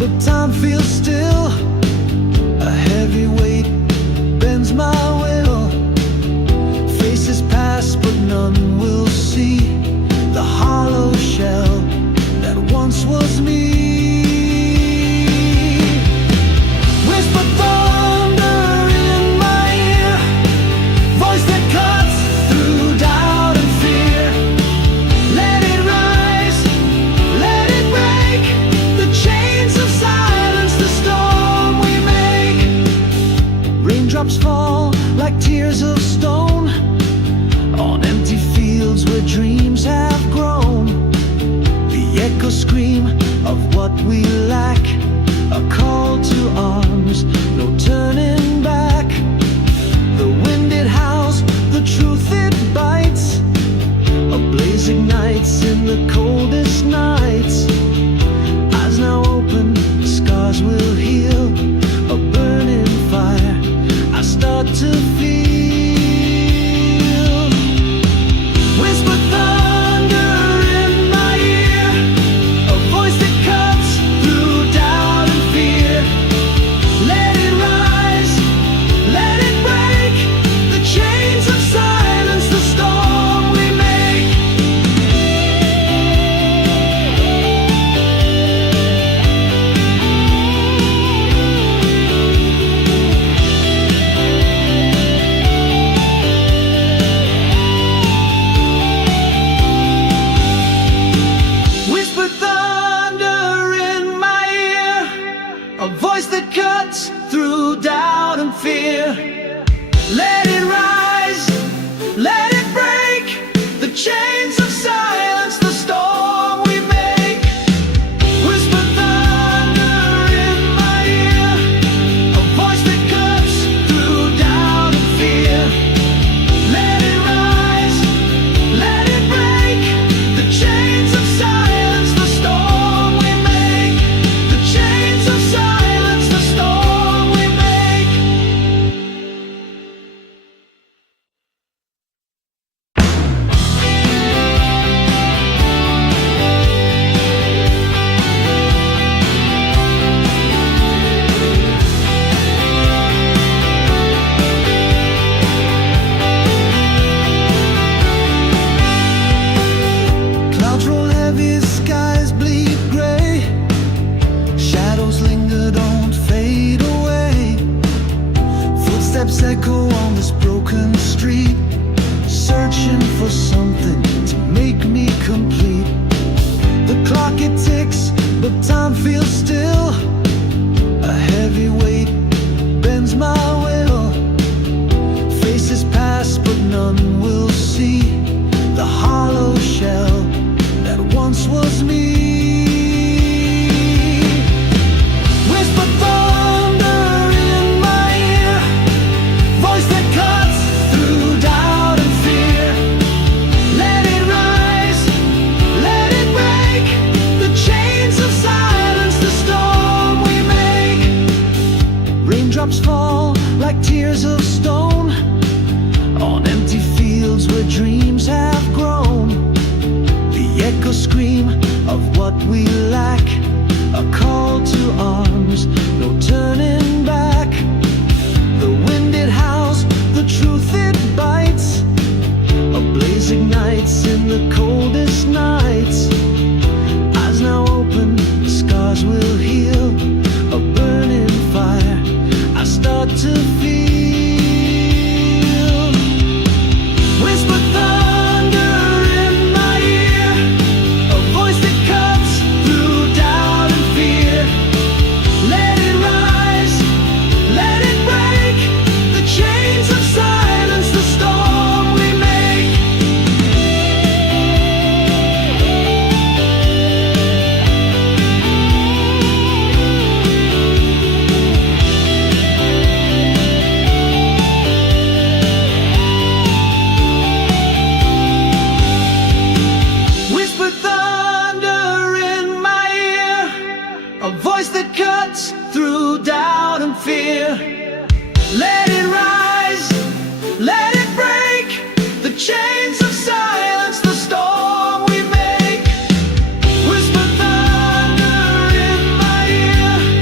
but time feels still. A heavy weight bends my will. Faces pass, but none will see the hollow shell that once was me. Whisper thunder in my ear, voice that cuts through doubt and fear. Let it rise, let it break the chains of silence, the storm we make. Raindrops fall like tears of stone on empty fields where dreams have grown. The echoes scream of what we lack, a call to arms, no turning back. The wind it howls, the truth it bites, a blaze ignites in the coldest nights. Eyes now open, scars will heal, a burning fire I start to feel. Whisper thunder in my ear, a voice that cuts through doubt and fear. Let it rise, let it break the chains of silence, the storm we make. Whisper thunder in my ear, a voice that cuts through doubt and fear. Let it rise, let it break the chains of silence, the storm we make. Whisper thunder in my ear, a voice that cuts through doubt and fear. Let it rise, let it break the chains of silence, the storm we make. The chains of silence, the storm we make. Clouds roll heavy, skies bleed gray. Shadows linger, don't fade away. Footsteps echo on this broken street, searching for something to make me complete. The clock it ticks, but time feels still. A heavy weight bends my will. Faces pass, but none will see the hollow shell that once was me. Whisper thunder in my ear, voice that cuts through doubt and fear. Let it rise, let it break the chains of silence, the storm we make. Raindrops fall like tears of stone on empty fields where dreams have grown. The echoes scream of what we lack, a call to arms, no turning back. The wind it howls, the truth it bites, a blaze ignites in the coldest nights. Eyes now open, scars will heal, a burning fire I start to feel. Whisper thunder in my ear, a voice that cuts through doubt and fear. Let it rise, let it break the chains of silence, the storm we make. Whisper thunder in my ear, a voice that cuts through doubt and fear. Let it rise, let it break the chains of silence, the storm we make. Whisper thunder in my ear,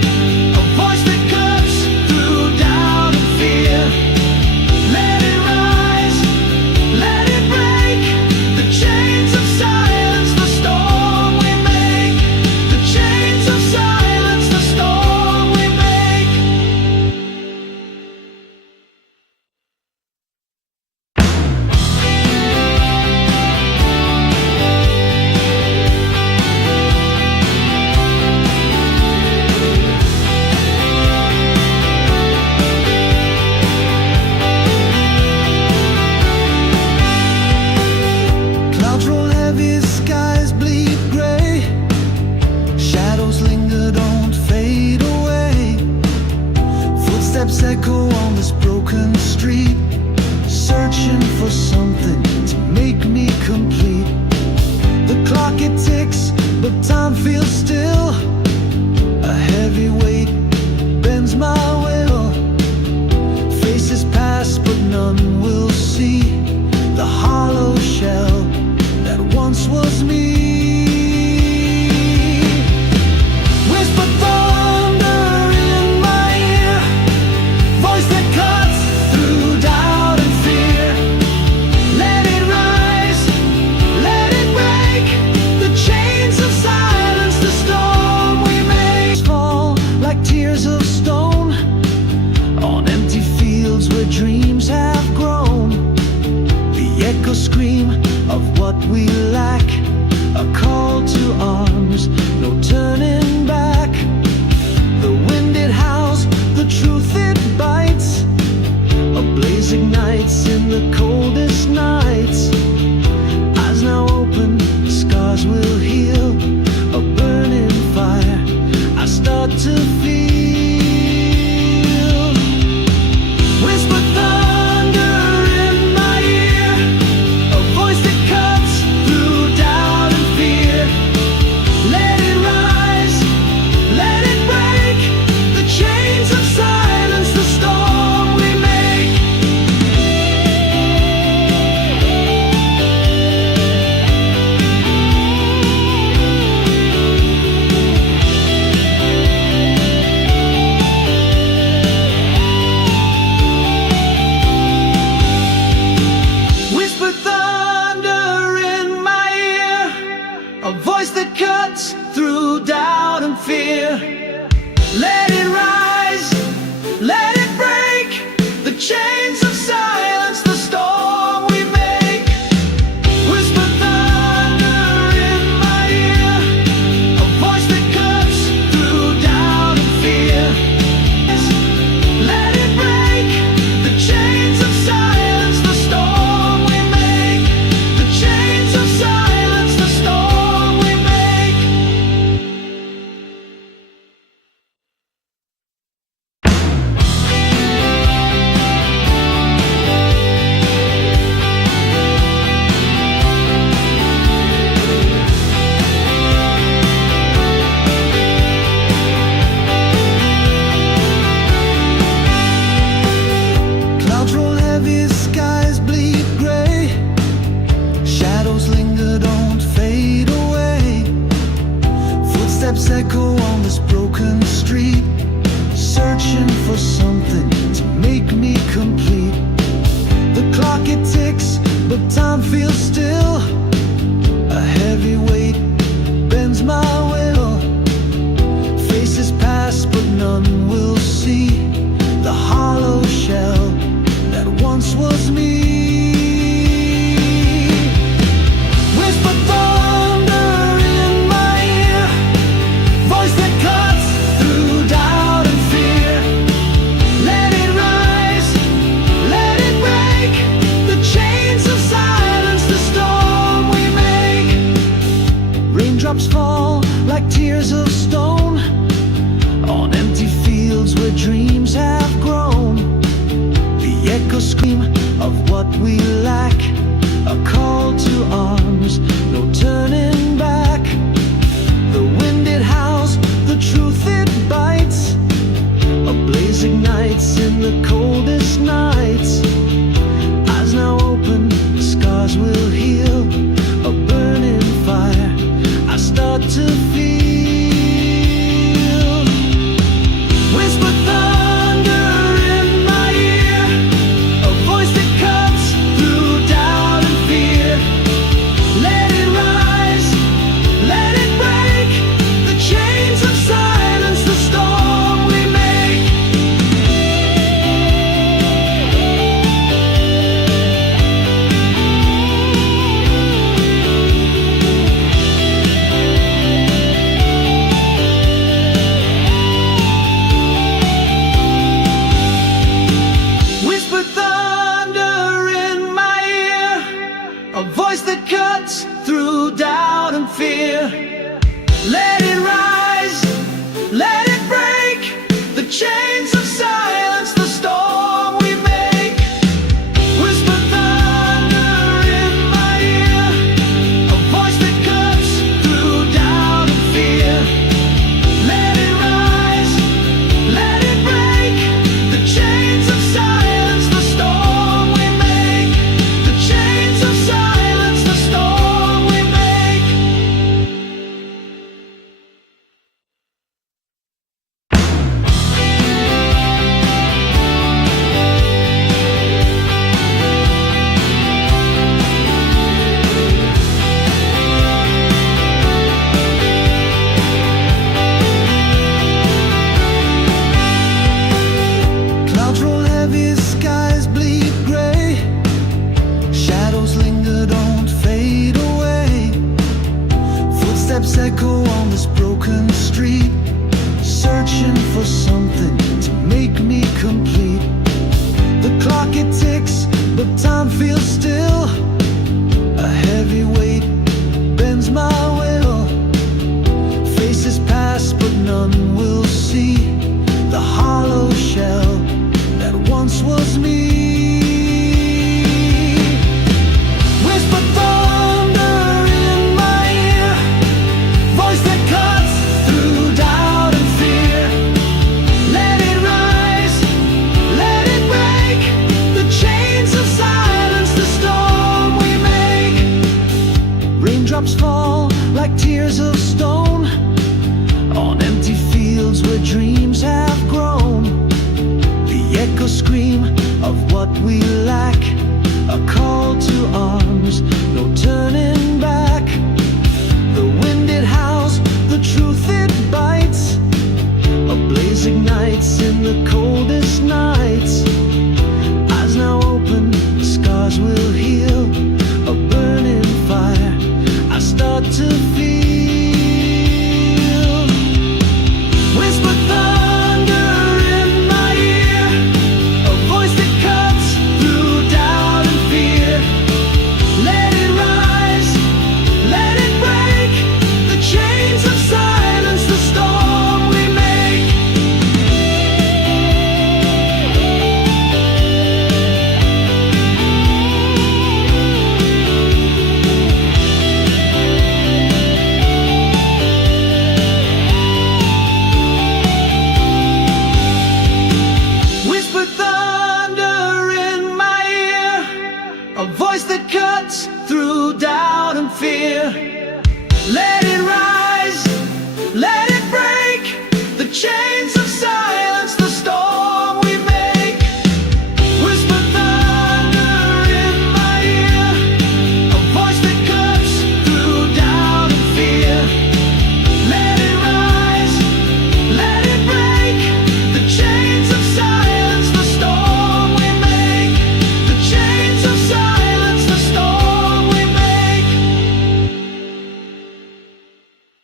what we lack, a call to arms, no turning back. The wind it howls, the truth it bites, a blaze ignites in the coldest nights. Eyes now open, scars will heal, a burning fire I start to feel. Whisper thunder in my ear, a voice that cuts through doubt and fear. Let it rise, let it break the chains of silence, the storm we make. Whisper thunder in my ear, a voice that cuts through doubt and fear. Let it rise, let it break the chains of silence, the storm we make. Whisper thunder in my ear, a voice that cuts through doubt and fear. Let it rise, let it break the chains of silence, the storm we make. The chains of silence, the storm we make. Clouds roll heavy, skies bleed gray. Shadows linger, don't fade away. Footsteps echo on this broken street, searching for something to make me complete. The clock it ticks, but time feels still. A heavy weight bends my will. Faces pass, but none will see the hollow shell that once was me. Whisper thunder in my ear, voice that cuts through doubt and fear. Let it rise, let it break the chains of silence, the storm we make. Raindrops fall like tears of stone on empty fields where dreams have grown. The echoes scream of what we lack, a call to arms, no turning back. The wind it howls, the truth it bites, a blaze ignites in the coldest nights. Eyes now open, scars will heal, a burning fire I start to feel. Whisper thunder in my ear, a voice that cuts through doubt and fear. Let it rise, let it break the chains of silence, the storm we make. Whisper thunder in my ear, a voice that cuts through doubt and fear. Let it rise, let it break the chains of silence, the storm we make. Whisper thunder in my ear, a voice that cuts through doubt and fear. Let it rise, let it break the chains of silence, the storm we make. The chains of silence, the storm we make.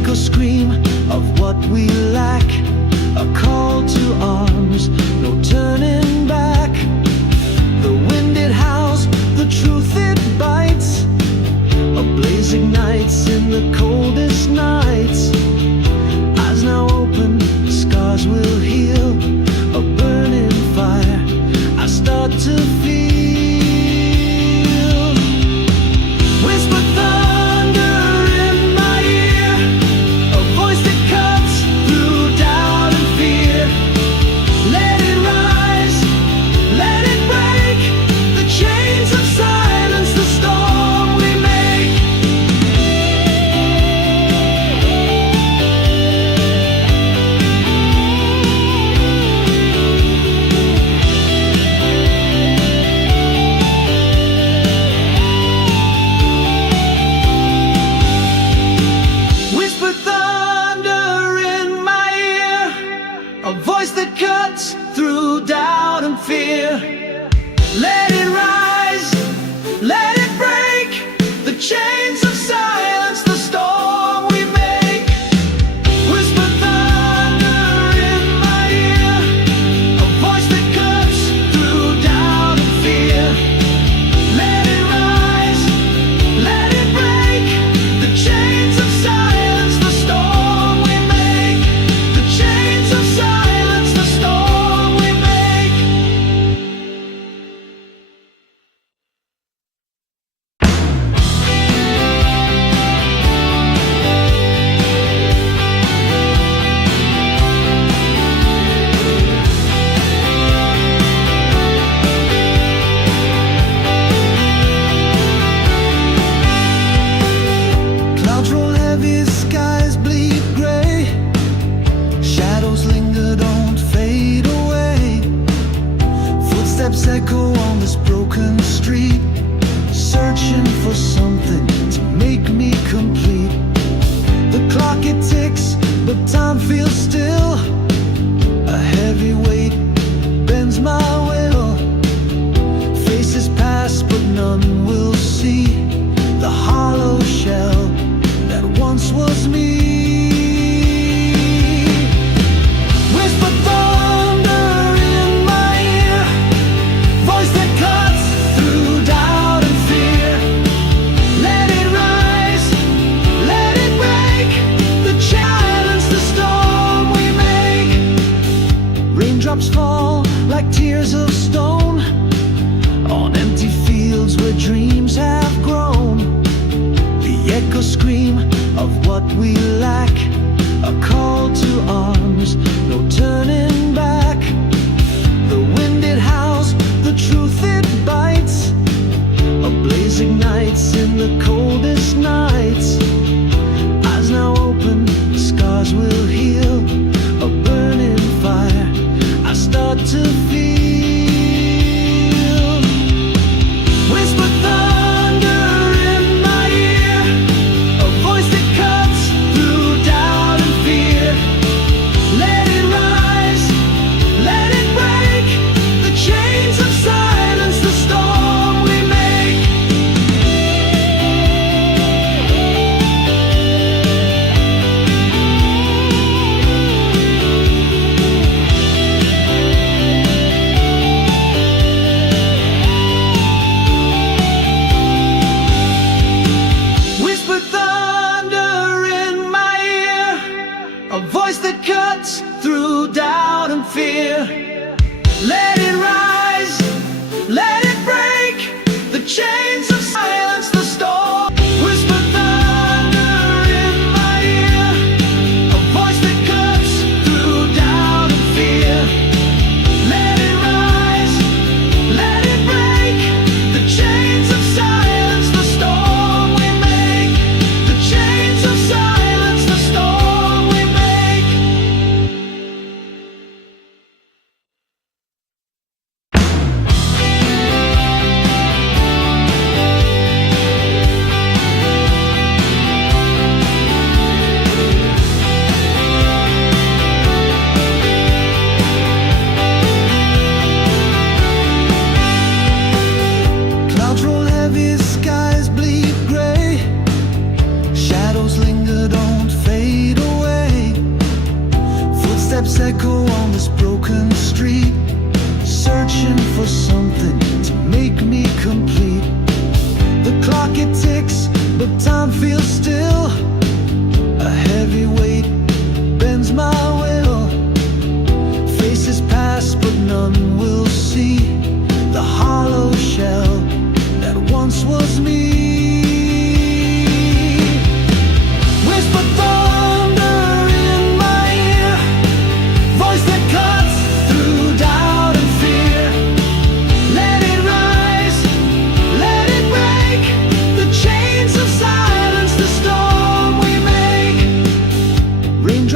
echo scream of what we lack, a call to arms, no turning back. The wind it howls, the truth it bites, a blaze ignites in the coldest nights. Eyes now open, scars will heal, a burning fire I start to feel. Whisper thunder in my ear, a voice that cuts through doubt and fear. Let it rise, let it break the chains of silence, the storm we make. Whisper thunder in my ear, a voice that cuts through doubt and fear. Let it rise, let it break the chains of silence, the storm we make. Whisper thunder in my ear, a voice that cuts through doubt and fear. Let it rise, let it break the chains of silence, the storm we make. The chains of silence, the storm we make. Clouds roll heavy, skies bleed gray. Shadows linger, don't fade away. Footsteps echo on this broken street, searching for something to make me complete. The clock it ticks, but time feels still. A heavy weight bends my will. Faces pass, but none will see the hollow shell that once was me. Whisper thunder in my ear, voice that cuts through doubt and fear. Let it rise, let it break the challenge, the storm we make. Raindrops fall like tears of stone on empty fields where dreams have grown. The echo scream of what we lack, a call to arms, no turning back. The wind it howls, the truth it bites, a blaze ignites in the coldest nights. Eyes now open, scars will heal, a burning fire I start to feel. Whisper thunder in my ear, a voice that cuts through doubt and fear. Let it rise, let it break the chains of silence, the storm we make. Whisper thunder in my ear, a voice that cuts through doubt and fear. Let it rise, let it break the chains of silence, the storm. Whisper thunder in my ear, a voice that cuts through doubt and fear. Let it rise, let it break the chains of silence, the storm we make. The chains of silence, the storm we make.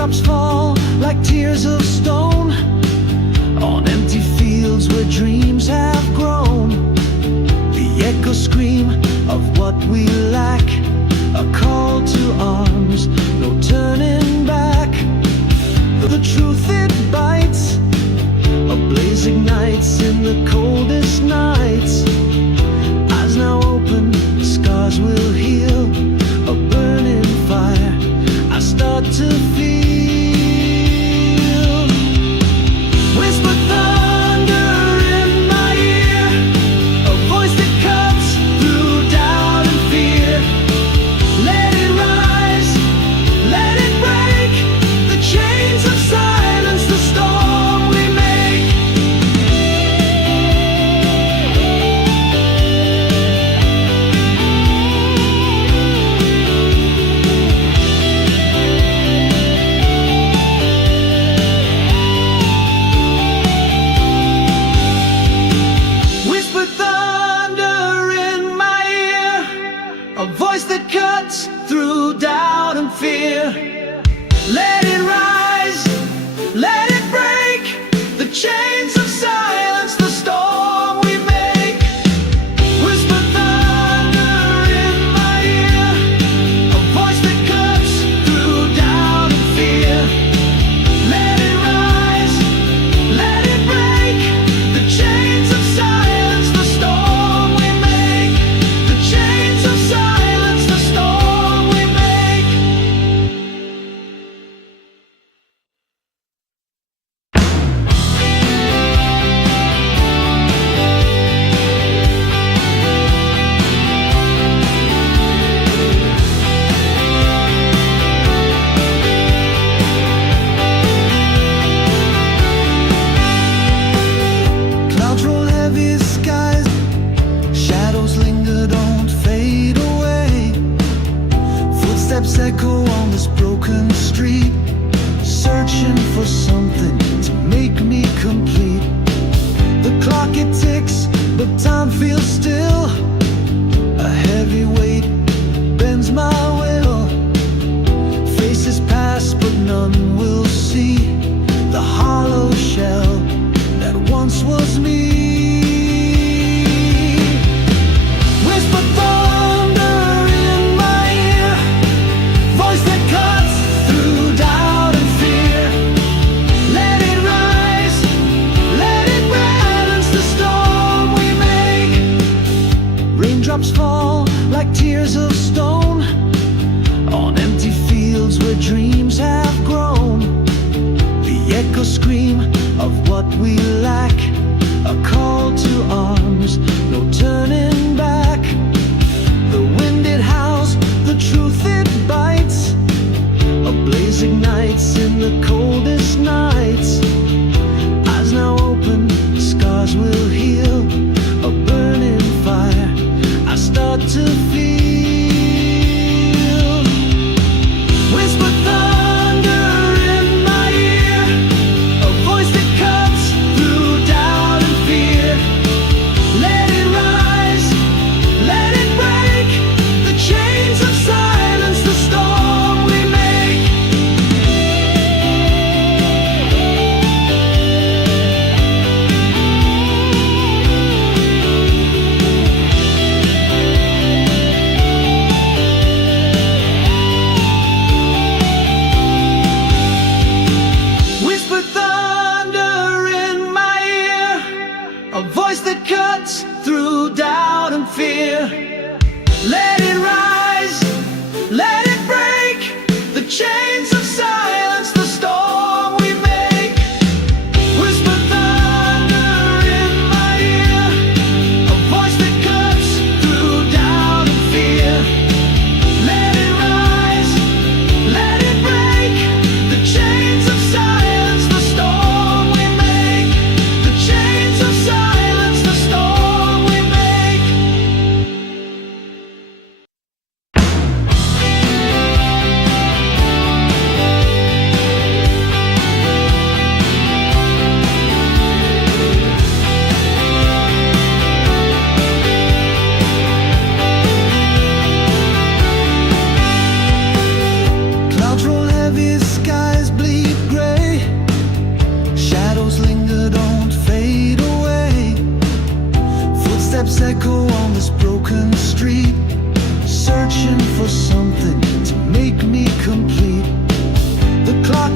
Raindrops fall like tears of stone on empty fields where dreams have grown. The echo scream of what we lack, a call to arms, no turning back. The truth it bites, a blaze ignites in the coldest nights. Eyes now open, scars will heal, a burning fire I start to feel. Whisper thunder in my ear, a voice that cuts through doubt and fear. Let it rise, let it break the chains of silence, the storm we make. Whisper thunder in my ear, a voice that cuts through doubt and fear. Let it rise, let it break the chains of silence, the storm we make. Whisper thunder in my ear, a voice that cuts through doubt and fear. Let it rise, let it break the chains of silence, the storm we make. The chains of silence, the storm we make. Clouds roll heavy skies, shadows linger, don't fade away. Footsteps echo on this broken street, searching for something to make me complete. The clock it ticks, but time feels still. A heavy weight bends my will. Faces pass, but none will see the hollow shell that once was me. Whisper thunder in my ear, voice that cuts through doubt and fear. Let it rise, let it balance the storm we make. Raindrops fall like tears of stone on empty fields where dreams have grown. The echo scream of what we lack, a call to arms, no turning back. The wind it howls, the truth it bites, a blaze ignites in the coldest nights. Eyes now open, scars will heal, a burning fire I start to feel. Whisper thunder in my ear, a voice that cuts through doubt and fear. Let it rise, let it break the chains of silence, the storm we make.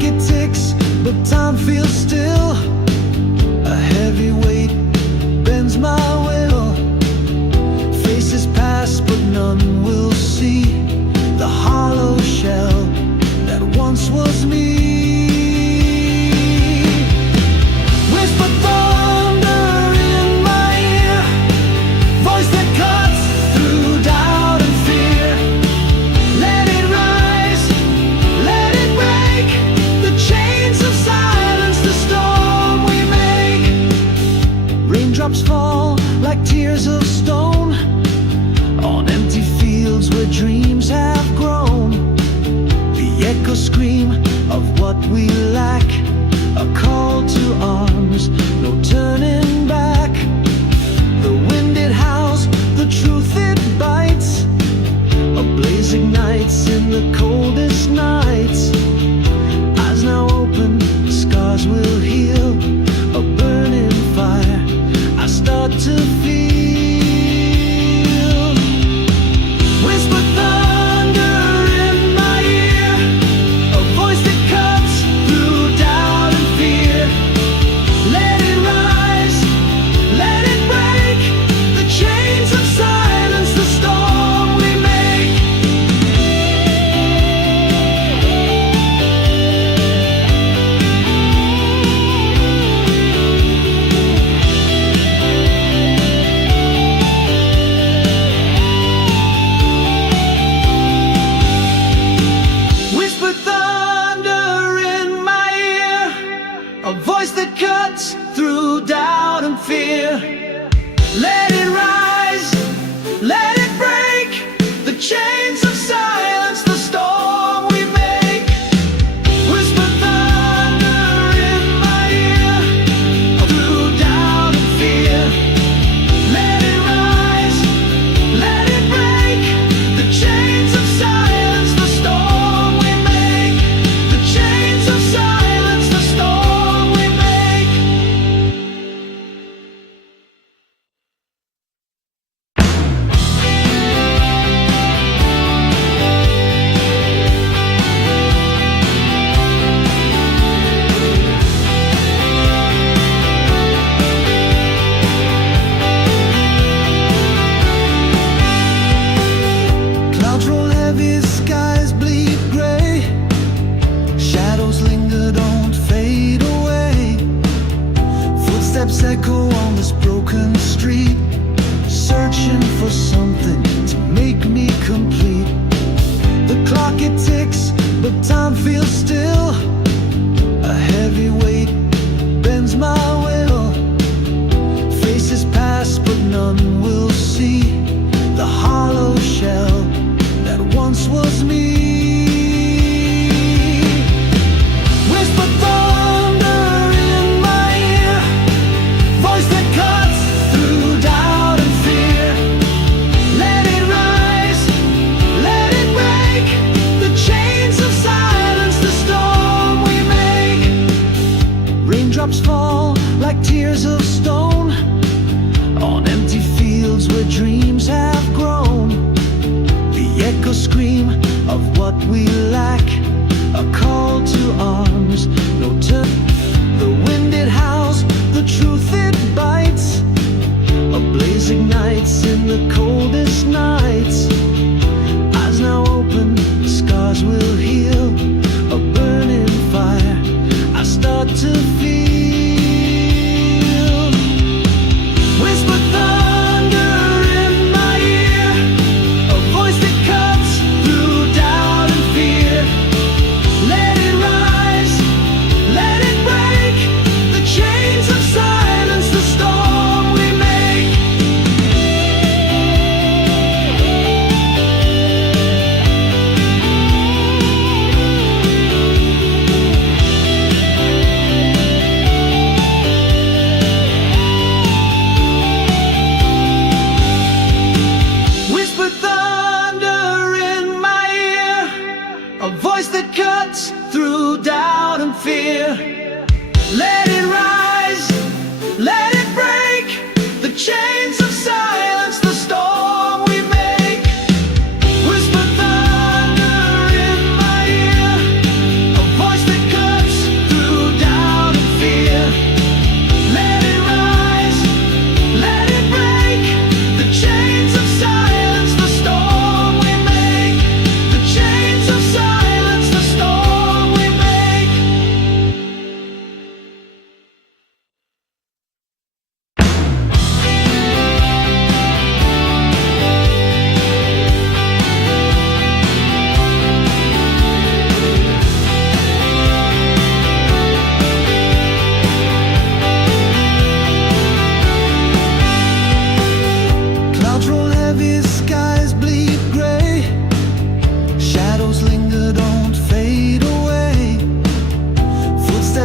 it ticks, but time feels still. A heavy weight bends my will. Faces pass, but none will see the hollow shell that once was me. Whisper thunder in my ear, voice that cuts through doubt and fear. Let it rise, let it break the chains of silence, the storm we make. Raindrops fall like tears of stone on empty fields where dreams have grown. The echo scream of what we lack, a call to arms, no turning back. The wind it howls, the truth it bites. A blaze ignites in the coldest nights. Eyes now open, scars will heal. A burning fire I start to feel. Whisper thunder in my ear, a voice that cuts through doubt and fear. Let it rise, let it break the chains of silence, the storm we make. Whisper thunder in my ear, a voice that cuts through doubt and fear. Let it rise, let it break the chains of silence, the storm we make. Whisper thunder in my ear, through doubt and fear. Let it rise, let it break the chains of silence, the storm we make. The chains of silence, the storm we make. Clouds roll heavy, skies bleed gray. Shadows linger, don't fade away. Footsteps echo on this broken street, searching for something to make me complete. The clock it ticks, but time feels still. A heavy weight bends my will. Faces pass, but none will see the hollow shell that once was me. Whisper thunder in my ear, voice that cuts through doubt and fear. Let it rise, let it break the chains of silence, the storm we make. Raindrops fall like tears of stone on empty fields where dreams have grown. The echo scream of what we lack, a call to arms, no turn. The wind it howls, the truth it bites. A blaze ignites in the coldest nights. Eyes now open, scars will heal. A burning fire I start to feel. Whisper thunder in my ear, a voice that cuts through doubt and fear. Let it rise, let it break the chains of silence, the storm we make. Whisper thunder in my ear, a voice that cuts through doubt and fear. Let it rise, let it break the chains of silence, the storm we make. Whisper thunder in my ear, a voice that cuts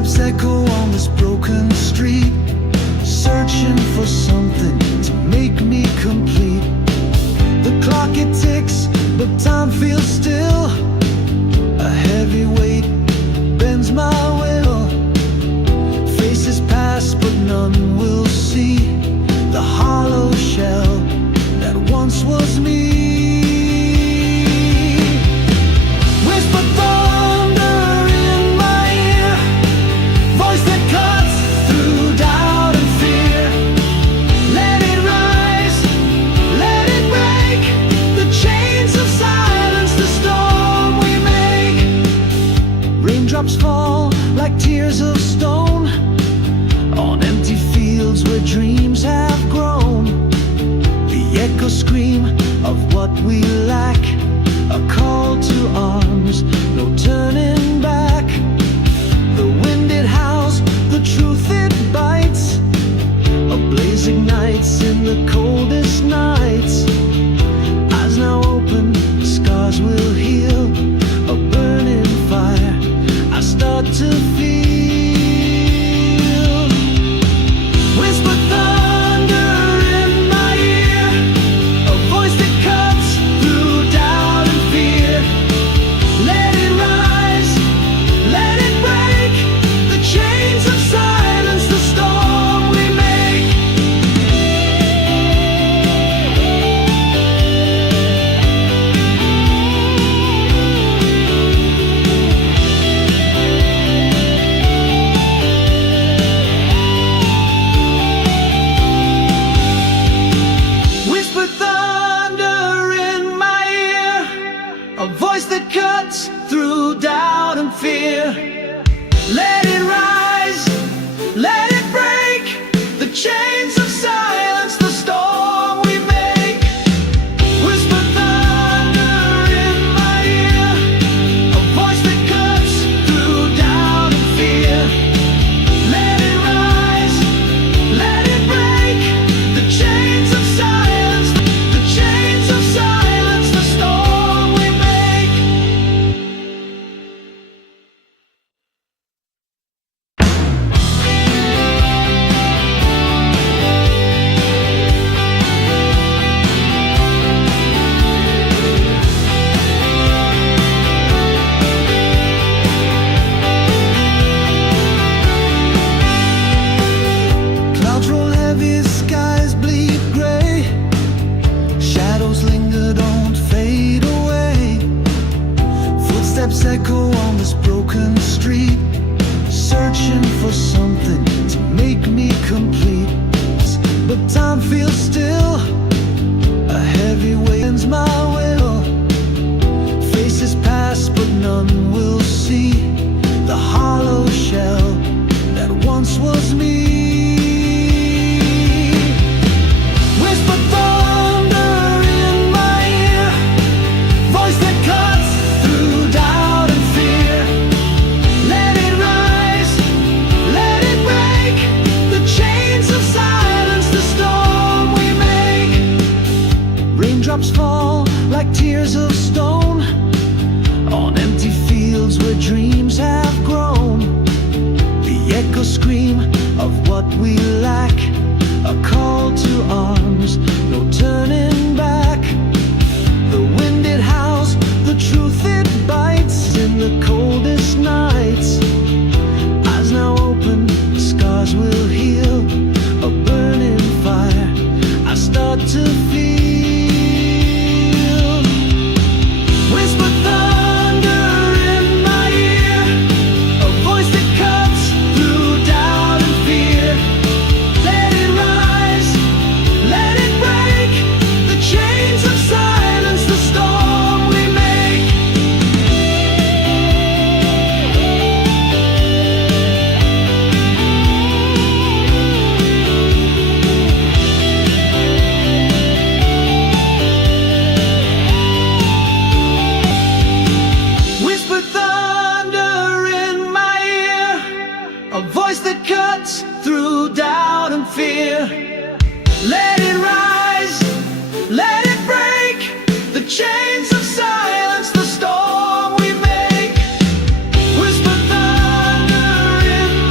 Footsteps echo on this broken street, searching for something to make me complete. The clock it ticks, but time feels still. A heavy weight bends my will. Faces pass, but none will see the hollow shell that once was me. Whisper thunder in my ear, voice that cuts through doubt and fear. Let it rise, let it break the chains of silence, the storm we make. Raindrops fall like tears of stone on empty fields where dreams have grown. The echo scream of what we lack, a call to arms, no turning back. The wind it howls, the truth it bites. A blaze ignites in the coldest nights. Eyes now open, scars will heal. A burning fire I start to feel. Whisper thunder in my ear, a voice that cuts through doubt and fear. Let it rise, let it break the chains of silence, the storm we make. Whisper thunder in my ear, a voice that cuts through doubt and fear. Let it rise, let it break the chains of silence, the storm we make. Whisper thunder in my ear, a voice that cuts through doubt and fear. Let it rise, let it break the chains of silence, the chains of silence, the storm we make. Clouds roll heavy, skies bleed gray. Shadows linger, don't fade away. Footsteps echo on this broken street, searching for something to make me complete. But time feels still, a heavy weight bends my will. Faces pass, but none will see the hollow shell that once was me. Whisper thunder in my ear, voice that cuts through doubt and fear. Let it rise, let it break the chains of silence, the storm we make. Raindrops fall like tears of stone on empty fields where dreams have grown. The echo scream of what we lack, a call to arms, no turning back. The wind it howls, the truth it bites in the coldest nights. Eyes now open, scars will heal. A burning fire I start to feel. Whisper thunder in my ear, a voice that cuts through doubt and fear. Let it rise, let it break the chains of silence, the storm we make. Whisper thunder in my ear, a voice that cuts through doubt and fear. Let it rise, let it break the chains of silence, the storm we make. Whisper thunder in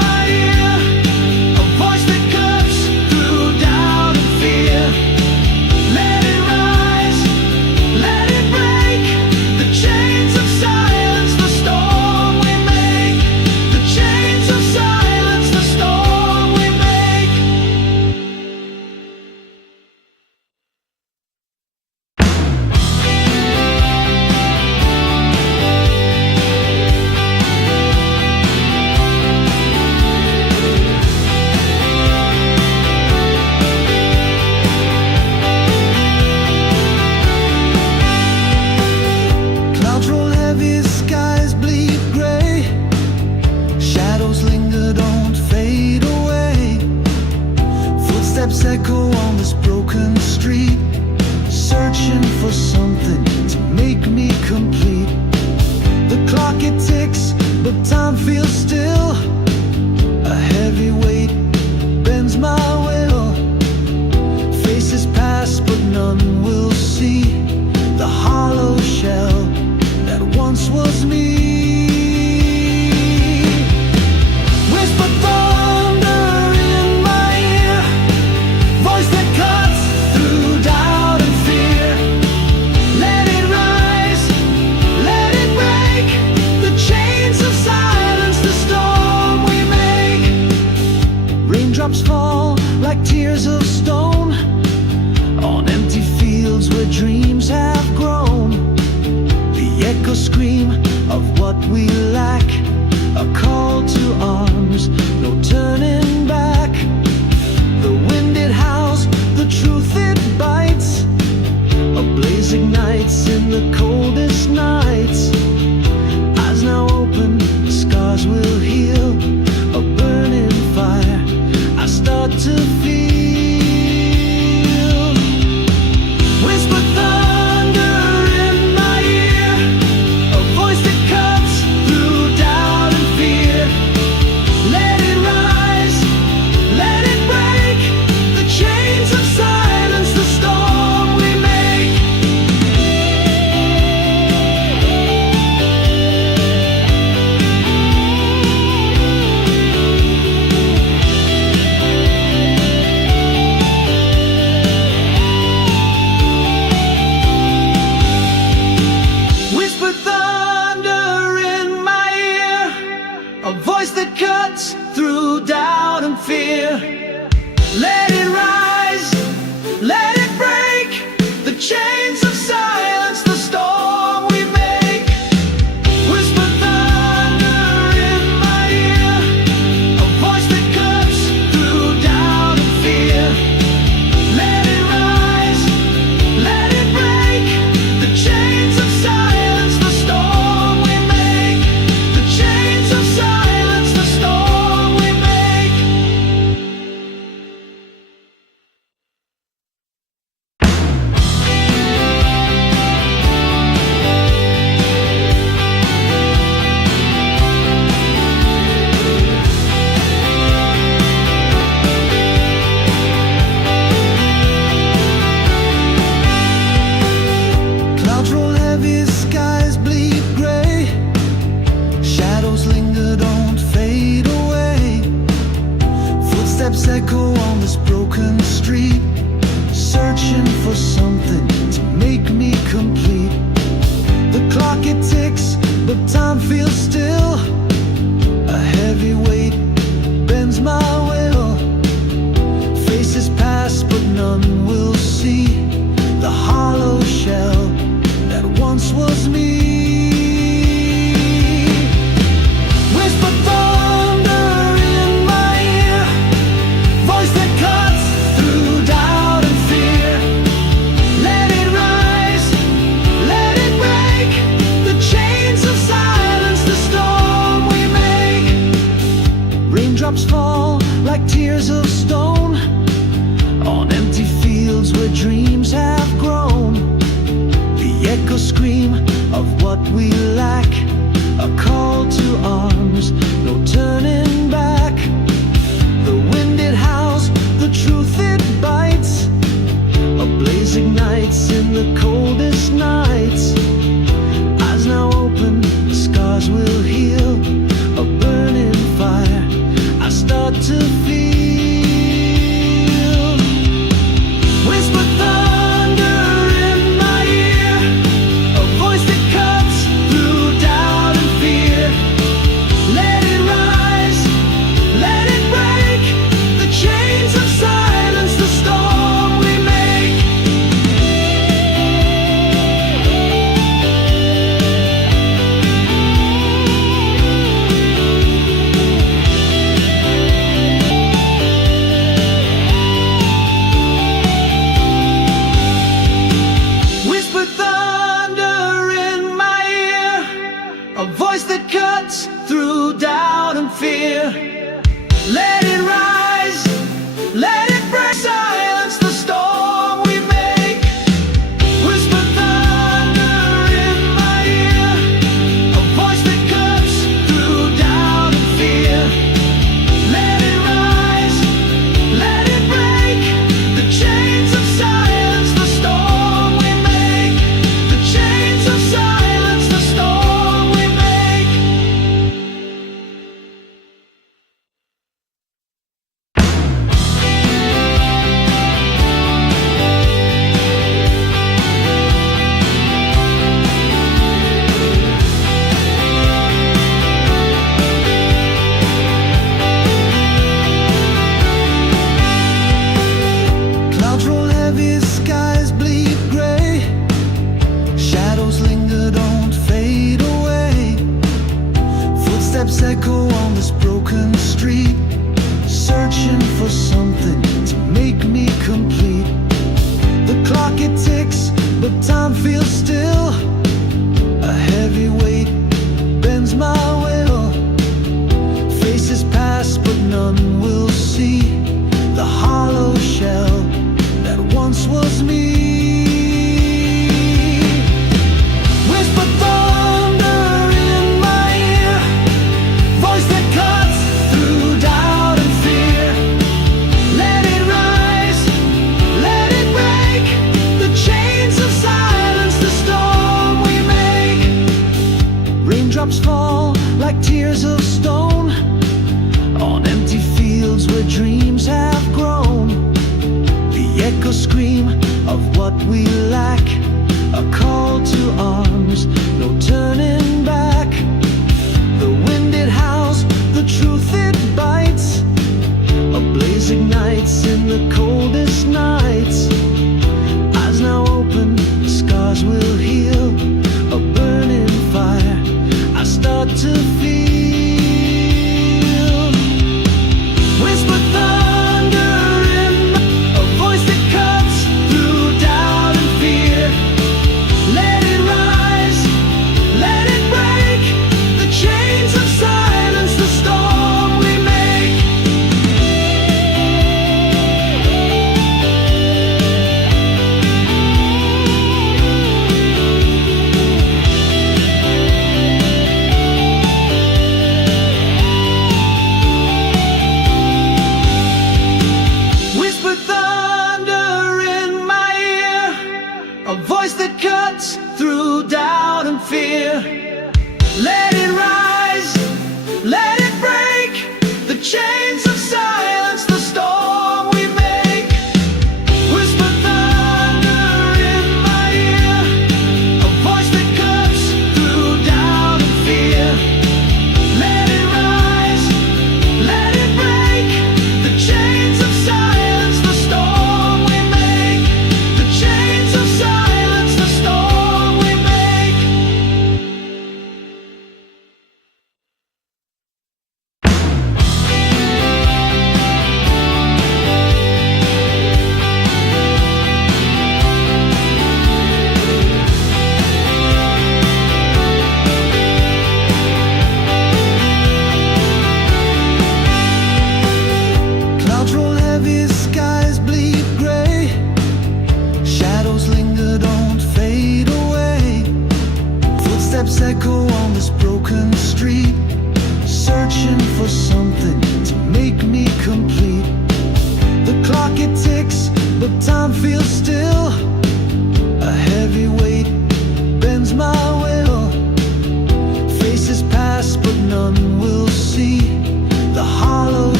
tears of stone on empty fields where dreams have grown. The echo scream of what we lack, a call to arms, no turning back. The wind it howls, the truth it bites, a blaze ignites in the coldest nights. Eyes now open, scars will heal, a burning fire I start to feel. Whisper thunder in my ear, a voice that cuts through doubt and fear. Let it rise, let it break the chains of silence, the storm we make. Whisper thunder in my ear, a voice that cuts through doubt and fear. Let it rise, let it break the chains of silence, the storm we make. Whisper thunder in my ear, a voice that cuts through doubt and fear. Let it rise, let it break the chains of silence, the storm we make. The chains of silence, the storm we make. Clouds roll heavy, skies bleed gray. Shadows linger, don't fade away. Footsteps echo on this broken street, searching for something to make me complete. The clock it ticks, but time feels still. A heavy weight bends my will. Faces pass, but none will see the hollow shell that once was me. Whisper thunder in my ear, voice that cuts through doubt and fear. Let it rise, let it break the chains of silence, the storm we make. Raindrops fall like tears of stone on empty fields where dreams have grown. The echo scream of what we lack, a call to arms, no turning back. The wind it howls, the truth it bites, a blaze ignites in the coldest nights. Eyes now open, scars will heal, a burning fire I start to feel. Whisper thunder in my ear, a voice that cuts through doubt and fear. Let it rise, let it break the chains of silence, the storm we make. Whisper thunder in my ear, a voice that cuts through doubt and fear. Let it rise, let it break silence, the storm we make. Whisper thunder in my ear, a voice that cuts through doubt and fear. Let it rise, let it break the chains of silence, the storm we make. The chains of silence, the storm we make. Footsteps echo on this broken street, searching for something to make me complete. The clock it ticks, but time feels still. A heavy weight bends my will. Faces pass, but none will see the hollow shell that once was me. Whisper thunder in my ear, voice that cuts through doubt and fear. Let it rise, let it break the chains of silence, the storm we make. Raindrops fall like tears of stone on empty fields where dreams have grown. The echoes scream of what we lack, a call to arms, no turning back. The wind it howls, the truth it bites. A blaze ignites in the coldest nights. Eyes now open, scars will heal. A burning fire I start to feel. Whisper thunder in a voice that cuts through doubt and fear. Let it rise,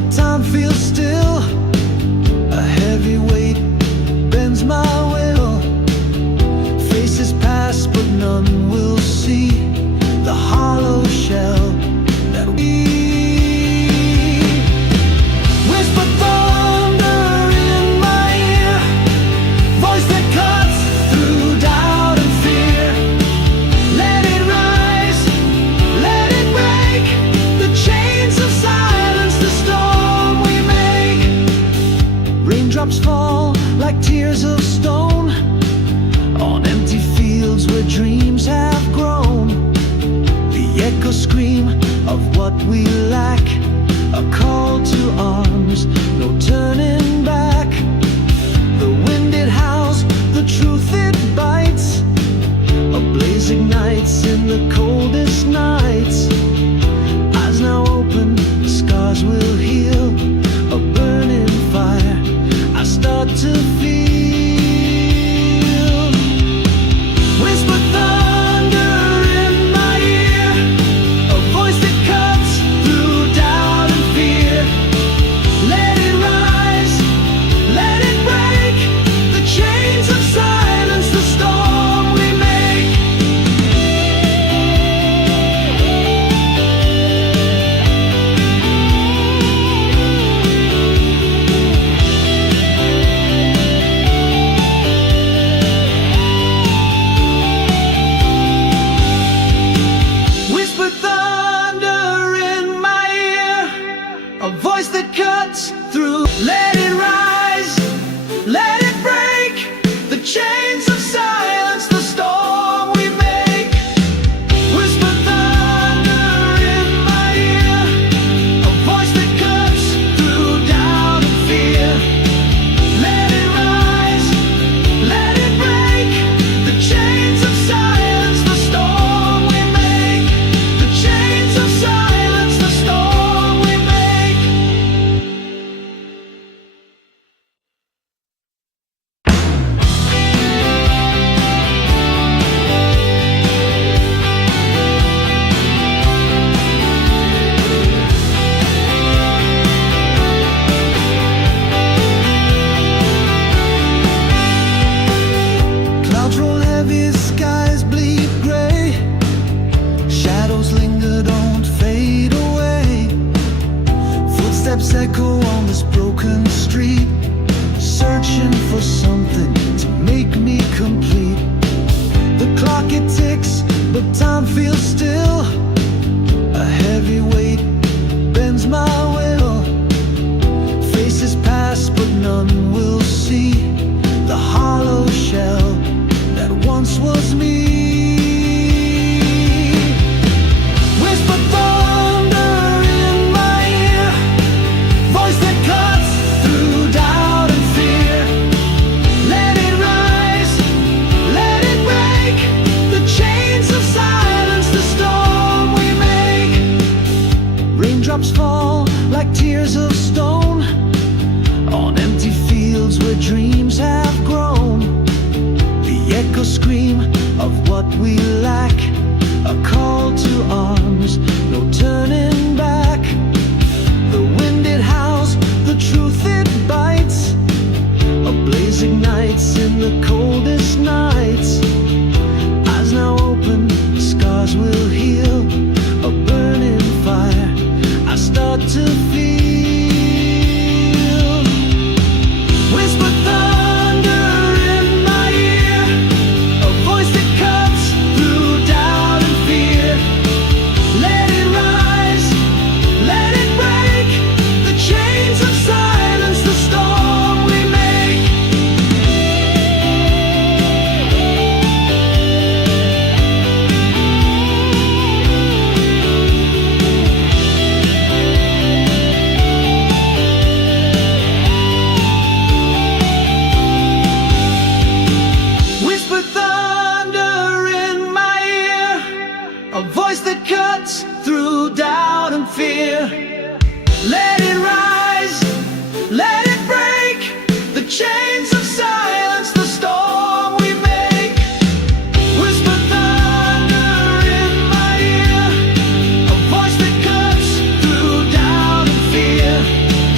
but time feels still. A heavy weight bends my will. Faces pass, but none will see the hollow shell that we whisper thunder in my ear, voice that cuts through doubt and fear. Let it rise, let it break the chains of silence, the storm we make. Raindrops fall like tears of stone on empty fields where dreams have grown. The echo scream of what we lack, a call to arms, no turning back. The wind it howls, the truth it bites. A blaze ignites in the coldest nights. Eyes now open, scars will heal. A burning fire I start to feel. Whisper thunder in my ear, a voice that cuts through doubt and fear. Let it rise, let it break the chains of silence, the storm we make. Whisper thunder in my ear, a voice that cuts through. Let it rise, let it break the chains of silence, the storm we make. Whisper thunder in my ear, a voice that cuts through doubt and fear. Let it rise, let it break the chains of silence, the storm we make. The chains of silence, the storm we make. Clouds roll heavy, skies bleed gray. Shadows linger, don't fade away. Footsteps echo on this broken street, searching for something to make me complete. The clock it ticks, but time feels still. A heavy weight bends my will. Faces pass, but none will see the hollow shell that once was me. Whisper thunder in my ear, voice that cuts through doubt and fear. Let it rise, let it break the chains of silence, the storm we make. Raindrops fall like tears of stone on empty fields where dreams have grown. The echo scream of what we lack, a call to arms, no turning back. The wind it howls, the truth it bites. A blaze ignites in the coldest nights. Eyes now open, scars will heal. A burning fire I start to feel. Whisper thunder in my ear, a voice that cuts through doubt and fear. Let it rise, let it break the chains of silence, the storm we make. Whisper thunder in my ear, a voice that cuts through doubt and fear. Let it rise, let it break the chains of silence, the storm we make. Whisper thunder in my ear, a voice that cuts through doubt and fear.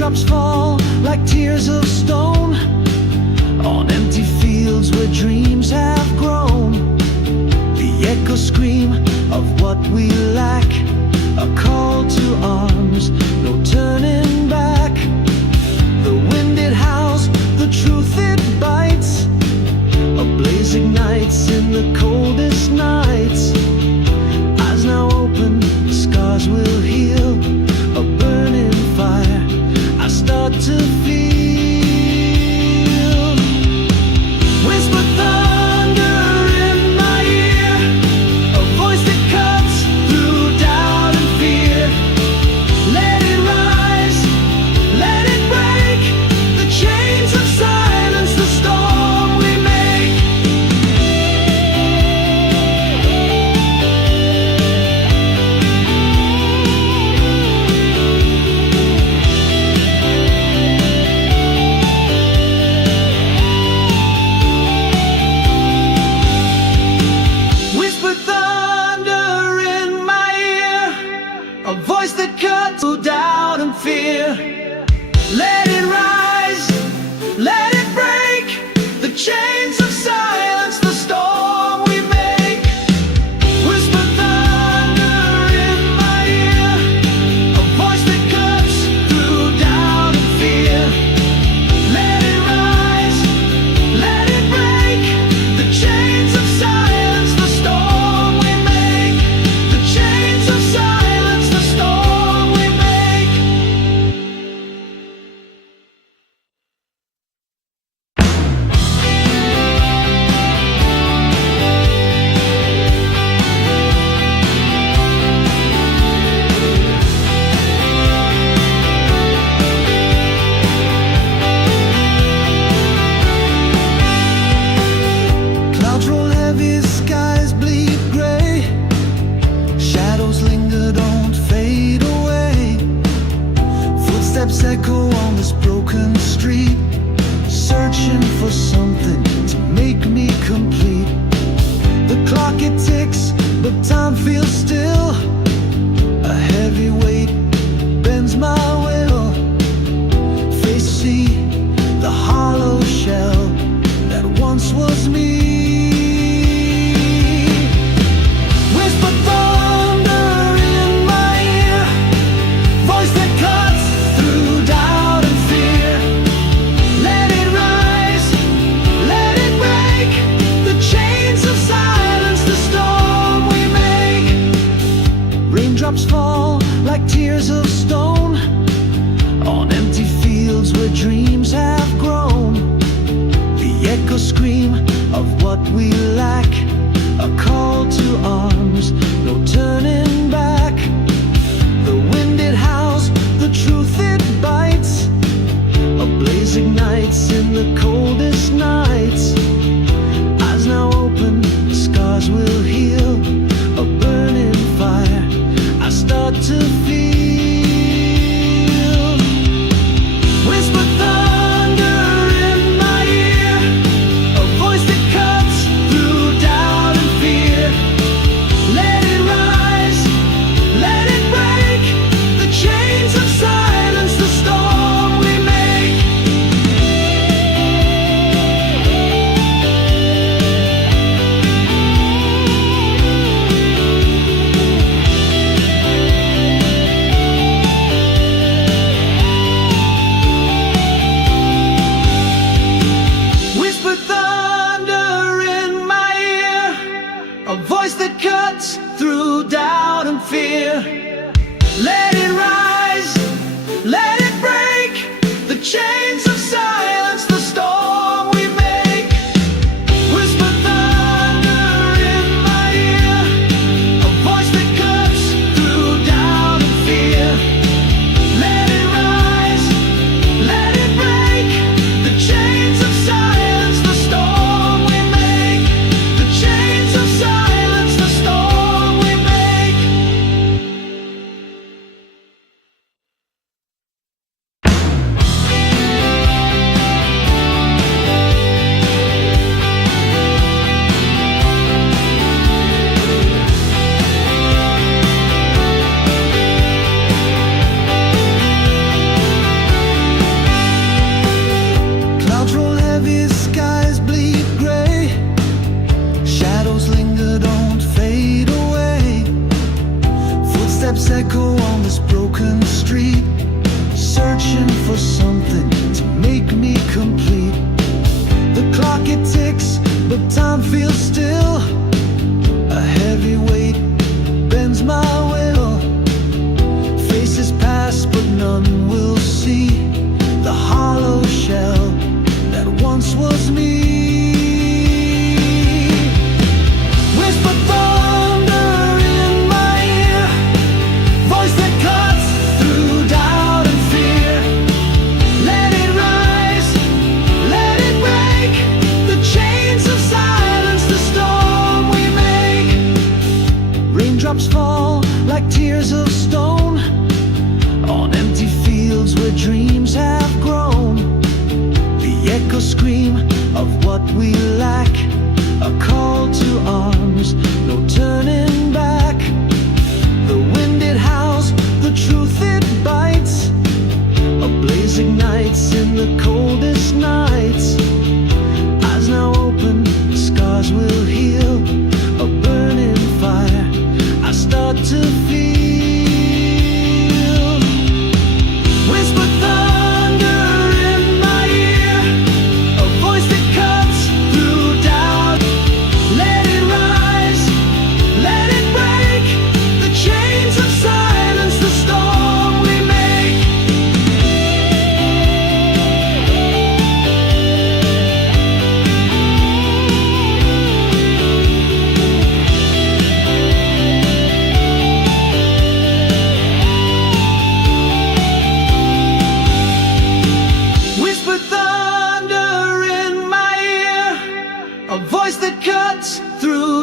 Raindrops fall like tears of stone on empty fields where dreams have grown. The echoes scream of what we lack, a call to arms, no turning back. The wind it howls, the truth it bites, a blaze ignites in the coldest nights. Eyes now open, scars will heal, a burning fire I start to feel. Whisper thunder in my ear, a voice that cuts through doubt and fear. Let it rise, let it break the chains of silence, the storm we make. Whisper thunder in my ear, a voice that cuts through doubt and fear. Let it rise, let it break the chains of silence, the storm we make. Whisper thunder in my ear, a voice that cuts through doubt and fear. Let it rise, let it break the chains of silence, the storm we make. The chains of silence, the storm we make. Clouds roll heavy, skies bleed gray. Shadows linger, don't fade away. Footsteps echo on this broken street, searching for something to make me complete. The clock it ticks, but time feels still. A heavy weight bends my will. Face see the hollow shell that once was me. Whisper thunder in my ear, voice that cuts through doubt and fear. Let it rise, let it break the chains of silence, the storm we make.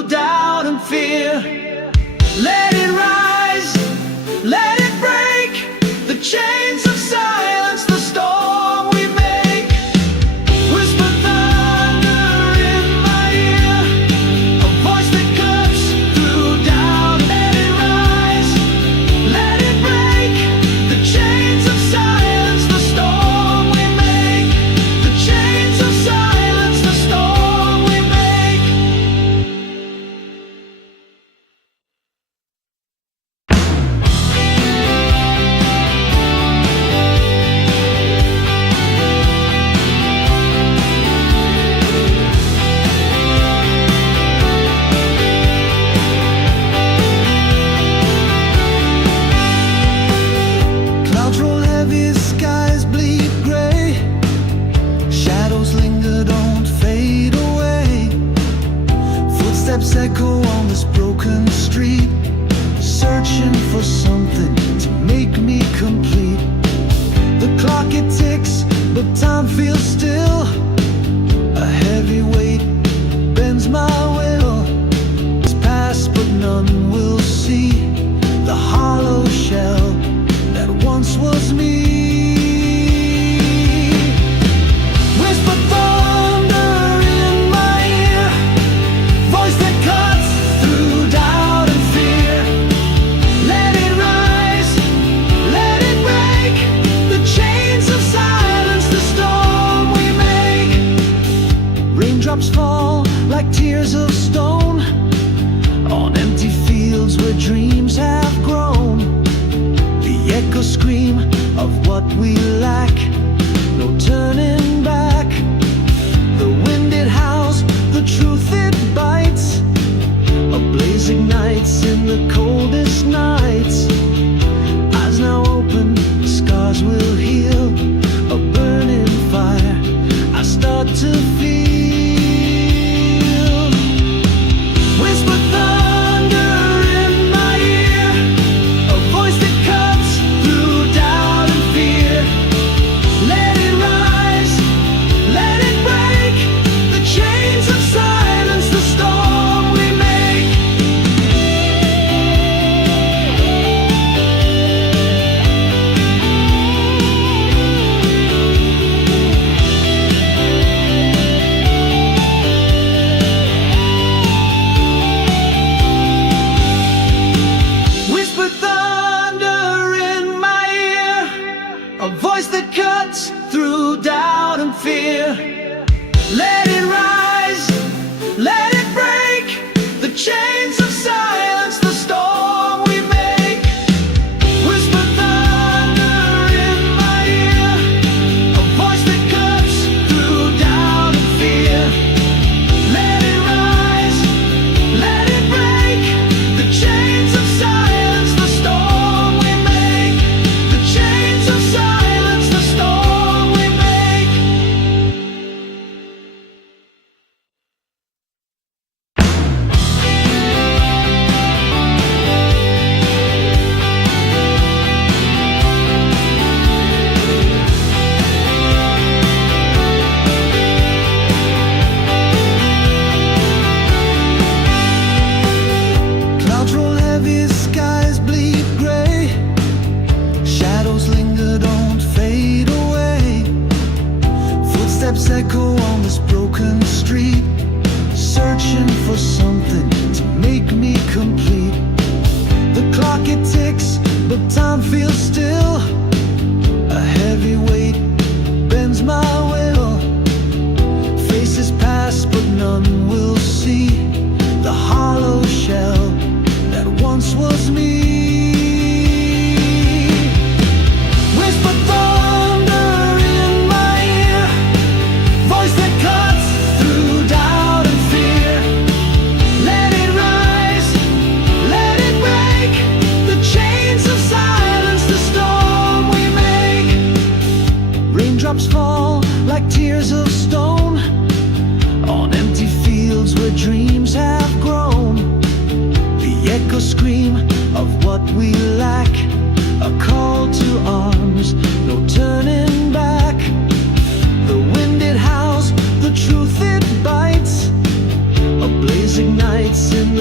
through doubt and fear. Let it rise, let it break the chains of silence, the storm we make. Whisper thunder in my ear, a voice that cuts through doubt. Let it rise, let it break the chains of silence, the storm we make. The chains of silence, the storm we make. Clouds roll heavy, skies bleed gray. Shadows linger, don't fade away. Footsteps echo on this broken street, searching for something to make me complete. The clock it ticks, but time feels still. A heavy weight bends my will. It's past, but none will see the hollow shell that once was me. Whisper thunder in my ear, voice that cuts through doubt and fear. Let it rise, let it break the chains of silence, the storm we make. Raindrops fall like tears of stone on empty fields where dreams have grown. The echoes scream of what we lack, no turning back. The wind it howls, the truth it bites. A blaze ignites in the coldest nights. Eyes now open, scars will heal. A burning fire I start to feel. Whisper thunder in my ear, a voice that cuts through doubt and fear. Let it rise, let it break the chains of silence, the storm we make. Whisper thunder in my ear, a voice that cuts through doubt and fear. Let it rise, let it break the chains of silence, the storm we make. Whisper thunder in my ear, a voice that cuts through doubt and fear. Let it rise, let it break the chains of silence, the storm we make. The chains of silence, the storm we make. Clouds roll heavy, skies bleed gray. Shadows linger, don't fade away. Footsteps echo on this broken street, searching for something to make me complete. The clock it ticks, but time feels still. A heavy weight bends my will. Faces pass, but none will see the hollow shell that once was me. Whisper thunder in my ear, voice that cuts through doubt and fear. Let it rise, let it break the chains of silence, the storm we make. Raindrops fall like tears of stone on empty fields where dreams have grown. The echoes scream of what we lack, a call to arms, no turning back. The wind it howls, the truth it bites. A blaze ignites in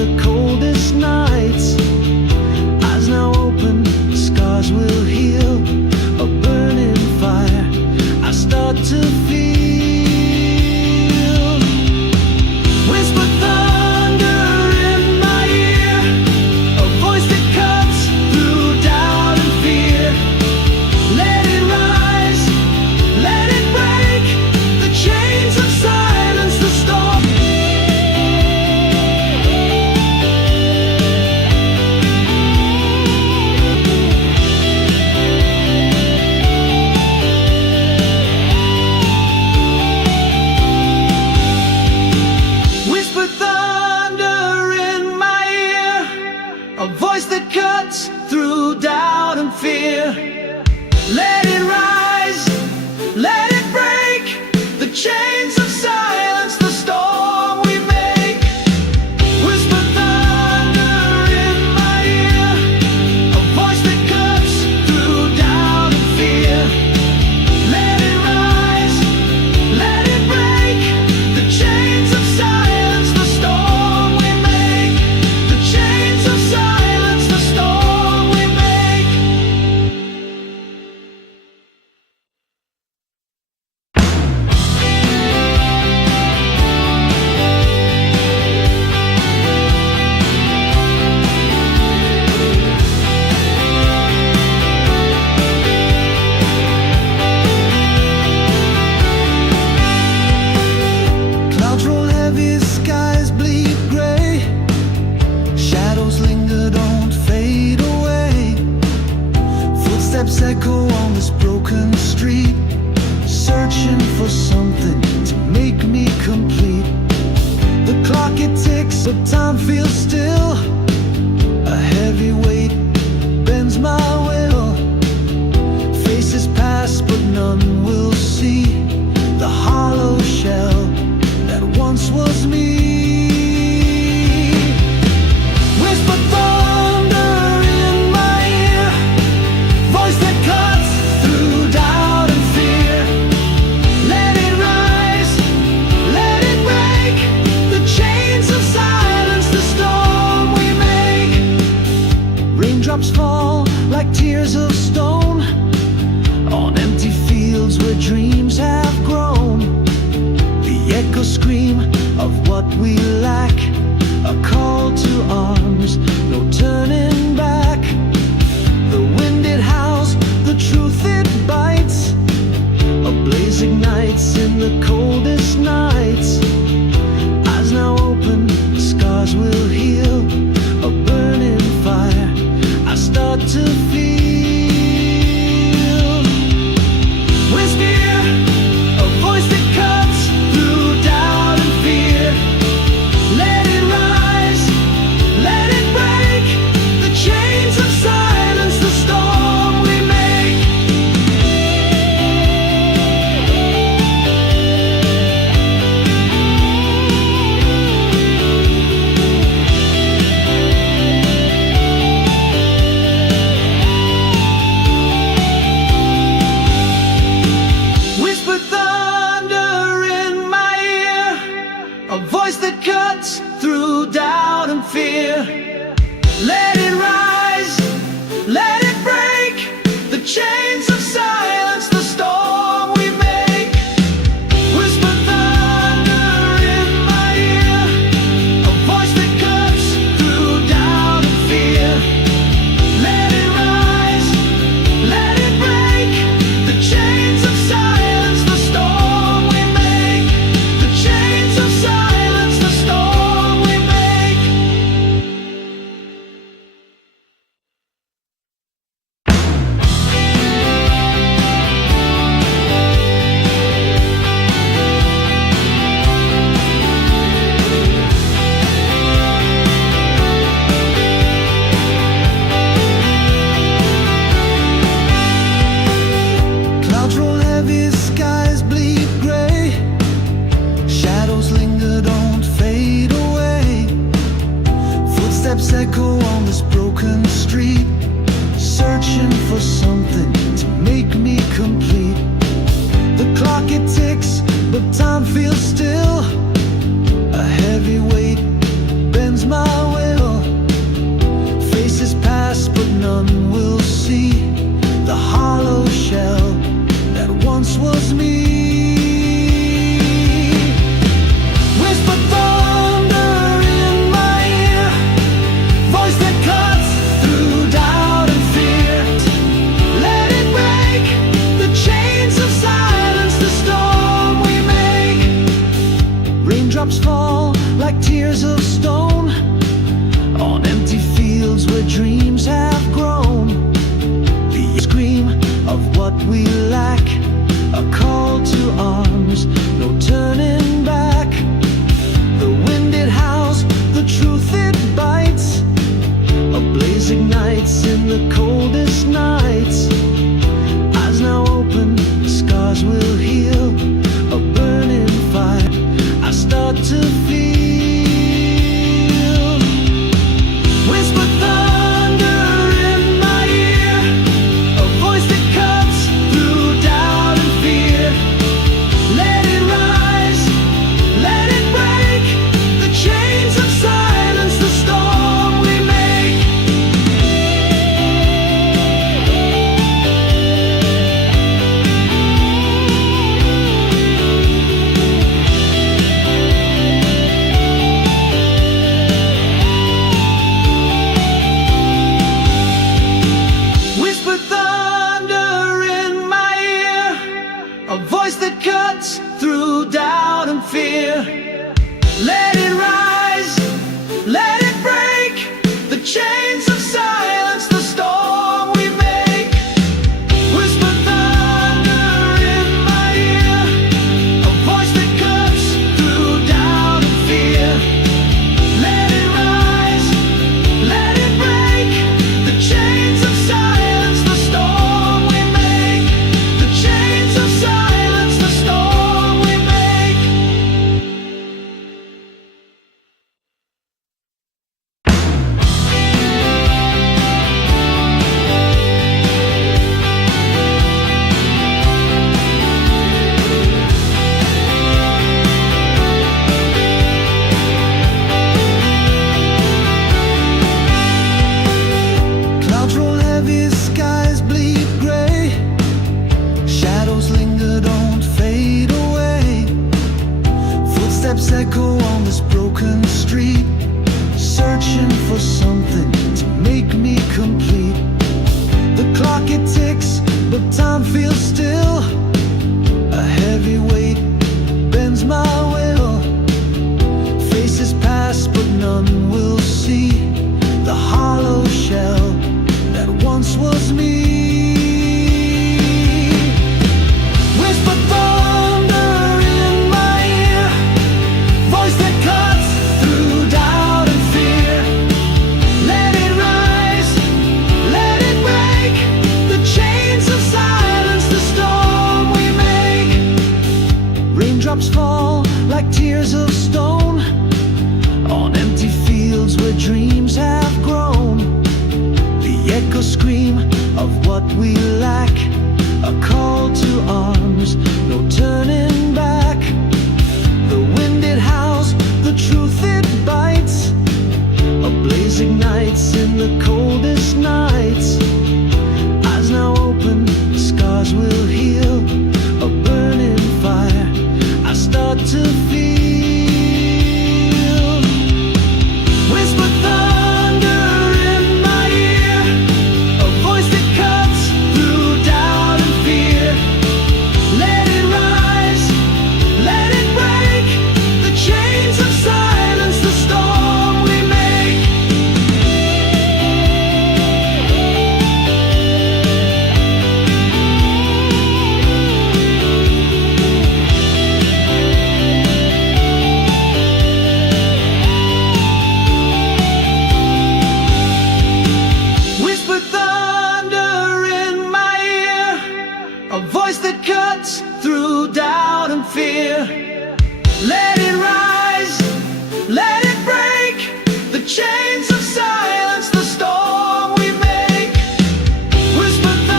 for something to make me complete. The clock it ticks, but time feels still. A heavy weight bends my will. Faces pass, but none will see the hollow shell that once was me. Whisper thunder in my ear, voice that cuts through doubt and fear. Let it break the chains of silence, the storm we make. Raindrops fall like tears of stone on empty fields where dreams have grown. The scream of what we lack, a call to arms, no turning back. The wind it howls, the truth it bites. A blaze ignites in the coldest nights. Eyes now open, scars will heal. A burning fire I start to feel. Whisper thunder in my ear, a voice that cuts through doubt and fear. Let it rise, let it break the chains of silence, the storm we make. Whisper thunder in my ear, a voice that cuts through doubt and fear. Let it rise, let it break the chains of silence, the storm we make. Whisper thunder in my ear, a voice that cuts through doubt and fear. Let it rise, let it break the chains of silence, the storm we make. The chains of silence, the storm we make. Clouds roll heavy, skies bleed gray. Shadows linger, don't fade away. Footsteps echo on this broken street, searching for something to make me complete. The clock it ticks, but time feels still. A heavy weight bends my will. Faces pass, but none will see the hollow shell that once was me. Whisper thunder in my ear, voice that cuts through doubt and fear. Let it rise, let it break the chains of silence, the storm we make. Raindrops fall like tears of stone on empty fields where dreams have grown. The echo scream of what we lack, a call to arms, no turning back. The wind it howls, the truth it bites. A blaze ignites in the coldest nights. Eyes now open, scars will heal. A burning fire I start to feel. Whisper thunder in my ear, a voice that cuts through doubt and fear. Let it rise, let it break the chains of silence, the storm we make. Whisper thunder in my ear, a voice that cuts through doubt and fear. Let it rise, let it break the chains of silence, the storm we make. Whisper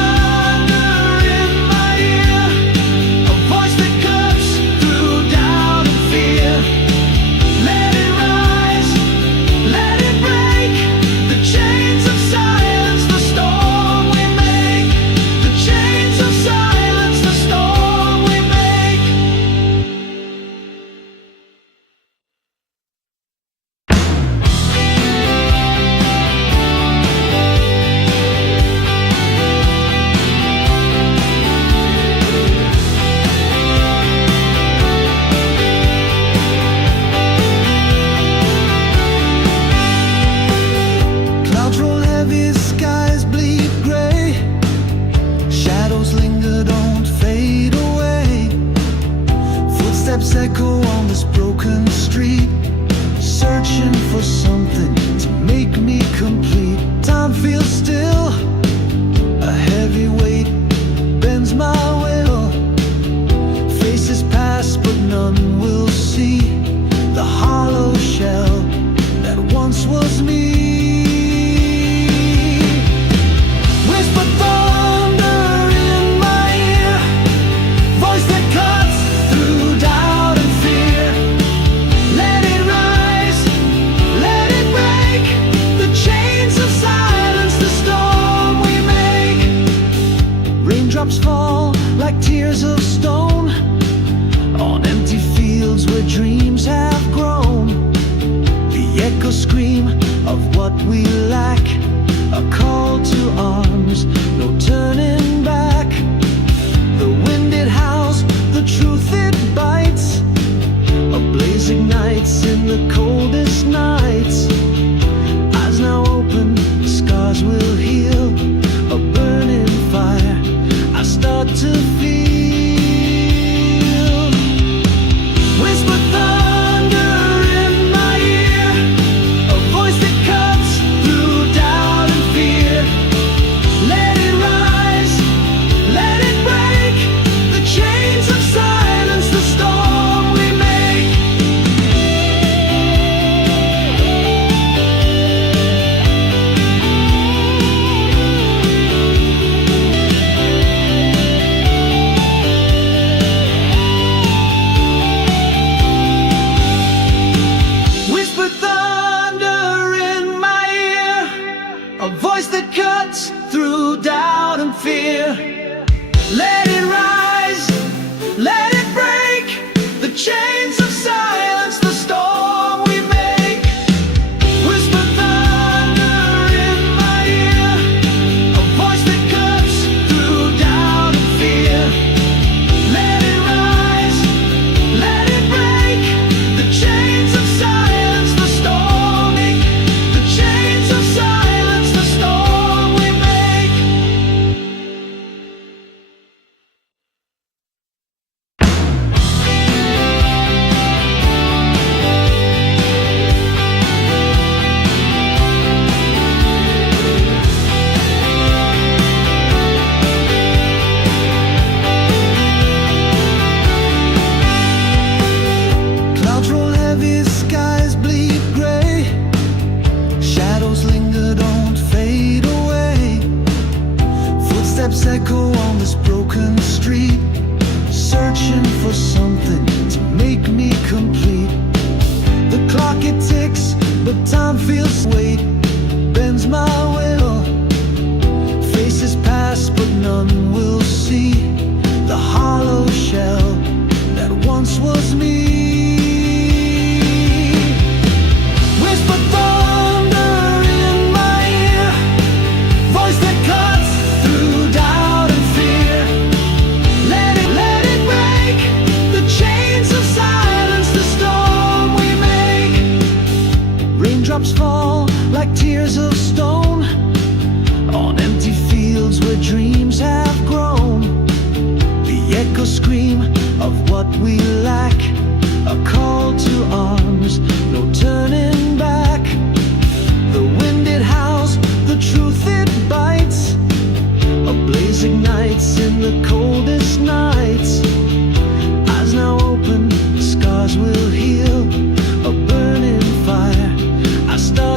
none will see the hollow shell that once was me. Whisper thunder in my ear, voice that cuts through doubt and fear. Let it rise, let it break the chains of silence, the storm we make. Raindrops fall like tears of stone on empty fields where dreams have grown. The echoes scream of what we lack, a call to arms, no turning back. The wind it howls, the truth it bites, a blaze ignites in the coldest nights. Eyes now open, scars will heal, a burning fire I start to feel. Whisper thunder in my ear, a voice that cuts through doubt and fear. Let it rise, let it break the chains of silence, the storm we make. Whisper thunder in my ear, a voice that cuts through doubt and fear. Let it rise, let it break the chains of silence, the storm we make. Whisper thunder in my ear, a voice that cuts through doubt and fear. Let it rise, let it break the chains of silence, the storm we make. The chains of silence, the storm we make. Clouds roll heavy, skies bleed gray. Shadows linger, don't fade away. Footsteps echo on this broken street, searching for something to make me complete. The clock it ticks, but time feels weight, bends my will. Faces pass, but none will see the hollow shell that once was me. Whisper thunder in my ear, voice that cuts through doubt and fear. Let it break the chains of silence, the storm we make. Raindrops fall like tears of stone on empty fields where dreams have grown. The echoes scream of what we lack, a call to arms, no turning back. The wind it howls, the truth it bites, a blaze ignites in the coldest nights. Eyes now open, scars will heal, a burning fire I start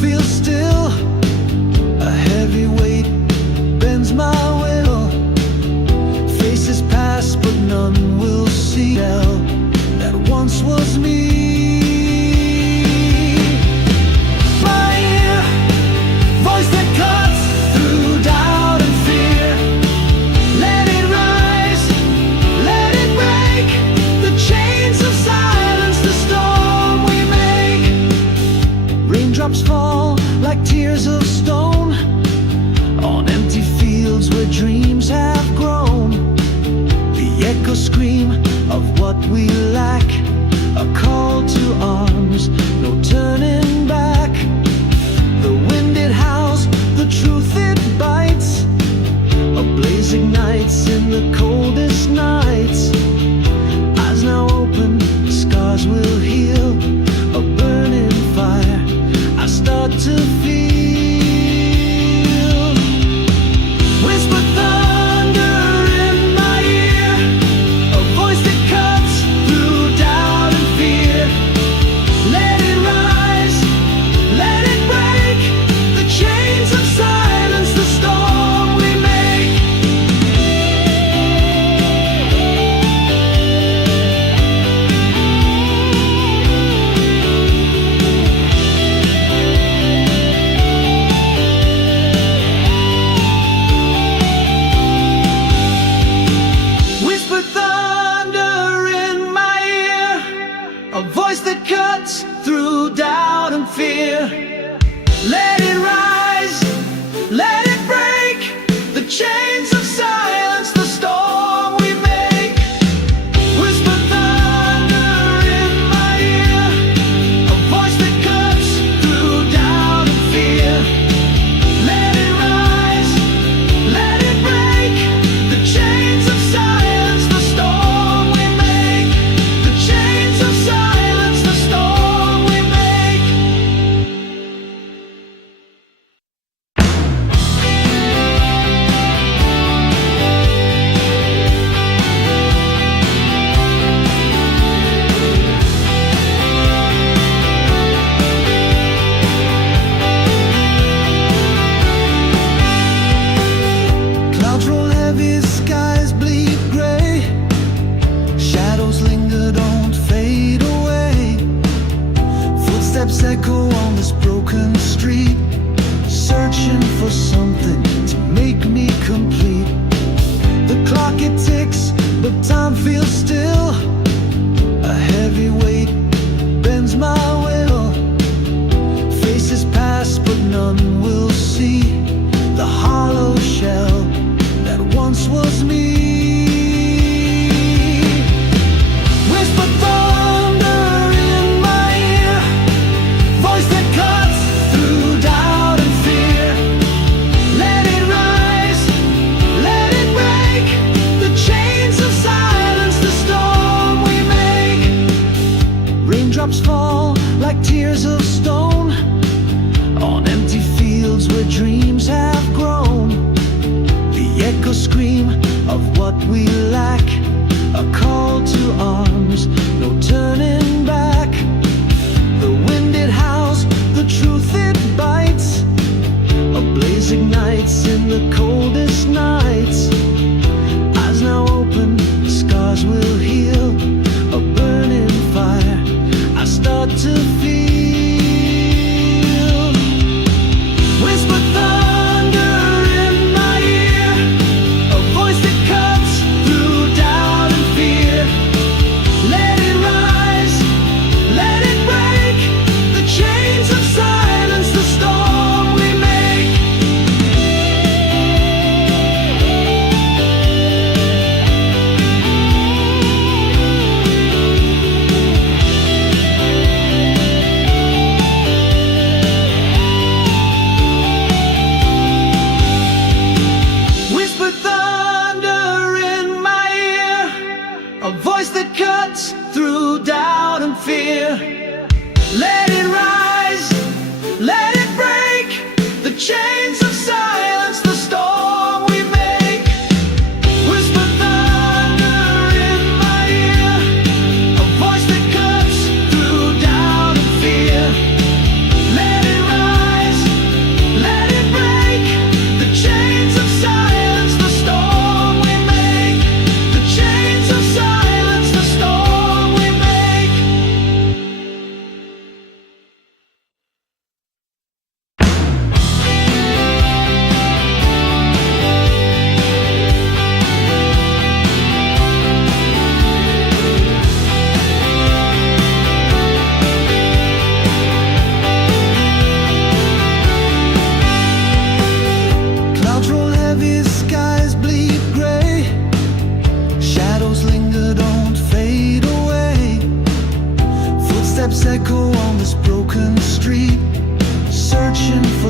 feels still. A heavy weight bends my will. Faces pass, but none will see that once was me. My ear, voice that cuts through doubt and fear. Let it rise, let it break the chains of silence, the storm we make. Raindrops fall like tears of stone on empty fields where dreams have grown. The echoes scream of what we lack, a call to arms, no turning back. The wind it howls, the truth it bites. A blaze ignites in the coldest nights. Eyes now open, scars will heal. A burning fire I start to feel. Whisper thunder in my ear, a voice that cuts through doubt and fear. Let it rise, let it break the chains of silence, the storm we make. Whisper thunder in my ear, a voice that cuts through doubt and fear. Let it rise, let it break the chains of silence, the storm we make. Whisper thunder in my ear, a voice that cuts through doubt and fear. Let it rise, let it break the chains of silence, the storm we make. The chains of silence, the storm we make. Clouds roll heavy, skies bleed gray. Shadows linger, don't fade away. Footsteps echo on this broken street, searching for something to make me complete. The clock it ticks, but time feels still. A heavy weight bends my will. Faces pass, but none will see the hollow shell that once was me. Whisper thunder in my ear, voice that cuts through doubt and fear. Let it rise, let it break the chains of silence, the storm we make. Raindrops fall like tears of stone on empty fields where dreams have grown. The echoes scream of what we lack, a call to arms, no turning back. The wind it howls, the truth it bites. A blaze ignites in the coldest nights. Eyes now open, scars will heal. A burning fire I start to feel. Whisper thunder in my ear, a voice that cuts through doubt and fear. Let it rise, let it break the chains of silence, the storm we make. Whisper thunder in my ear, a voice that cuts through doubt and fear. Let it rise, let it break the chains of silence, the storm we make. Whisper thunder in my ear, a voice that cuts through doubt and fear. Let it rise.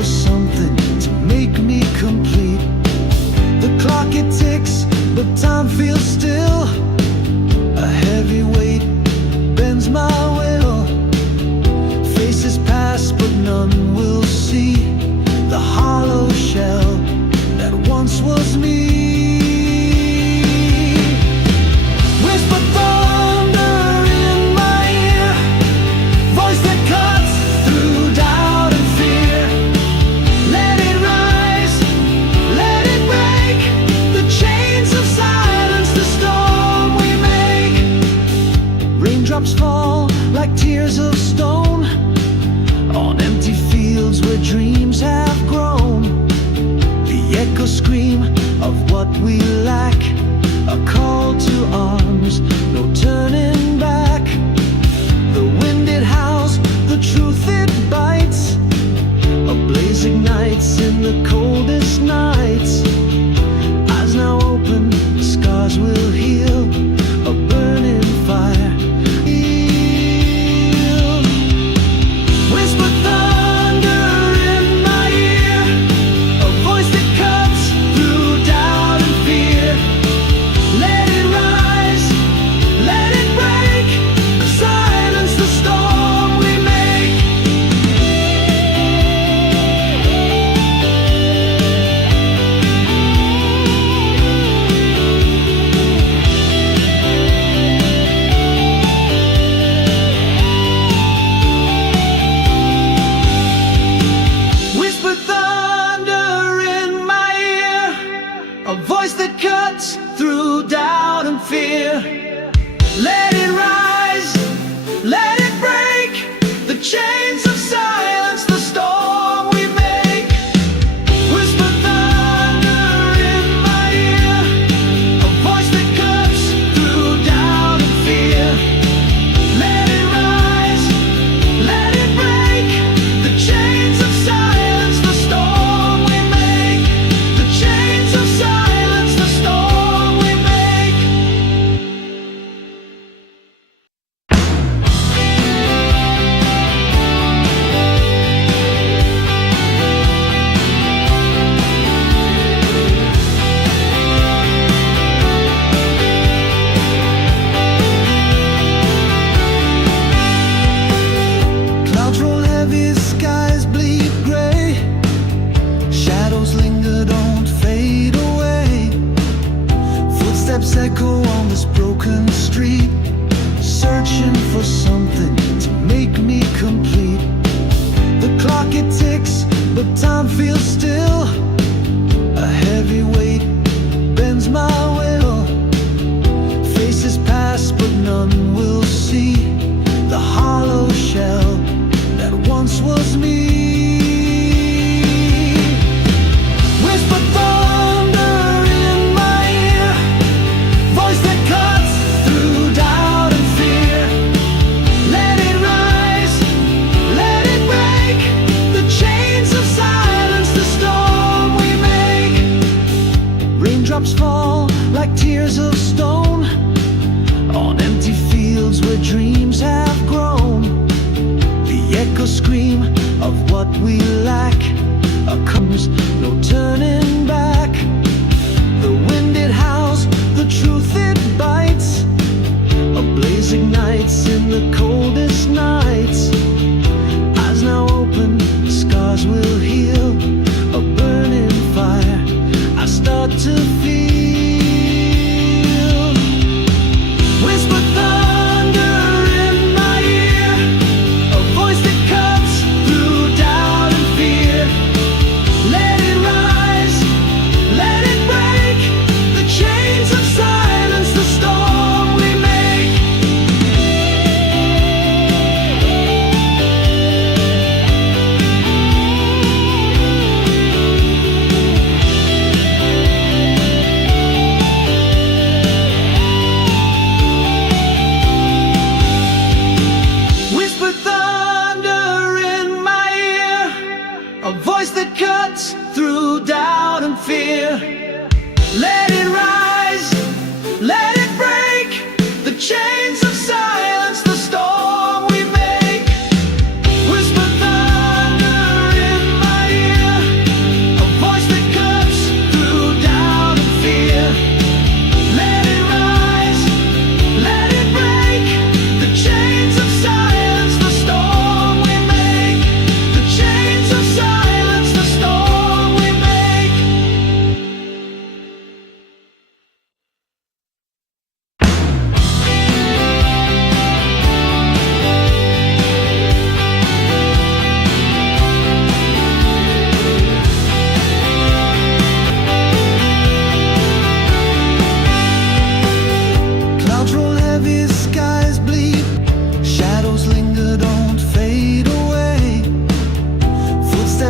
for something to make me complete. The clock it ticks, but time feels still. A heavy weight bends my will. Faces pass, but none will see the hollow shell that once was me. Whisper thunder in my ear, voice that cuts through doubt and fear. Let it rise, let it break the chains of silence, the storm we make. Raindrops fall like tears of stone on empty fields where dreams have grown. The echoes scream of what we lack, a call to arms, no turning back. The wind it howls, the truth it bites. A blaze ignites in the coldest nights. Eyes now open, scars will heal. A burning fire. Whisper thunder in my ear, a voice that cuts through doubt and fear. Let it rise, let it break, silence the storm we make. Whisper thunder in my ear, a voice that cuts through doubt and fear. Let it rise, let it break the chains of silence, the storm we make. Whisper thunder in my ear, a voice that cuts through doubt and fear. Let it rise, let it break the chains of silence, the storm we make. The chains of silence, the storm we make. Clouds roll heavy, skies bleed gray. Shadows linger, don't fade away. Footsteps echo on this broken street, searching for something to make me complete. The clock it ticks, but time feels still. A heavy weight bends my will. Faces pass, but none will see the hollow shell that once was me. Whisper thunder in my ear, voice that cuts through doubt and fear. Let it rise, let it break the chains of silence, the storm we make. Raindrops fall like tears of stone on empty fields where dreams have grown. The echoes scream of what we lack, a comes no turning back. The wind it howls, the truth it bites. A blaze ignites in the coldest nights. Eyes now open, scars will heal. A burning fire I start to feel. Whisper thunder in my ear, a voice that cuts through doubt and fear. Let it rise, let it break the chains of silence, the storm we make. Whisper thunder in my ear, a voice that cuts through doubt and fear. Let it rise, let it break the chains of silence, the storm we make. Whisper thunder in my ear,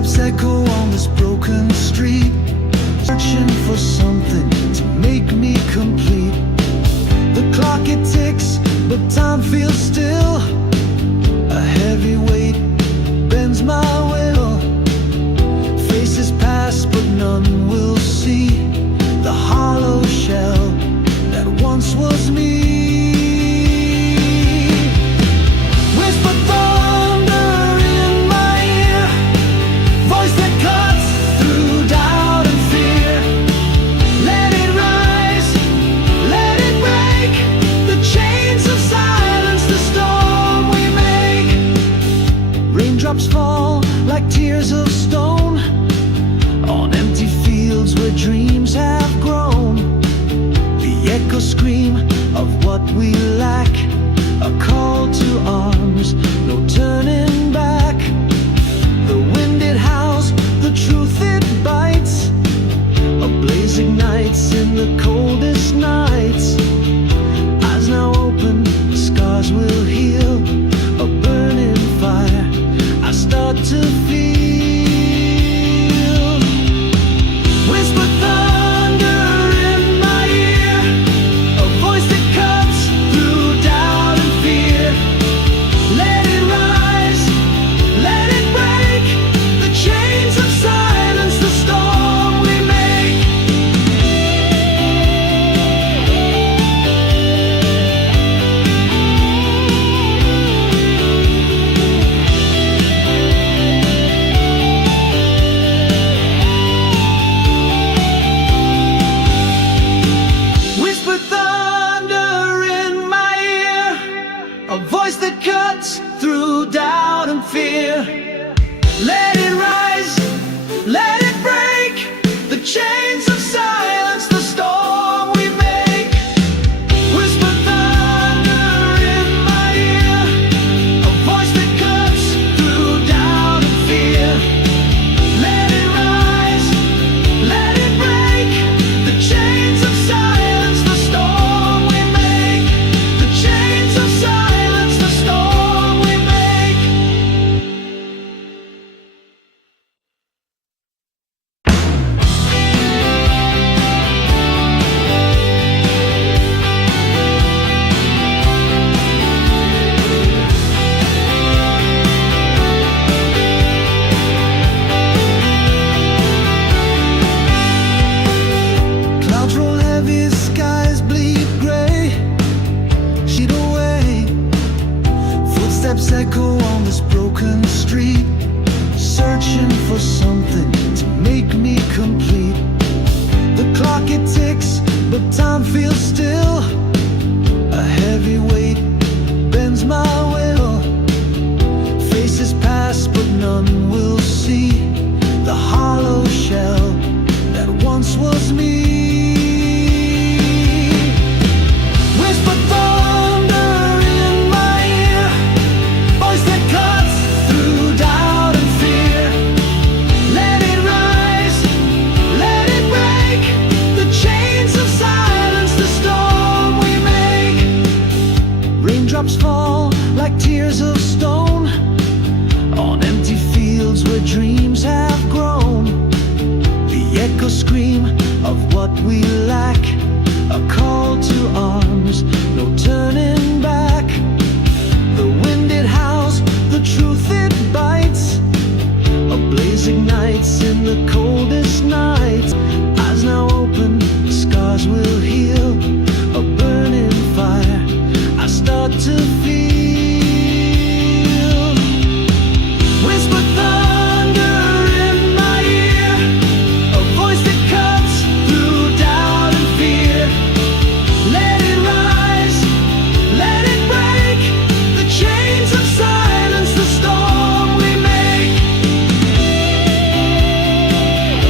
Footsteps echo on this broken street, searching for something to make me complete. The clock it ticks, but time feels still. A heavy weight bends my will. Faces pass, but none will see the hollow shell that once was me. Whisper thunder in my ear, voice that cuts through doubt and fear. Let it rise, let it break the chains of silence, the storm we make. Raindrops fall like tears of stone on empty fields where dreams have grown. The echoes scream of what we lack, a call to arms, no turning back. The wind it howls, the truth it bites. A blaze ignites in the coldest nights. Eyes now open, scars will heal. A burning fire I start to feel. Whisper thunder in my ear, a voice that cuts through doubt and fear. Let it rise, let it break the chains of silence, the storm we make. Whisper thunder in my ear, a voice that cuts through doubt and fear. Let it rise, let it break the chains of silence, the storm we make. Whisper thunder in my ear, a voice that cuts through doubt and fear. Let it rise, let it break the chains of silence, the storm we make. The chains of silence, the storm we make. Clouds roll heavy, skies bleed gray. Sheet away, footsteps echo on this broken street, searching for something to make me complete. The clock it ticks, but time feels still. A heavy weight bends my will. Faces pass, but none will see the hollow shell that once was me. Whisper thunder in my ear, voice that cuts through doubt and fear. Let it rise, let it break the chains of silence, the storm we make. Raindrops fall like tears of stone on empty fields where dreams have grown. The echoes scream of what we lack, a call to arms, no turning back. The wind it howls, the truth it bites. A blaze ignites in the coldest nights. Eyes now open, scars will heal. A burning fire I start to feel. Whisper thunder in my ear, a voice that cuts through doubt and fear. Let it rise, let it break the chains of silence, the storm we make.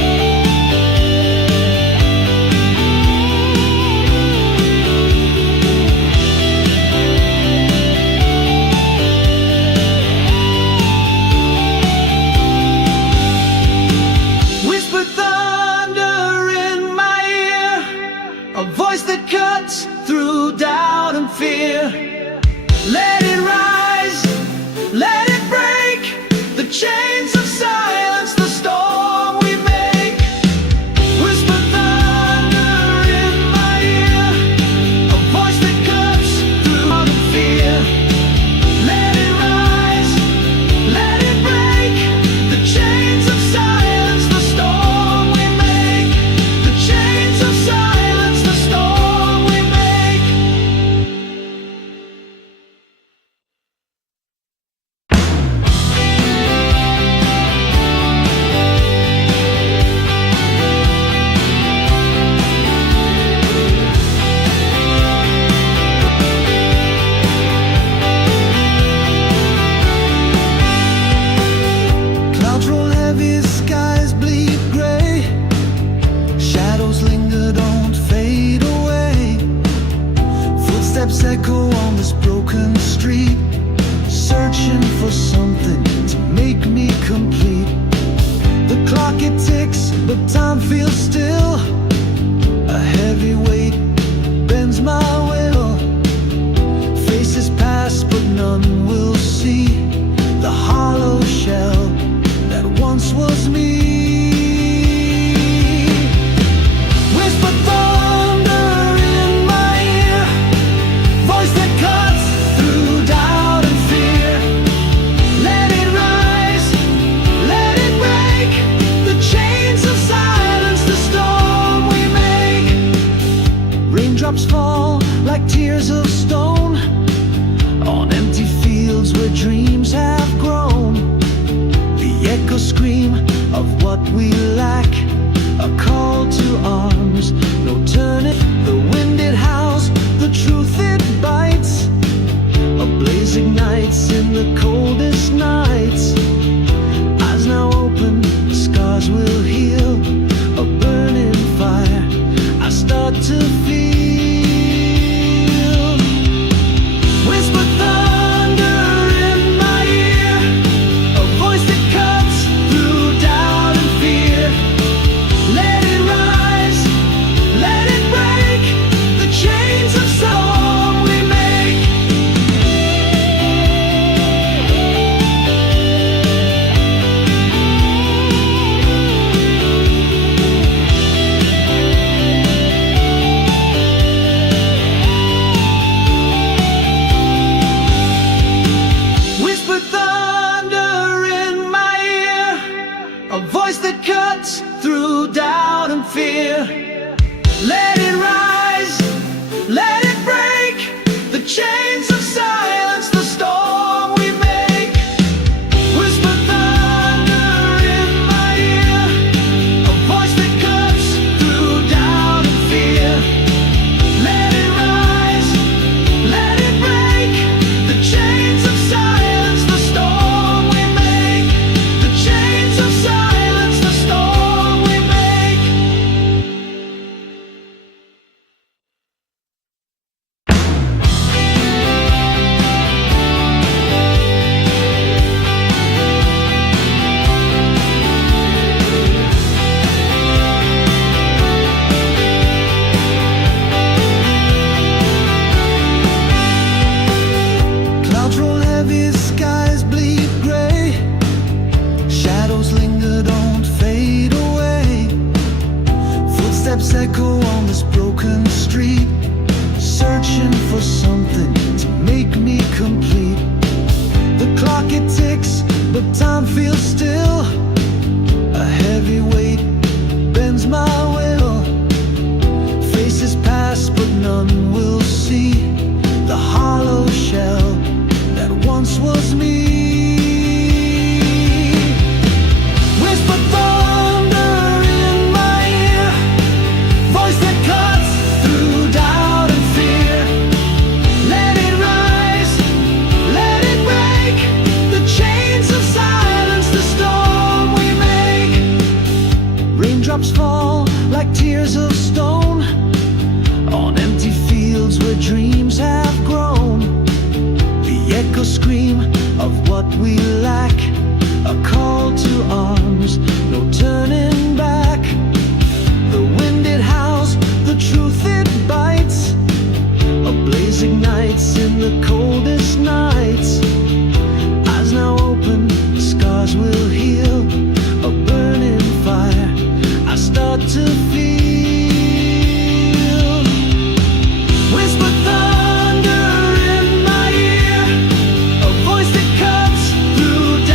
it ticks, but time feels still. A heavy weight bends my will. Faces pass, but none will see the hollow shell that once was me. Whisper thunder in my ear, voice that cuts through doubt and fear. Let it rise, let it break the chains of silence, the storm we make. Raindrops fall like tears of stone on empty fields where dreams have grown. The echoes scream of what we lack, a call to arms, no turning. The wind it howls, the truth it bites. A blaze ignites in the coldest nights. Eyes now open, scars will heal. A burning fire I start to feel. Whisper thunder in my ear, a voice that cuts through doubt and fear. Let it rise, let it break the chains of song we make. Whisper thunder in my ear, a voice that cuts through doubt and fear. Let it rise, let it break the chains of silence, the storm we make. Whisper thunder in my ear, a voice that cuts through doubt and fear. Let it rise, let it break the chains of silence, the storm we make. The chains of silence, the storm we make. Clouds roll heavy, skies bleed gray. Shadows linger, don't fade away. Footsteps echo on this broken street, searching for something to make me complete. The clock it ticks, but time feels still. A heavy weight bends my will. Faces pass, but none will see the hollow shell that once was me. Whisper thunder in my ear, voice that cuts through doubt and fear. Let it rise, let it break the chains of silence, the storm we make. Raindrops fall like tears of stone on empty fields where dreams have grown. The echoes scream of what we lack, a call to arms, no turning back. The wind it howls, the truth it bites. A blaze ignites in the coldest nights. Eyes now open, scars will heal. A burning fire I start to feel. Whisper thunder in my ear, a voice that cuts through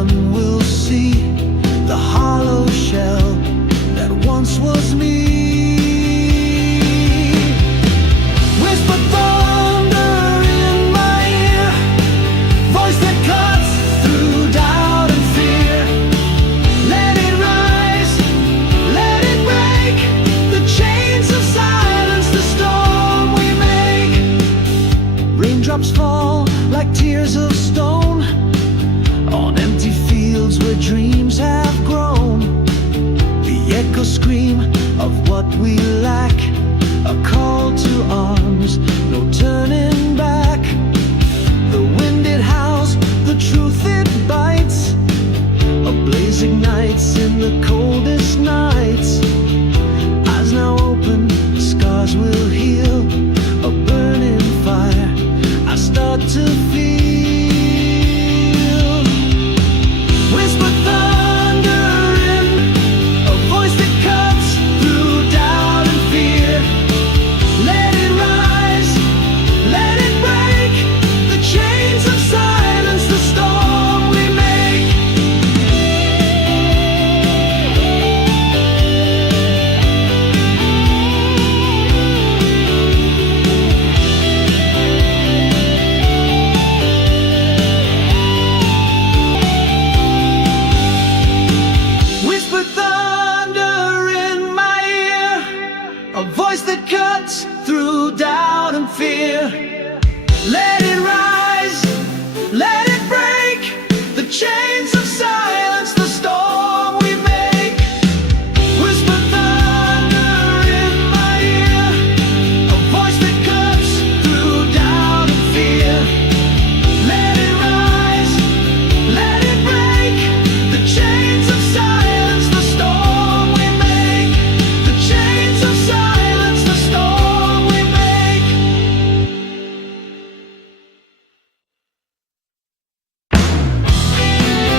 one will see the hollow shell that once was me. Whisper thunder in my ear, voice that cuts through doubt and fear. Let it rise, let it break the chains of silence, the storm we make. Raindrops fall like tears of stone on empty fields where dreams have grown. The echoes scream of what we lack, a call to arms, no turning back. The wind it howls, the truth it bites, a blaze ignites in the coldest nights. Eyes now open, scars will heal, a burning fire I start to feel. Whisper thunder in a voice that cuts through doubt and fear. Let it rise, let it break the chains of silence, the storm we make. Whisper thunder in my ear, a voice that cuts through doubt and fear. Let it rise, let it break the chains of silence, the storm we make. Whisper thunder in my ear, a voice that cuts through doubt and fear. Let it rise, let it break the chains of silence, the storm we make. The chains of silence, the storm we make.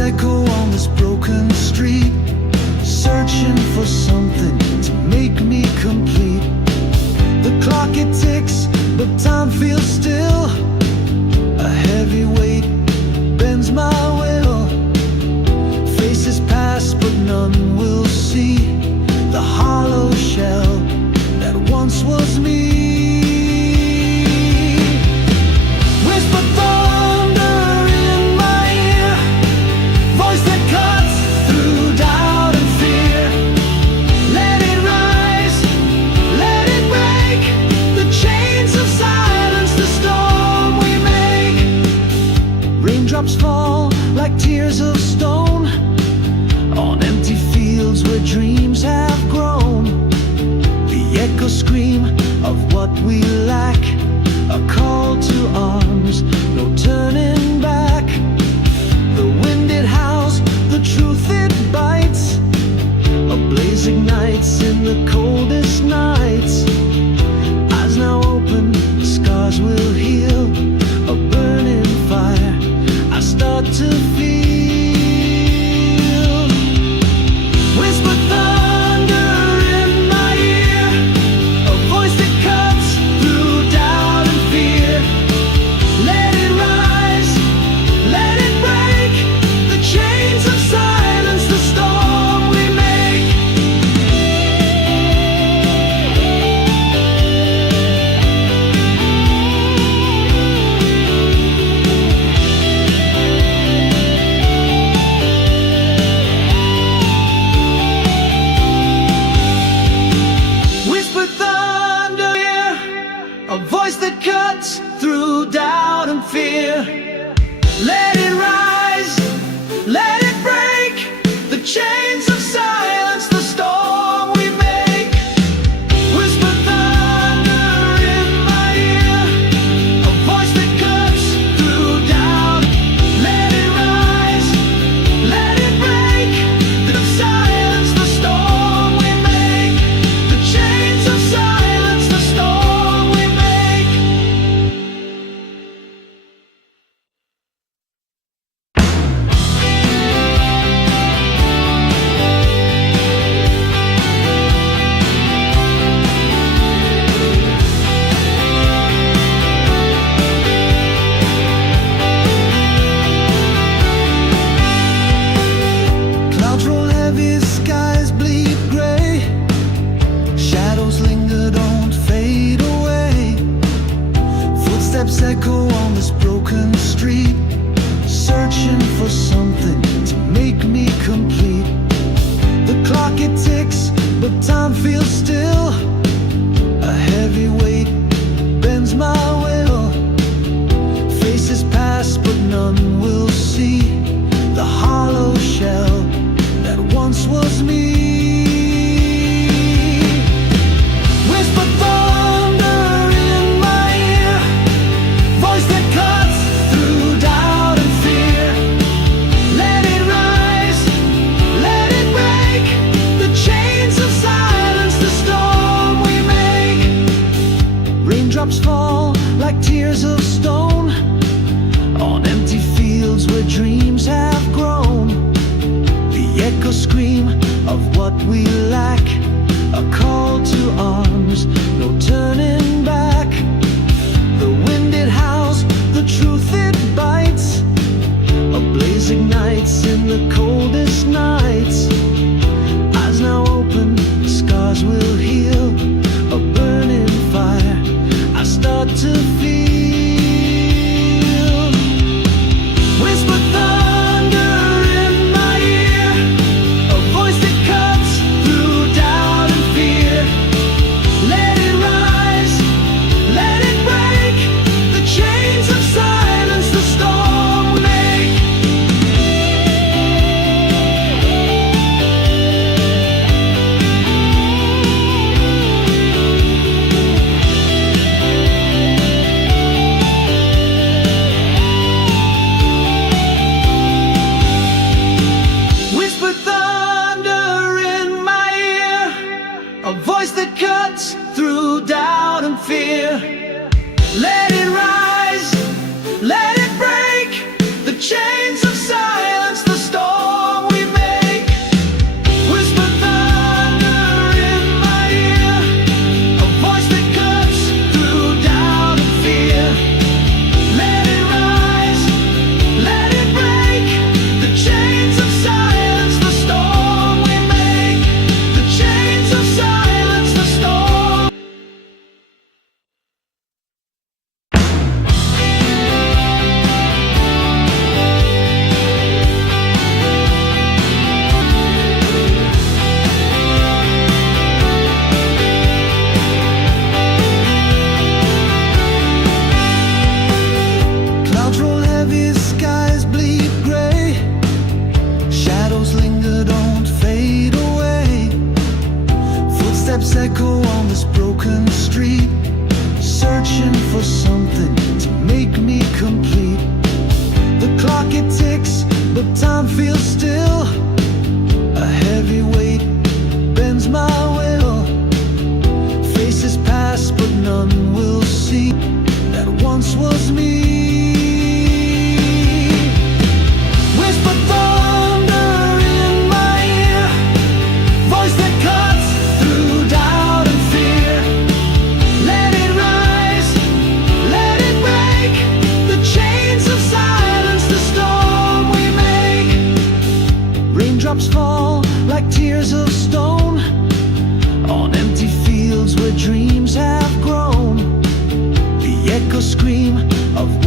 echo on this broken street, searching for something to make me complete. The clock it ticks, but time feels still. A heavy weight bends my will. Faces pass, but none will see the hollow shell that once was me. Whisper thunder in my ear, voice that cuts through doubt and fear. Let it rise, let it break the chains of silence, the storm we make. Raindrops fall like tears of stone on empty fields where dreams have grown. The echo scream of what we lack, a call to arms, no turning back. The wind it howls, the truth it bites. A blaze ignites in the coldest nights. Eyes now open, scars will heal. A burning fire I start to feel. Whisper thunder in my ear, a voice that cuts through doubt and fear. Let it rise, let it break the chains of silence, the storm we make. Whisper thunder, a voice that cuts through doubt and fear. Let it rise, let it break the chains of silence, the storm we make. Whisper thunder in my ear, a voice that cuts through doubt. Let it rise, let it break the silence, the storm we make. The chains of silence, the storm we make. Clouds roll heavy, skies bleed gray. Shadows linger, don't fade away. Footsteps echo on this broken street, searching for something to make me complete. The clock it ticks, but time feels still. A heavy weight bends my will. Faces pass, but none will see the hollow shell that once was me. Whisper thunder in my ear, voice that cuts through doubt and fear. Let it rise, let it break the chains of silence, the storm we make. Raindrops fall like tears of stone on empty fields where dreams have grown. The echo scream of what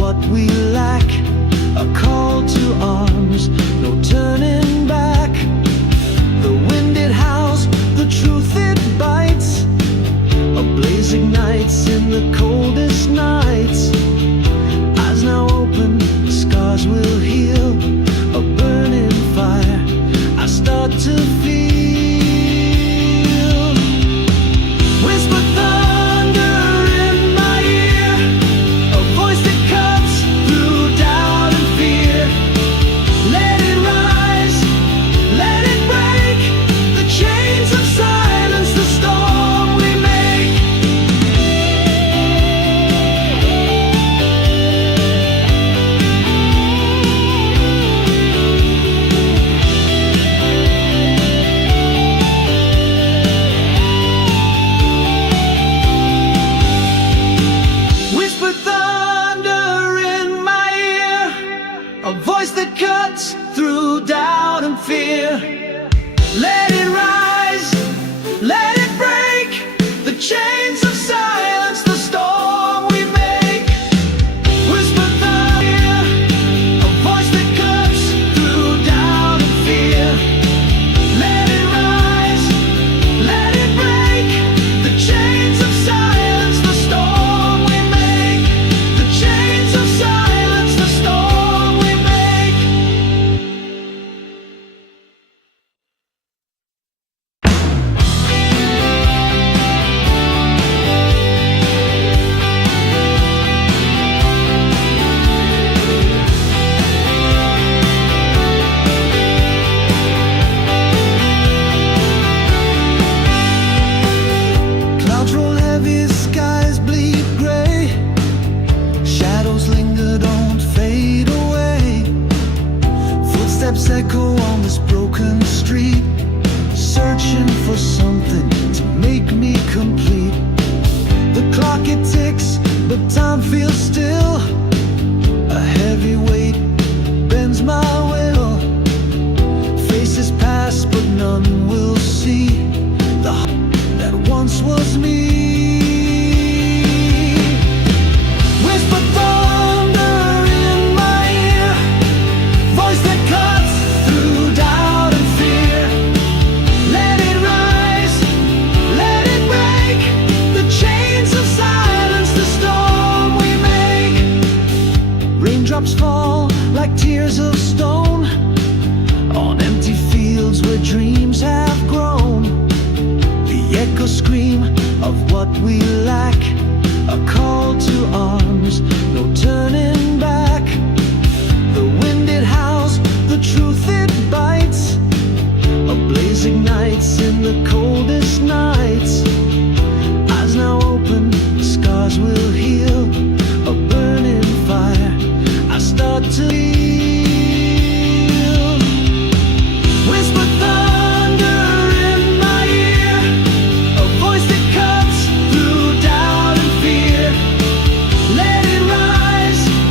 what we lack, a call to arms, no turning back. The wind it howls, the truth it bites, a blaze ignites in the coldest nights. Eyes now open, scars will heal, a burning fire I start to feel. Whisper thunder in my ear, a voice that cuts through doubt and fear. Let it rise, let it break the chains of silence, the storm we make. Whisper thunder in my ear, a voice that cuts through doubt and fear. Let it rise, let it break the chains of silence, the storm we make. Whisper thunder, a voice that cuts through doubt and fear. Let it rise, let it break the chains of silence, the storm we make. The chains of silence, the storm we make. Clouds roll heavy, skies bleed gray. Shadows linger, don't fade away. Footsteps echo on this broken street, searching for something to make me complete. The clock it ticks, but time feels still. A heavy weight bends my will. Faces pass, but none will see the heart that once was me. Whisper thunder in my ear, voice that cuts through doubt and fear. Let it rise, let it break the chains of silence, the storm we make. Raindrops fall like tears of stone on empty fields where dreams have grown. The echoes scream of what we lack, a call to arms, no turning back. The wind it howls, the truth it bites, a blaze ignites in the coldest nights. Eyes now open, scars will heal, a burning fire I start to feel. Whisper thunder in my ear, a voice that cuts through doubt and fear. Let it rise,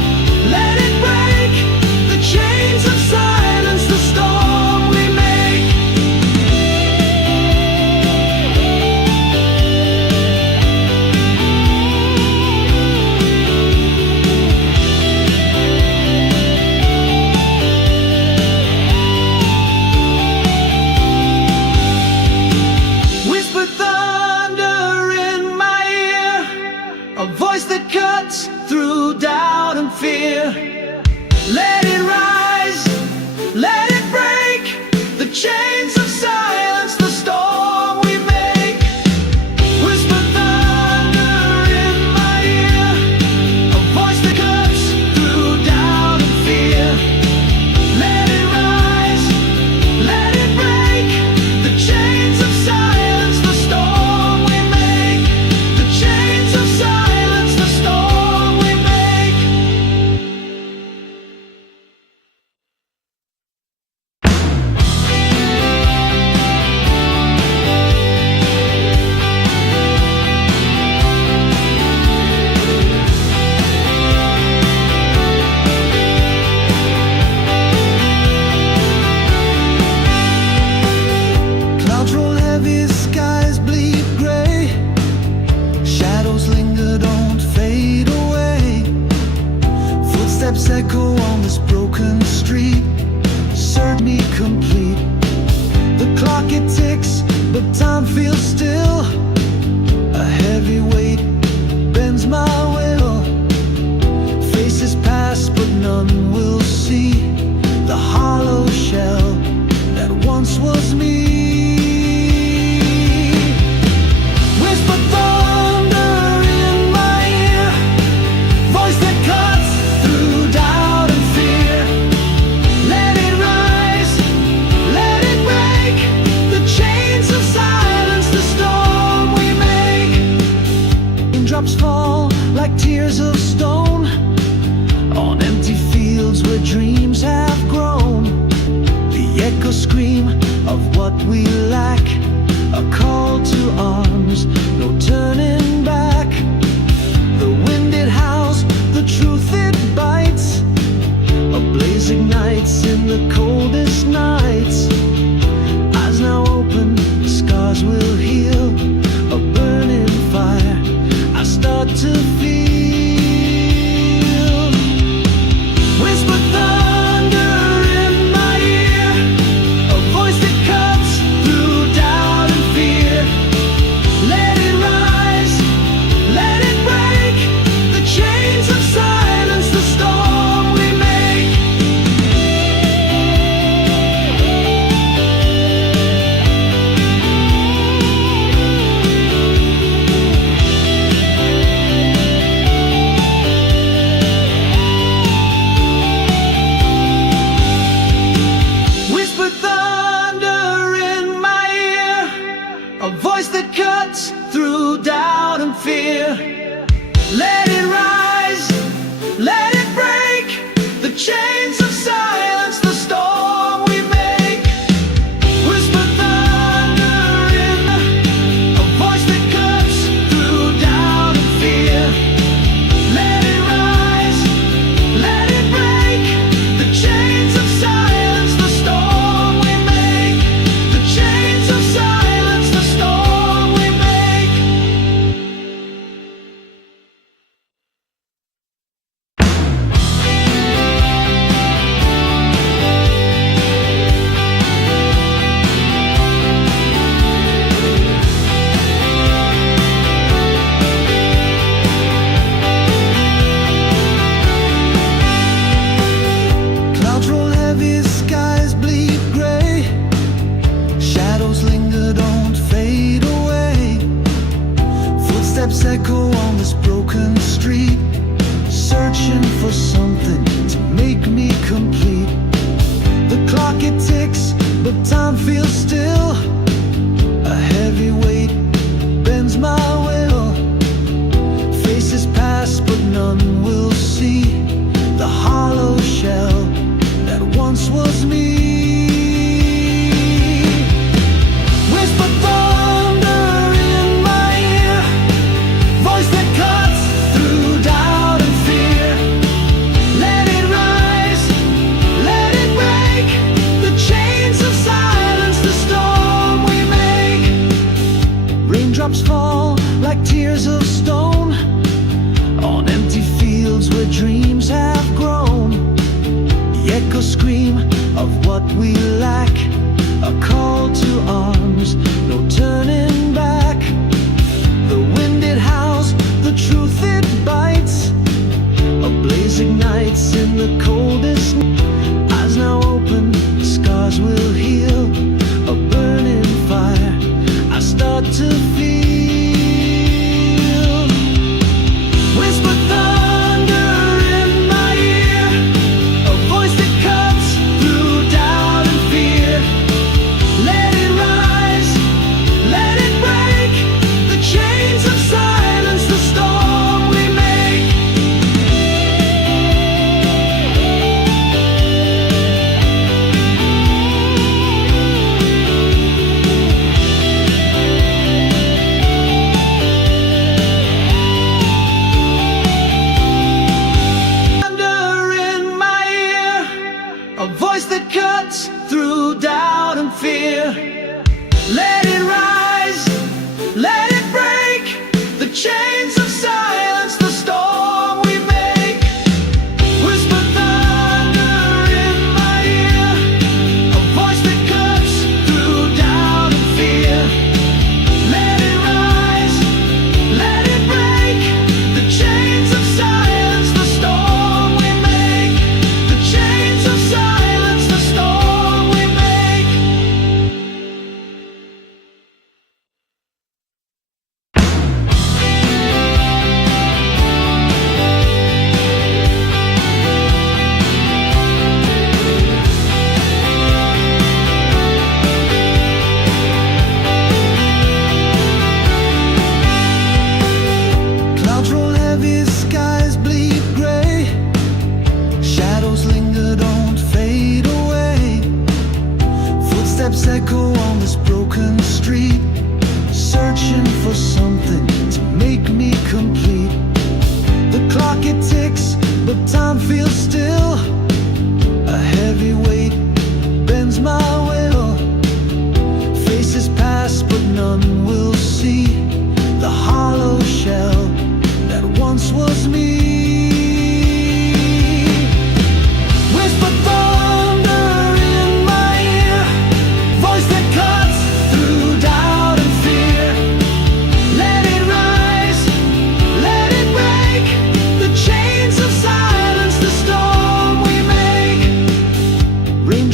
Footsteps echo on this broken street, serve me complete. The clock it ticks, but time feels still. A heavy weight bends my will. Faces pass, but none will see the hollow shell that once was me. Whisper thunder in my ear, voice that cuts through doubt and fear. Let it rise, let it break the chains of silence, the storm we make. Raindrops fall like tears of stone on empty fields where dreams have grown. The echoes scream of what we lack, a call to arms, no turning back. The wind it howls, the truth it bites, a blaze ignites in the coldest nights. Eyes now open, scars will heal, a burning fire I start to feel. Whisper thunder in my ear, a voice that cuts through doubt and fear. Let it rise, let it break the chains of silence, the storm we make. Whisper thunder in my ear, a voice that cuts through doubt and fear. Let it rise, let it break the chains of silence, the storm we make. Whisper thunder in a voice that cuts through doubt and fear. Let it rise, let it break the chains of silence, the storm we make. The chains of silence, the storm we make. Clouds roll heavy, skies bleed gray. Shadows linger, don't fade away. Footsteps echo on this broken street, searching for something to make me complete. The clock it ticks, but time feels still. A heavy weight bends my will. Faces pass, but none will see the hollow shell that once was me. Whisper thunder in my ear, voice that cuts through doubt and fear. Let it rise, let it break the chains of silence, the storm we make. Raindrops fall like tears of stone on empty fields where dreams have grown. The echoes scream of what we lack, a call to arms, no turning back. The wind it howls, the truth it bites, a blaze ignites in the coldest. Eyes now open, scars will heal, a burning fire I start to feel. Whisper thunder in my ear, a voice that cuts through doubt and fear. Let it rise, let it break the chains of silence, the storm we make. Thunder in my ear, a voice that cuts through doubt and fear. Let it rise, let it break the chains of silence, the storm we make. Whisper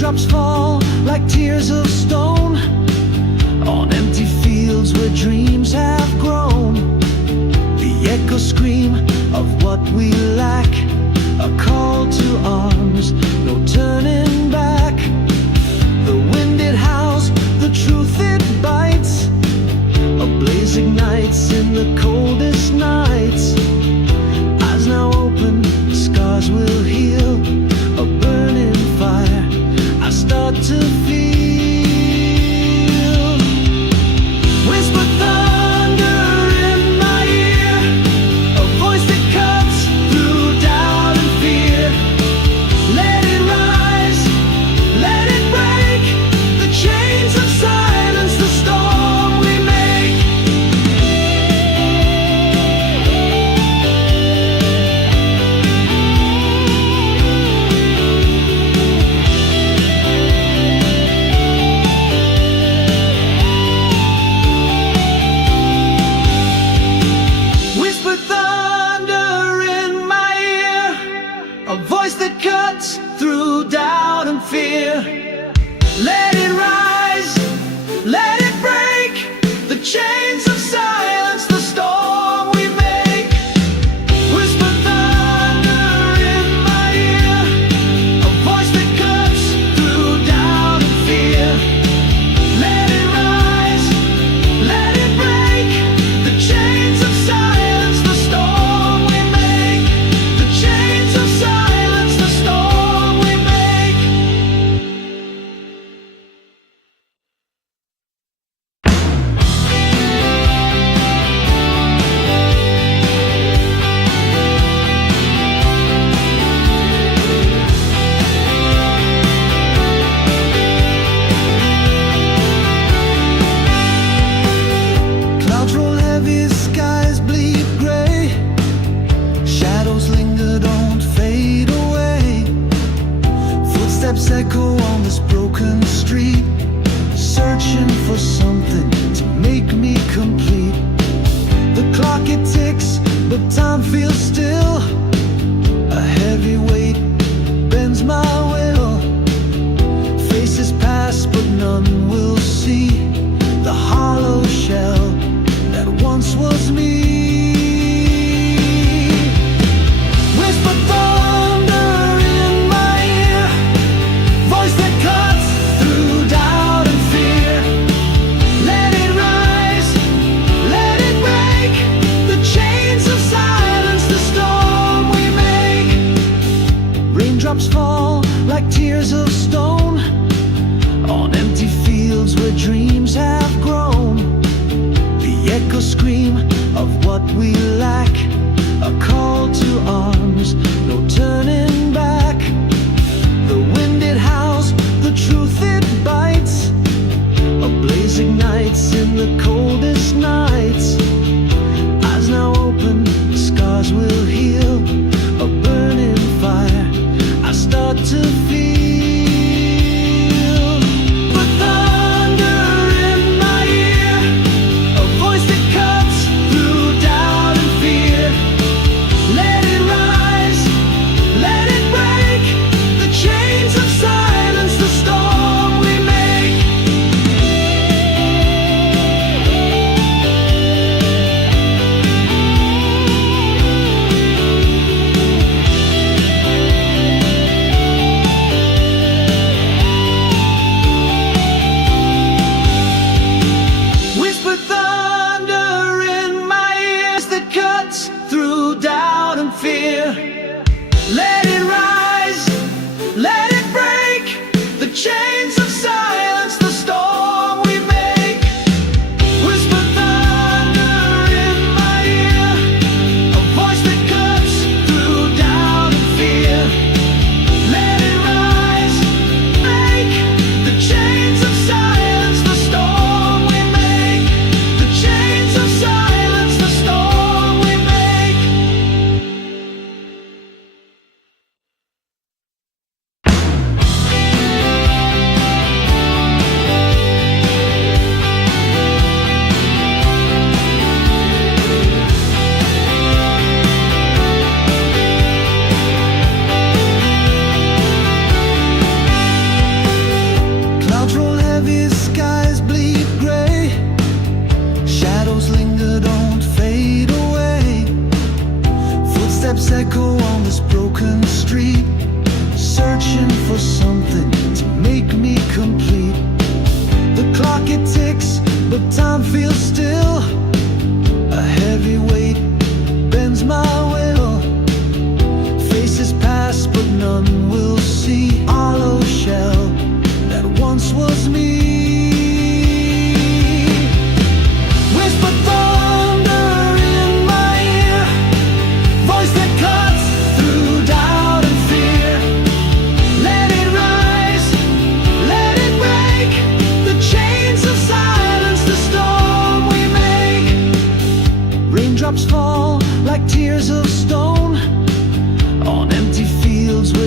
Raindrops fall like tears of stone on empty fields where dreams have grown. The echo scream of what we lack, a call to arms, no turning back. The wind it howls, the truth it bites, a blaze ignites in the coldest nights. Eyes now open, scars will heal, a burning fire I start to feel. Whisper thunder in my ear, a voice that cuts through doubt and fear. Let it rise, let it break the chains of silence, the storm we make. Whisper thunder in my ear, a voice that cuts through doubt and fear. Let it rise, let it break the chains of silence, the storm we make. Whisper thunder in my ear, a voice that cuts through doubt and fear. Let it rise, let it break the chains of silence, the storm we make. The chains of silence, the storm we make. Clouds roll heavy, skies bleed gray. Shadows linger, don't fade away. Footsteps echo on this broken street, searching for something to make me complete. The clock it ticks, but time feels still. A heavy weight bends my will. Faces pass, but none will see the hollow shell that once was me. Whisper thunder in my ear, voice that cuts through doubt and fear. Let it rise, let it break the chains of silence, the storm we make. Raindrops fall like tears of stone on empty fields where dreams have grown. The echo scream of what we lack, a call to arms, no turning back. The wind it howls, the truth it bites, a blaze ignites in the coldest nights. Eyes now open, scars will heal, a burning fire I start to feel. But thunder in my ear, a voice that cuts through doubt and fear. Let it rise.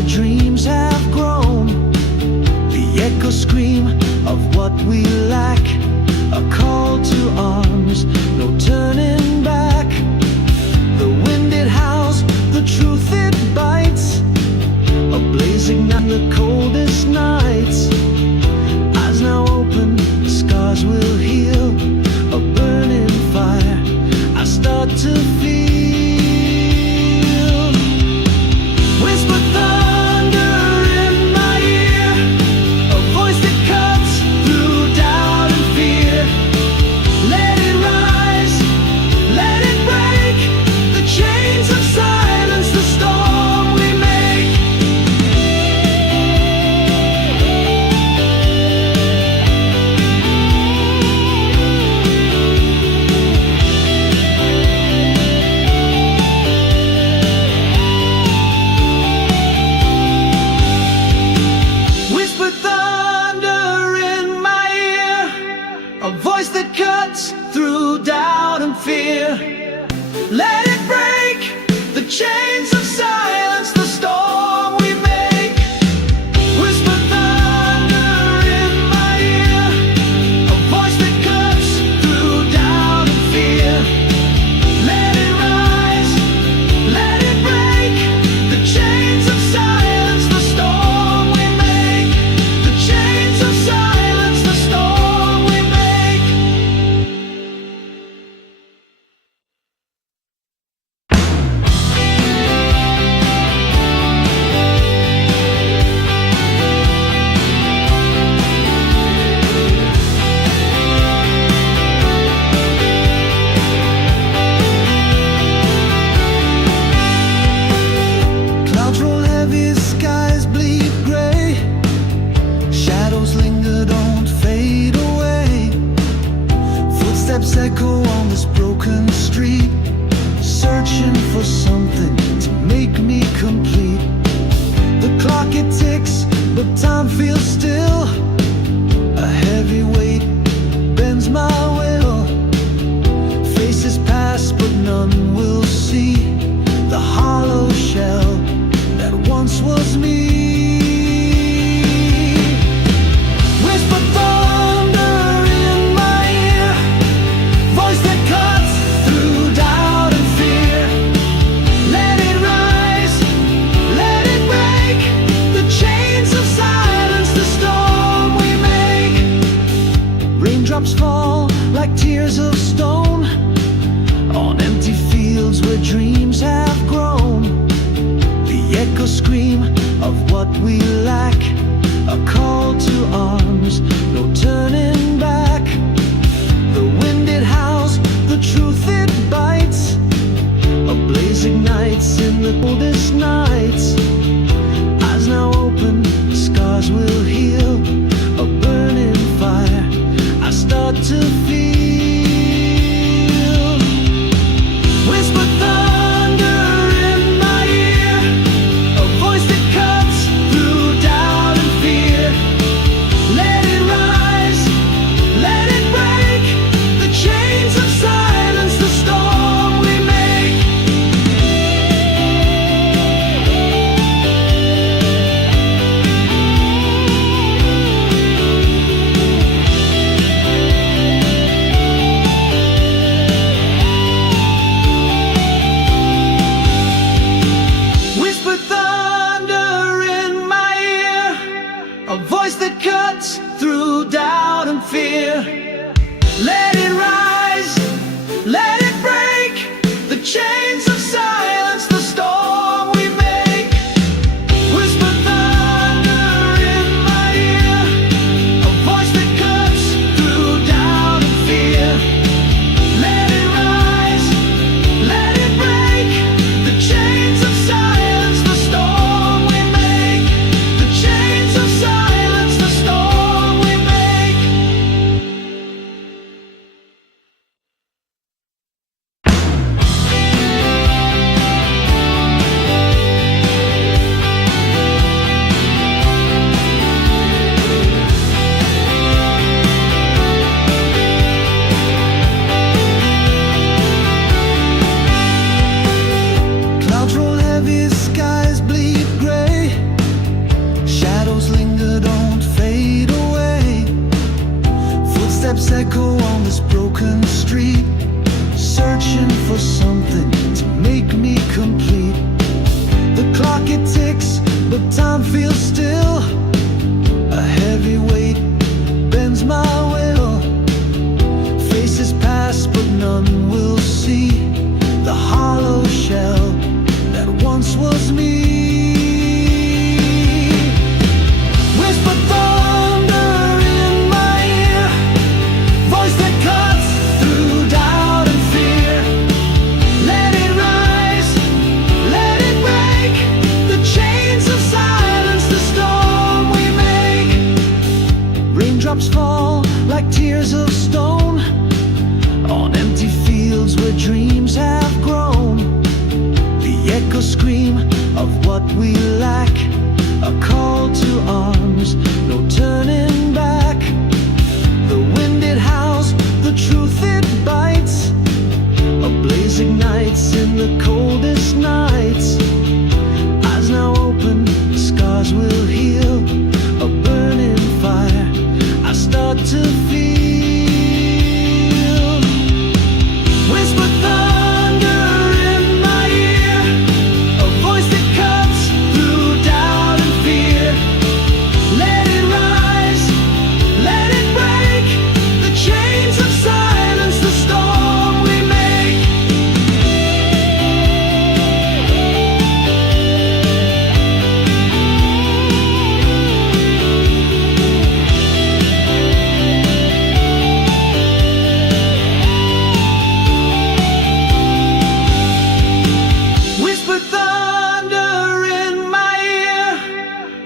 where dreams have grown. The echo scream of what we lack, a call to arms, no turning back. The wind it howls, the truth it bites, a blazing night, the coldest nights. Eyes now open, scars will heal, a burning fire I start to feel. Whisper thunder in my ear, a voice that cuts through doubt and fear. Let it rise, let it break the chains of silence, the storm we make. Whisper thunder in my ear, a voice that cuts through doubt and fear. Let it break the chains of silence, the storm we make. Whisper thunder in my ear, a voice that cuts through doubt and fear. Let it rise, let it break the chains of silence, the storm we make. The chains of silence, the storm we make. Clouds roll heavy, skies bleed gray. Shadows linger, don't fade away. Footsteps echo on this broken street, searching for something to make me complete. The clock it ticks, but time feels still. A heavy weight bends my will. Faces pass, but none will see the hollow shell that once was me. Whisper thunder in my ear, voice that cuts through doubt and fear. Let it rise, let it break the chains of silence, the storm we make. Raindrops fall like tears of stone on empty fields where dreams have grown. The echo scream of what we lack, a call to arms, no turning back. The wind it howls, the truth it bites, a blazing nights in the coldest nights. Eyes now open, scars will heal, a burning fire I start to feel. Whisper thunder in my ear, a voice that cuts through doubt and fear. Let it rise, let it break the chains of silence, the storm we make. Whisper thunder in my ear, a voice that cuts through doubt and fear. Let it rise, let it break the chains of silence, the storm we make. Whisper thunder in my ear, a voice that cuts through doubt and fear. Let it rise, let it break the chains of silence, the storm we make. The chains of silence, the storm we make.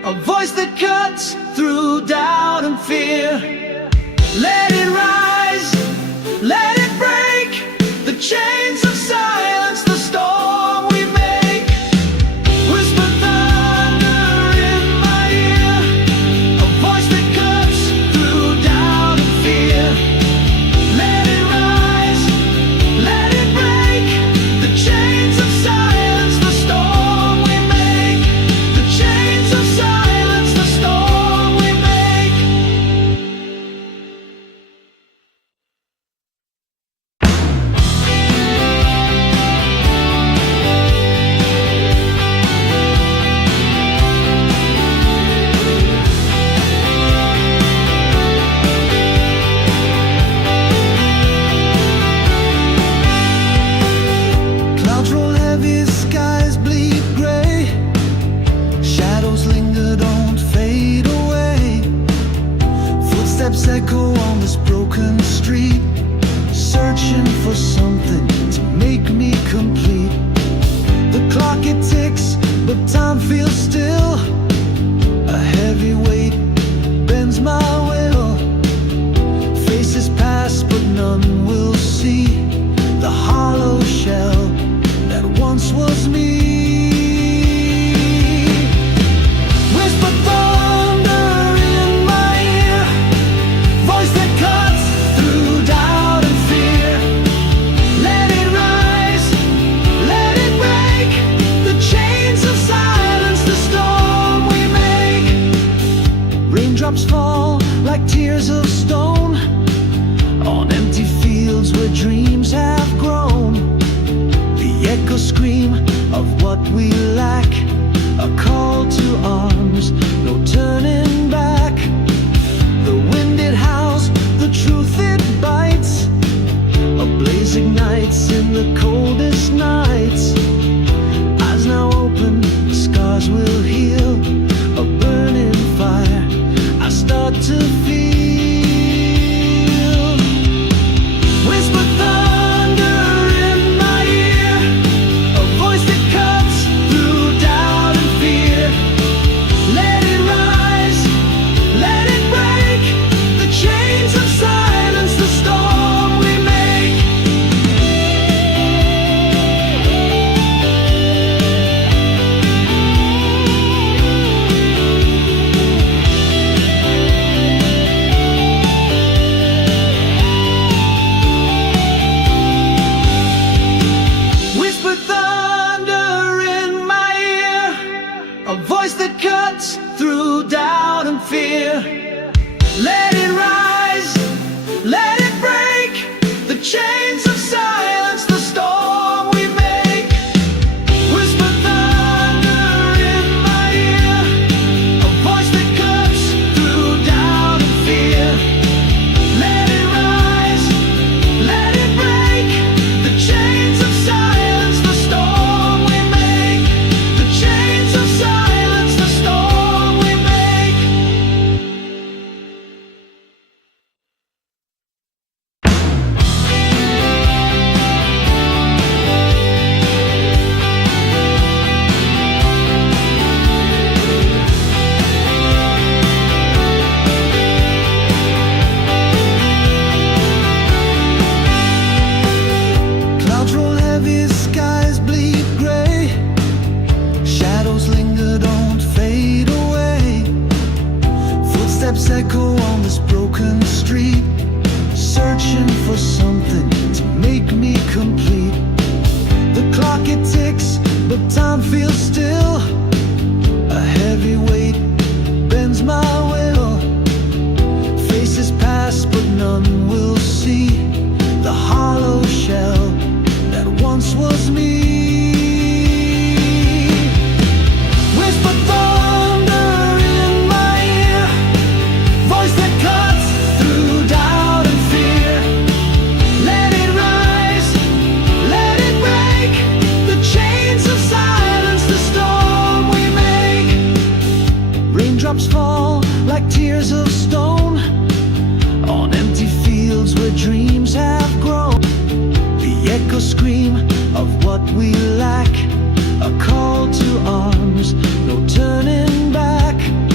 a voice that cuts through doubt and fear. Let it rise, let it break the chains of silence, the storm we make. Whisper thunder in my ear, a voice that cuts through doubt and fear. Let it rise, let it break the chains of silence, the storm we make. The chains of silence, the storm we make. Clouds roll heavy, skies bleed gray. Shadows linger, don't fade away. Footsteps echo on this broken street, searching for something to make me complete. The clock it ticks, but time feels still. A heavy weight bends my will. Faces pass, but none will see the hollow shell that once was me. Whisper thunder in my ear, voice that cuts through doubt and fear. Let it rise, let it break the chains of silence, the storm we make. Raindrops fall like tears of stone on empty fields where dreams have grown. The echoes scream of what we lack, a call to arms, no turning back. The wind it howls, the truth it bites. A blaze ignites in the coldest nights. Eyes now open, scars will heal. A burning fire I start to feel. Whisper thunder in my ear, a voice that cuts through doubt and fear. Let it rise, let it break the chains of silence, the storm we make. Whisper thunder in my ear, a voice that cuts through doubt and fear. Let it rise, let it break the chains of silence, the storm we make. Whisper thunder in my ear, a voice that cuts through doubt and fear. Let it rise, let it break the chains of silence, the storm we make. The chains of silence, the storm we make. Clouds roll heavy, skies bleed gray. Shadows linger, don't fade away. Footsteps echo on this broken street, searching for something to make me complete. The clock it ticks, but time feels still. A heavy weight bends my will. Faces pass, but none will see the hollow shell that once was me. Whisper thunder in my ear, voice that cuts through doubt and fear. Let it rise, let it break the chains of silence, the storm we make. Raindrops fall like tears of stone on empty fields where dreams have grown. The echoes scream of what we lack, a call to arms, no turning back.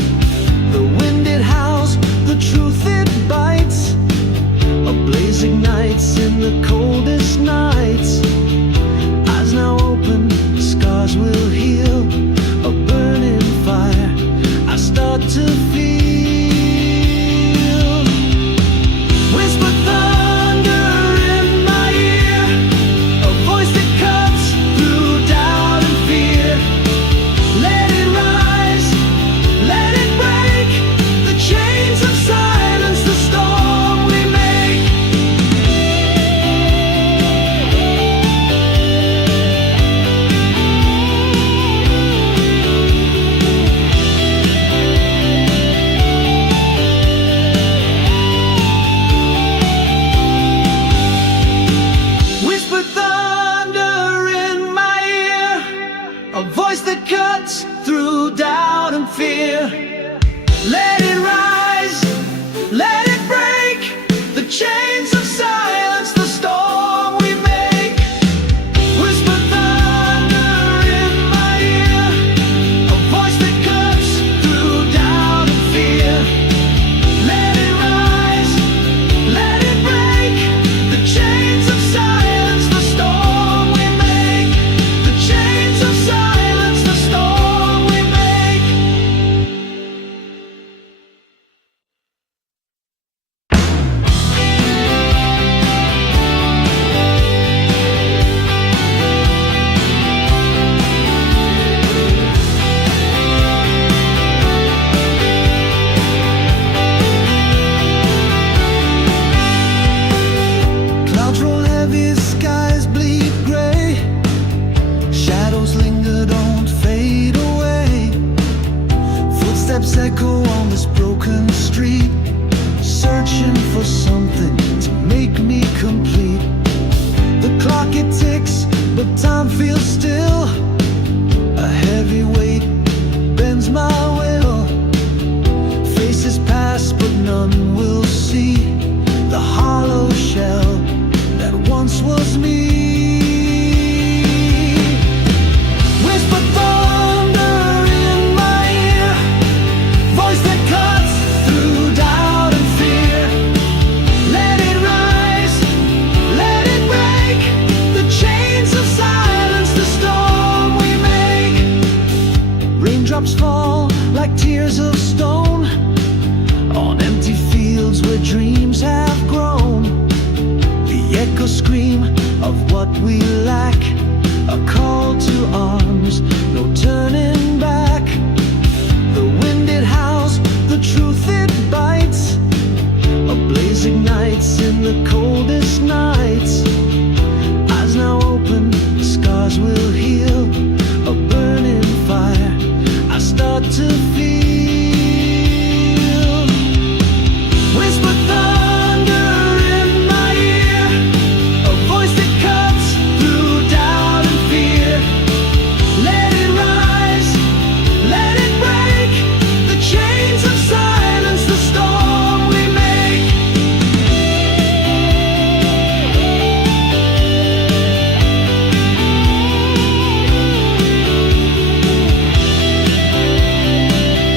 fear. Let it rise, let it break the chains of silence, the storm we make. Whisper thunder in my ear, a voice that cuts through doubt and fear. Let it rise, let it break the chains of silence, the storm we make. The chains of silence, the storm we make. Clouds roll heavy, skies bleed gray. Shadows linger, don't fade away. Footsteps echo on this broken street, searching for something to make me complete. The clock it ticks, but time feels still. A heavy weight bends my will. Faces pass, but none will see the hollow shell that once was me. Whisper thunder in my ear, voice that cuts through doubt and fear. Let it rise, let it break the chains of silence, the storm we make. Raindrops fall like tears of stone on empty fields where dreams have grown. The echoes scream of what we lack, a call to arms, no turning back. The wind it howls, the truth it bites, a blaze ignites in the coldest nights. Eyes now open, scars will heal, a burning fire I start to feel. Whisper thunder in my ear, a voice that cuts through doubt and fear. Let it rise, let it break the chains of silence, the storm we make.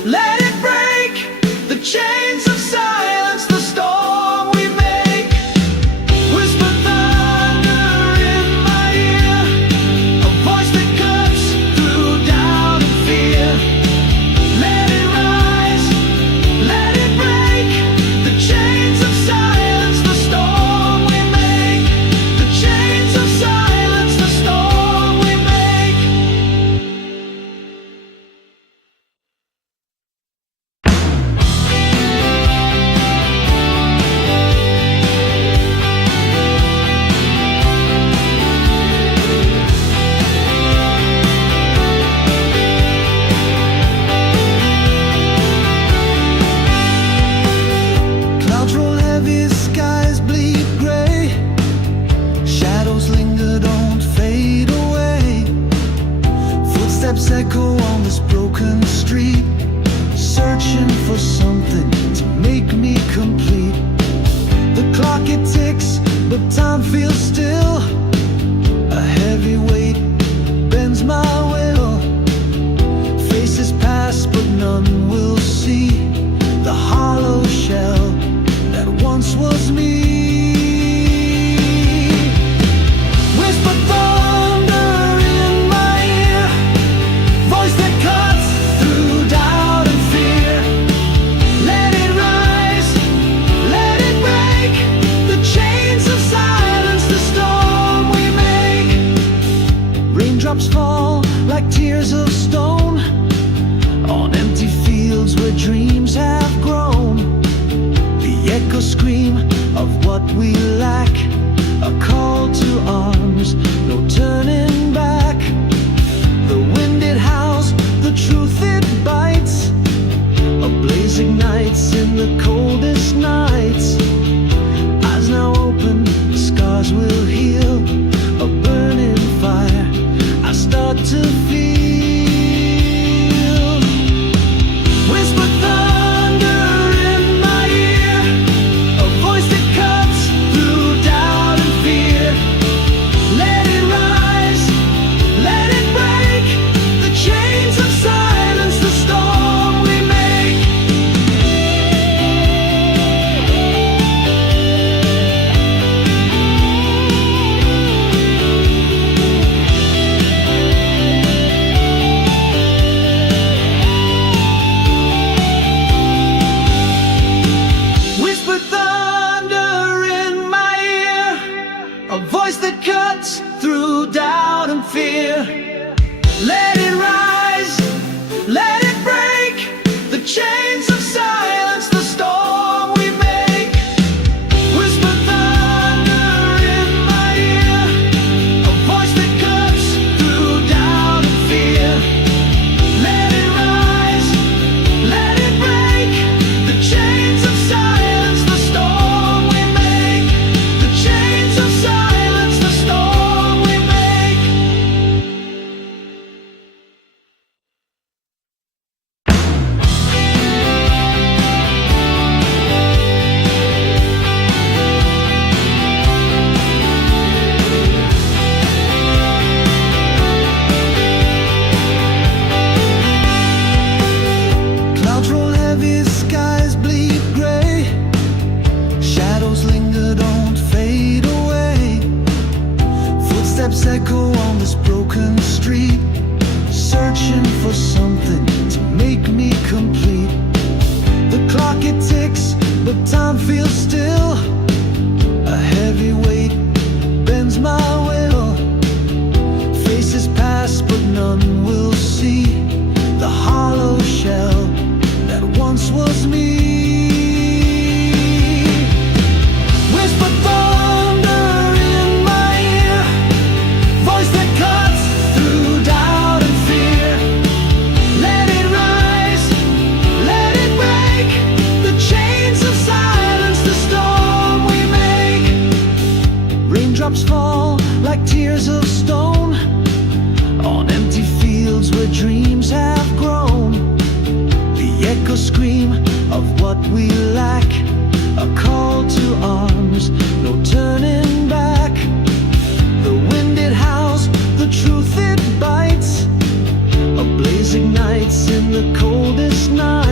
let it break the chains of silence, the storm we make. Whisper thunder in my ear, a voice that cuts through doubt and fear. Let it rise, let it break the chains of silence, the storm we make. The chains of silence, the storm we make. Clouds roll heavy, skies bleed gray. Shadows linger, don't fade away. Footsteps echo on this broken street, searching for something to make me complete. The clock it ticks, but time feels still. A heavy weight bends my will. Faces pass, but none will see the hollow shell that once was me. Whisper thunder in my ear, voice that cuts through doubt and fear. Let it rise, let it break the chains of silence, the storm we make. Raindrops fall like tears of stone on empty fields where dreams have grown. The echoes scream of what we lack, a call to arms, no turning back. The wind it howls, the truth it bites. A blaze ignites in the coldest nights. Eyes now open, scars will heal. A burning fire I start to feel. Whisper thunder in my ear, a voice that cuts through doubt and fear. Let it rise, let it break the chains of silence, the storm we make. Whisper thunder in my ear, a voice that cuts through doubt and fear. Let it rise, let it break the chains of silence, the storm we make. Whisper thunder in my ear, a voice that cuts through doubt and fear. Let it rise, let it break the chains of silence, the storm we make. The chains of silence, the storm we make. Clouds roll heavy, skies bleed gray. Shadows linger, don't fade away. Footsteps echo on this broken street, searching for something to make me complete. The clock it ticks, but time feels still. A heavy weight bends my will. Faces pass, but none will see the hollow shell that once was me. Whisper thunder in my ear, voice that cuts through doubt and fear. Let it rise, let it break the chains of silence, the storm we make. Raindrops fall like tears of stone on empty fields where dreams have grown. The echoes scream of what we lack, a call to arms, no turning back. The wind it howls, the truth it bites. A blaze ignites in the coldest night.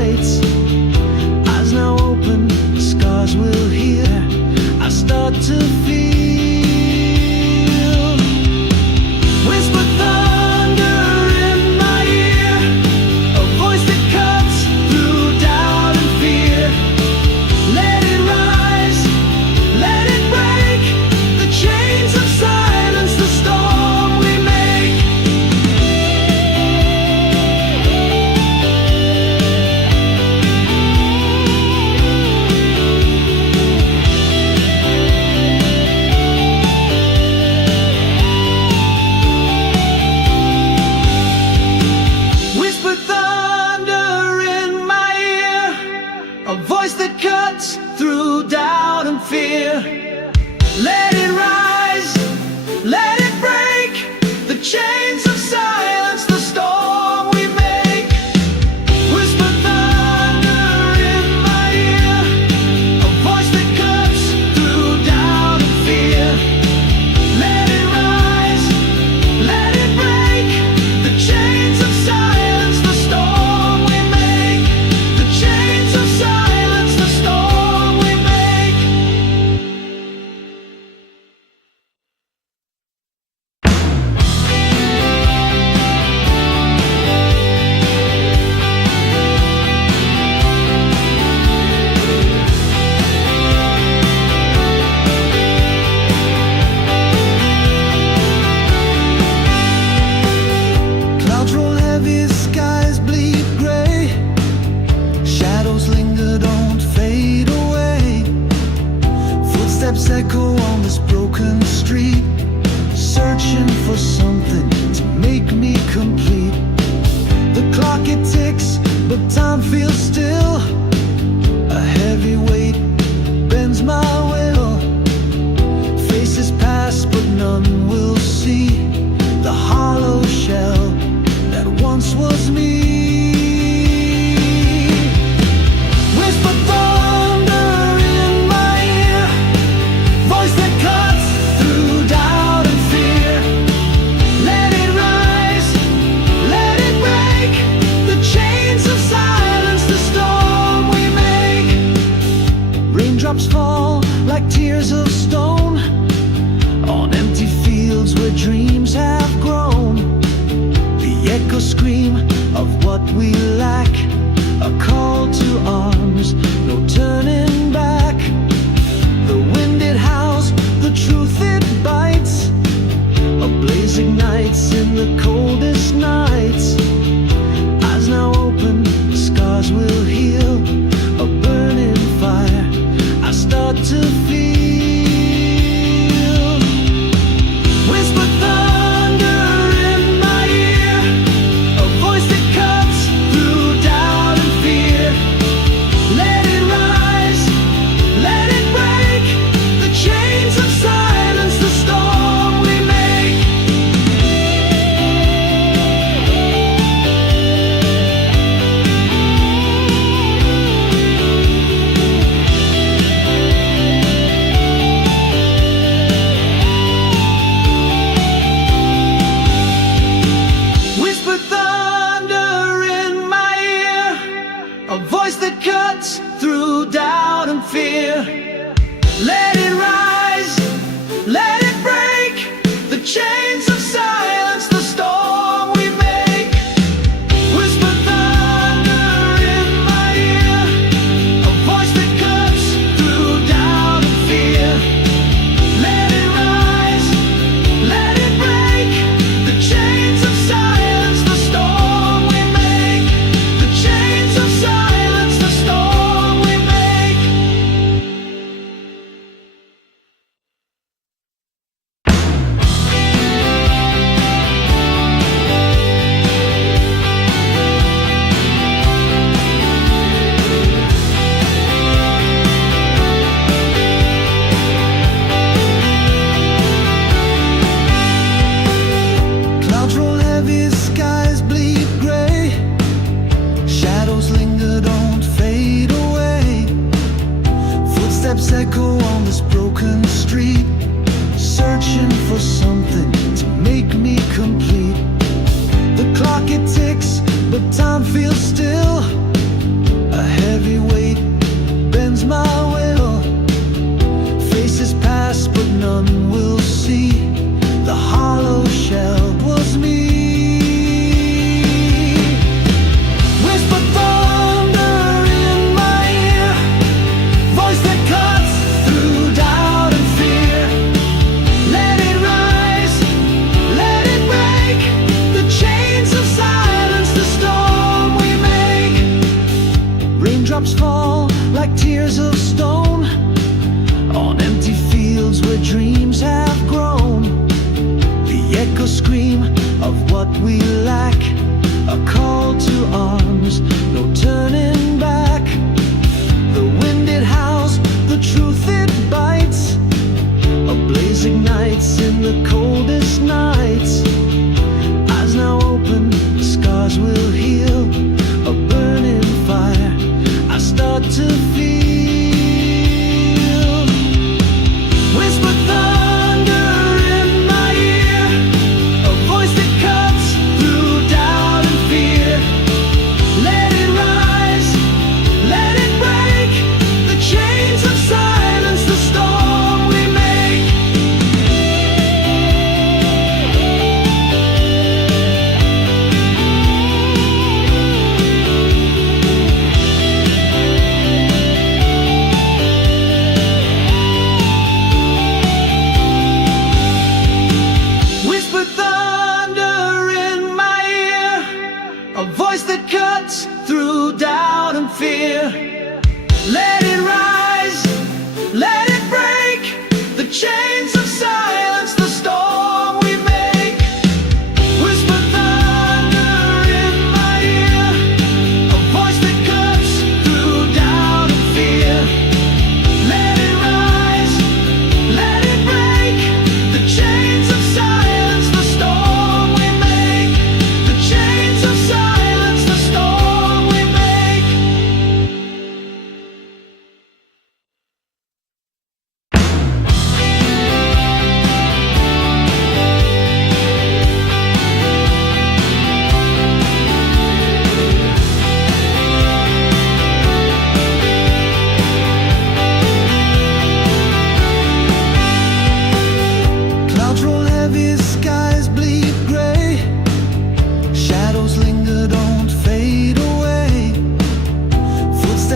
through doubt and fear. Let it rise, let it break the chains of silence, the storm we make. Whisper thunder in my ear, a voice that cuts through doubt and fear. Let it rise, let it break the chains of silence, the storm we make. The chains of silence, the storm we make. Clouds roll heavy, skies bleed gray. Shadows linger, don't fade away. Footsteps echo on this broken street, searching for something to make me complete. The clock it ticks, but time feels still. A heavy weight bends my will. Faces pass, but none will see the hollow shell that once was me. Whisper thunder in my ear, voice that cuts through doubt and fear. Let it rise, let it break the chains of silence, the storm we make. Raindrops fall like tears of stone on empty fields where dreams have grown. The echoes scream of what we lack, a call to arms, no turning back. The wind it howls, the truth it bites. A blaze ignites in the coldest nights. Eyes now open, scars will heal. A burning fire I start to feel. Whisper thunder in my ear, a voice that cuts through doubt and fear. Let it rise, let it break the chains of silence, the storm we make. Whisper thunder in my ear, a voice that cuts through doubt and fear. Let it rise, let it break the chains of silence, the storm we make. Whisper thunder in my ear, a voice that cuts through doubt and fear. Let it rise, let it break the chains of silence, the storm we make. The chains of silence, the storm we make. Clouds roll heavy, skies bleed gray. Shadows linger, don't fade away. Footsteps echo on this broken street, searching for something to make me complete. The clock it ticks, but time feels still. A heavy weight bends my will. Faces pass, but none will see the hollow shell was me. Whisper thunder in my ear, voice that cuts through doubt and fear. Let it rise, let it break the chains of silence, the storm we make. Raindrops fall like tears of stone on empty fields where dreams have grown. The echoes scream of what we lack, a call to arms, no turning back. The wind it howls, the truth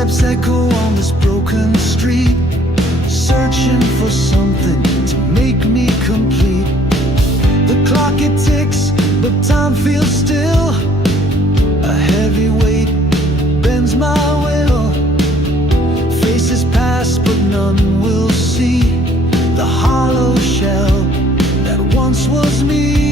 Footsteps echo on this broken street, searching for something to make me complete. The clock it ticks, but time feels still. A heavy weight bends my will. Faces pass, but none will see the hollow shell that once was me.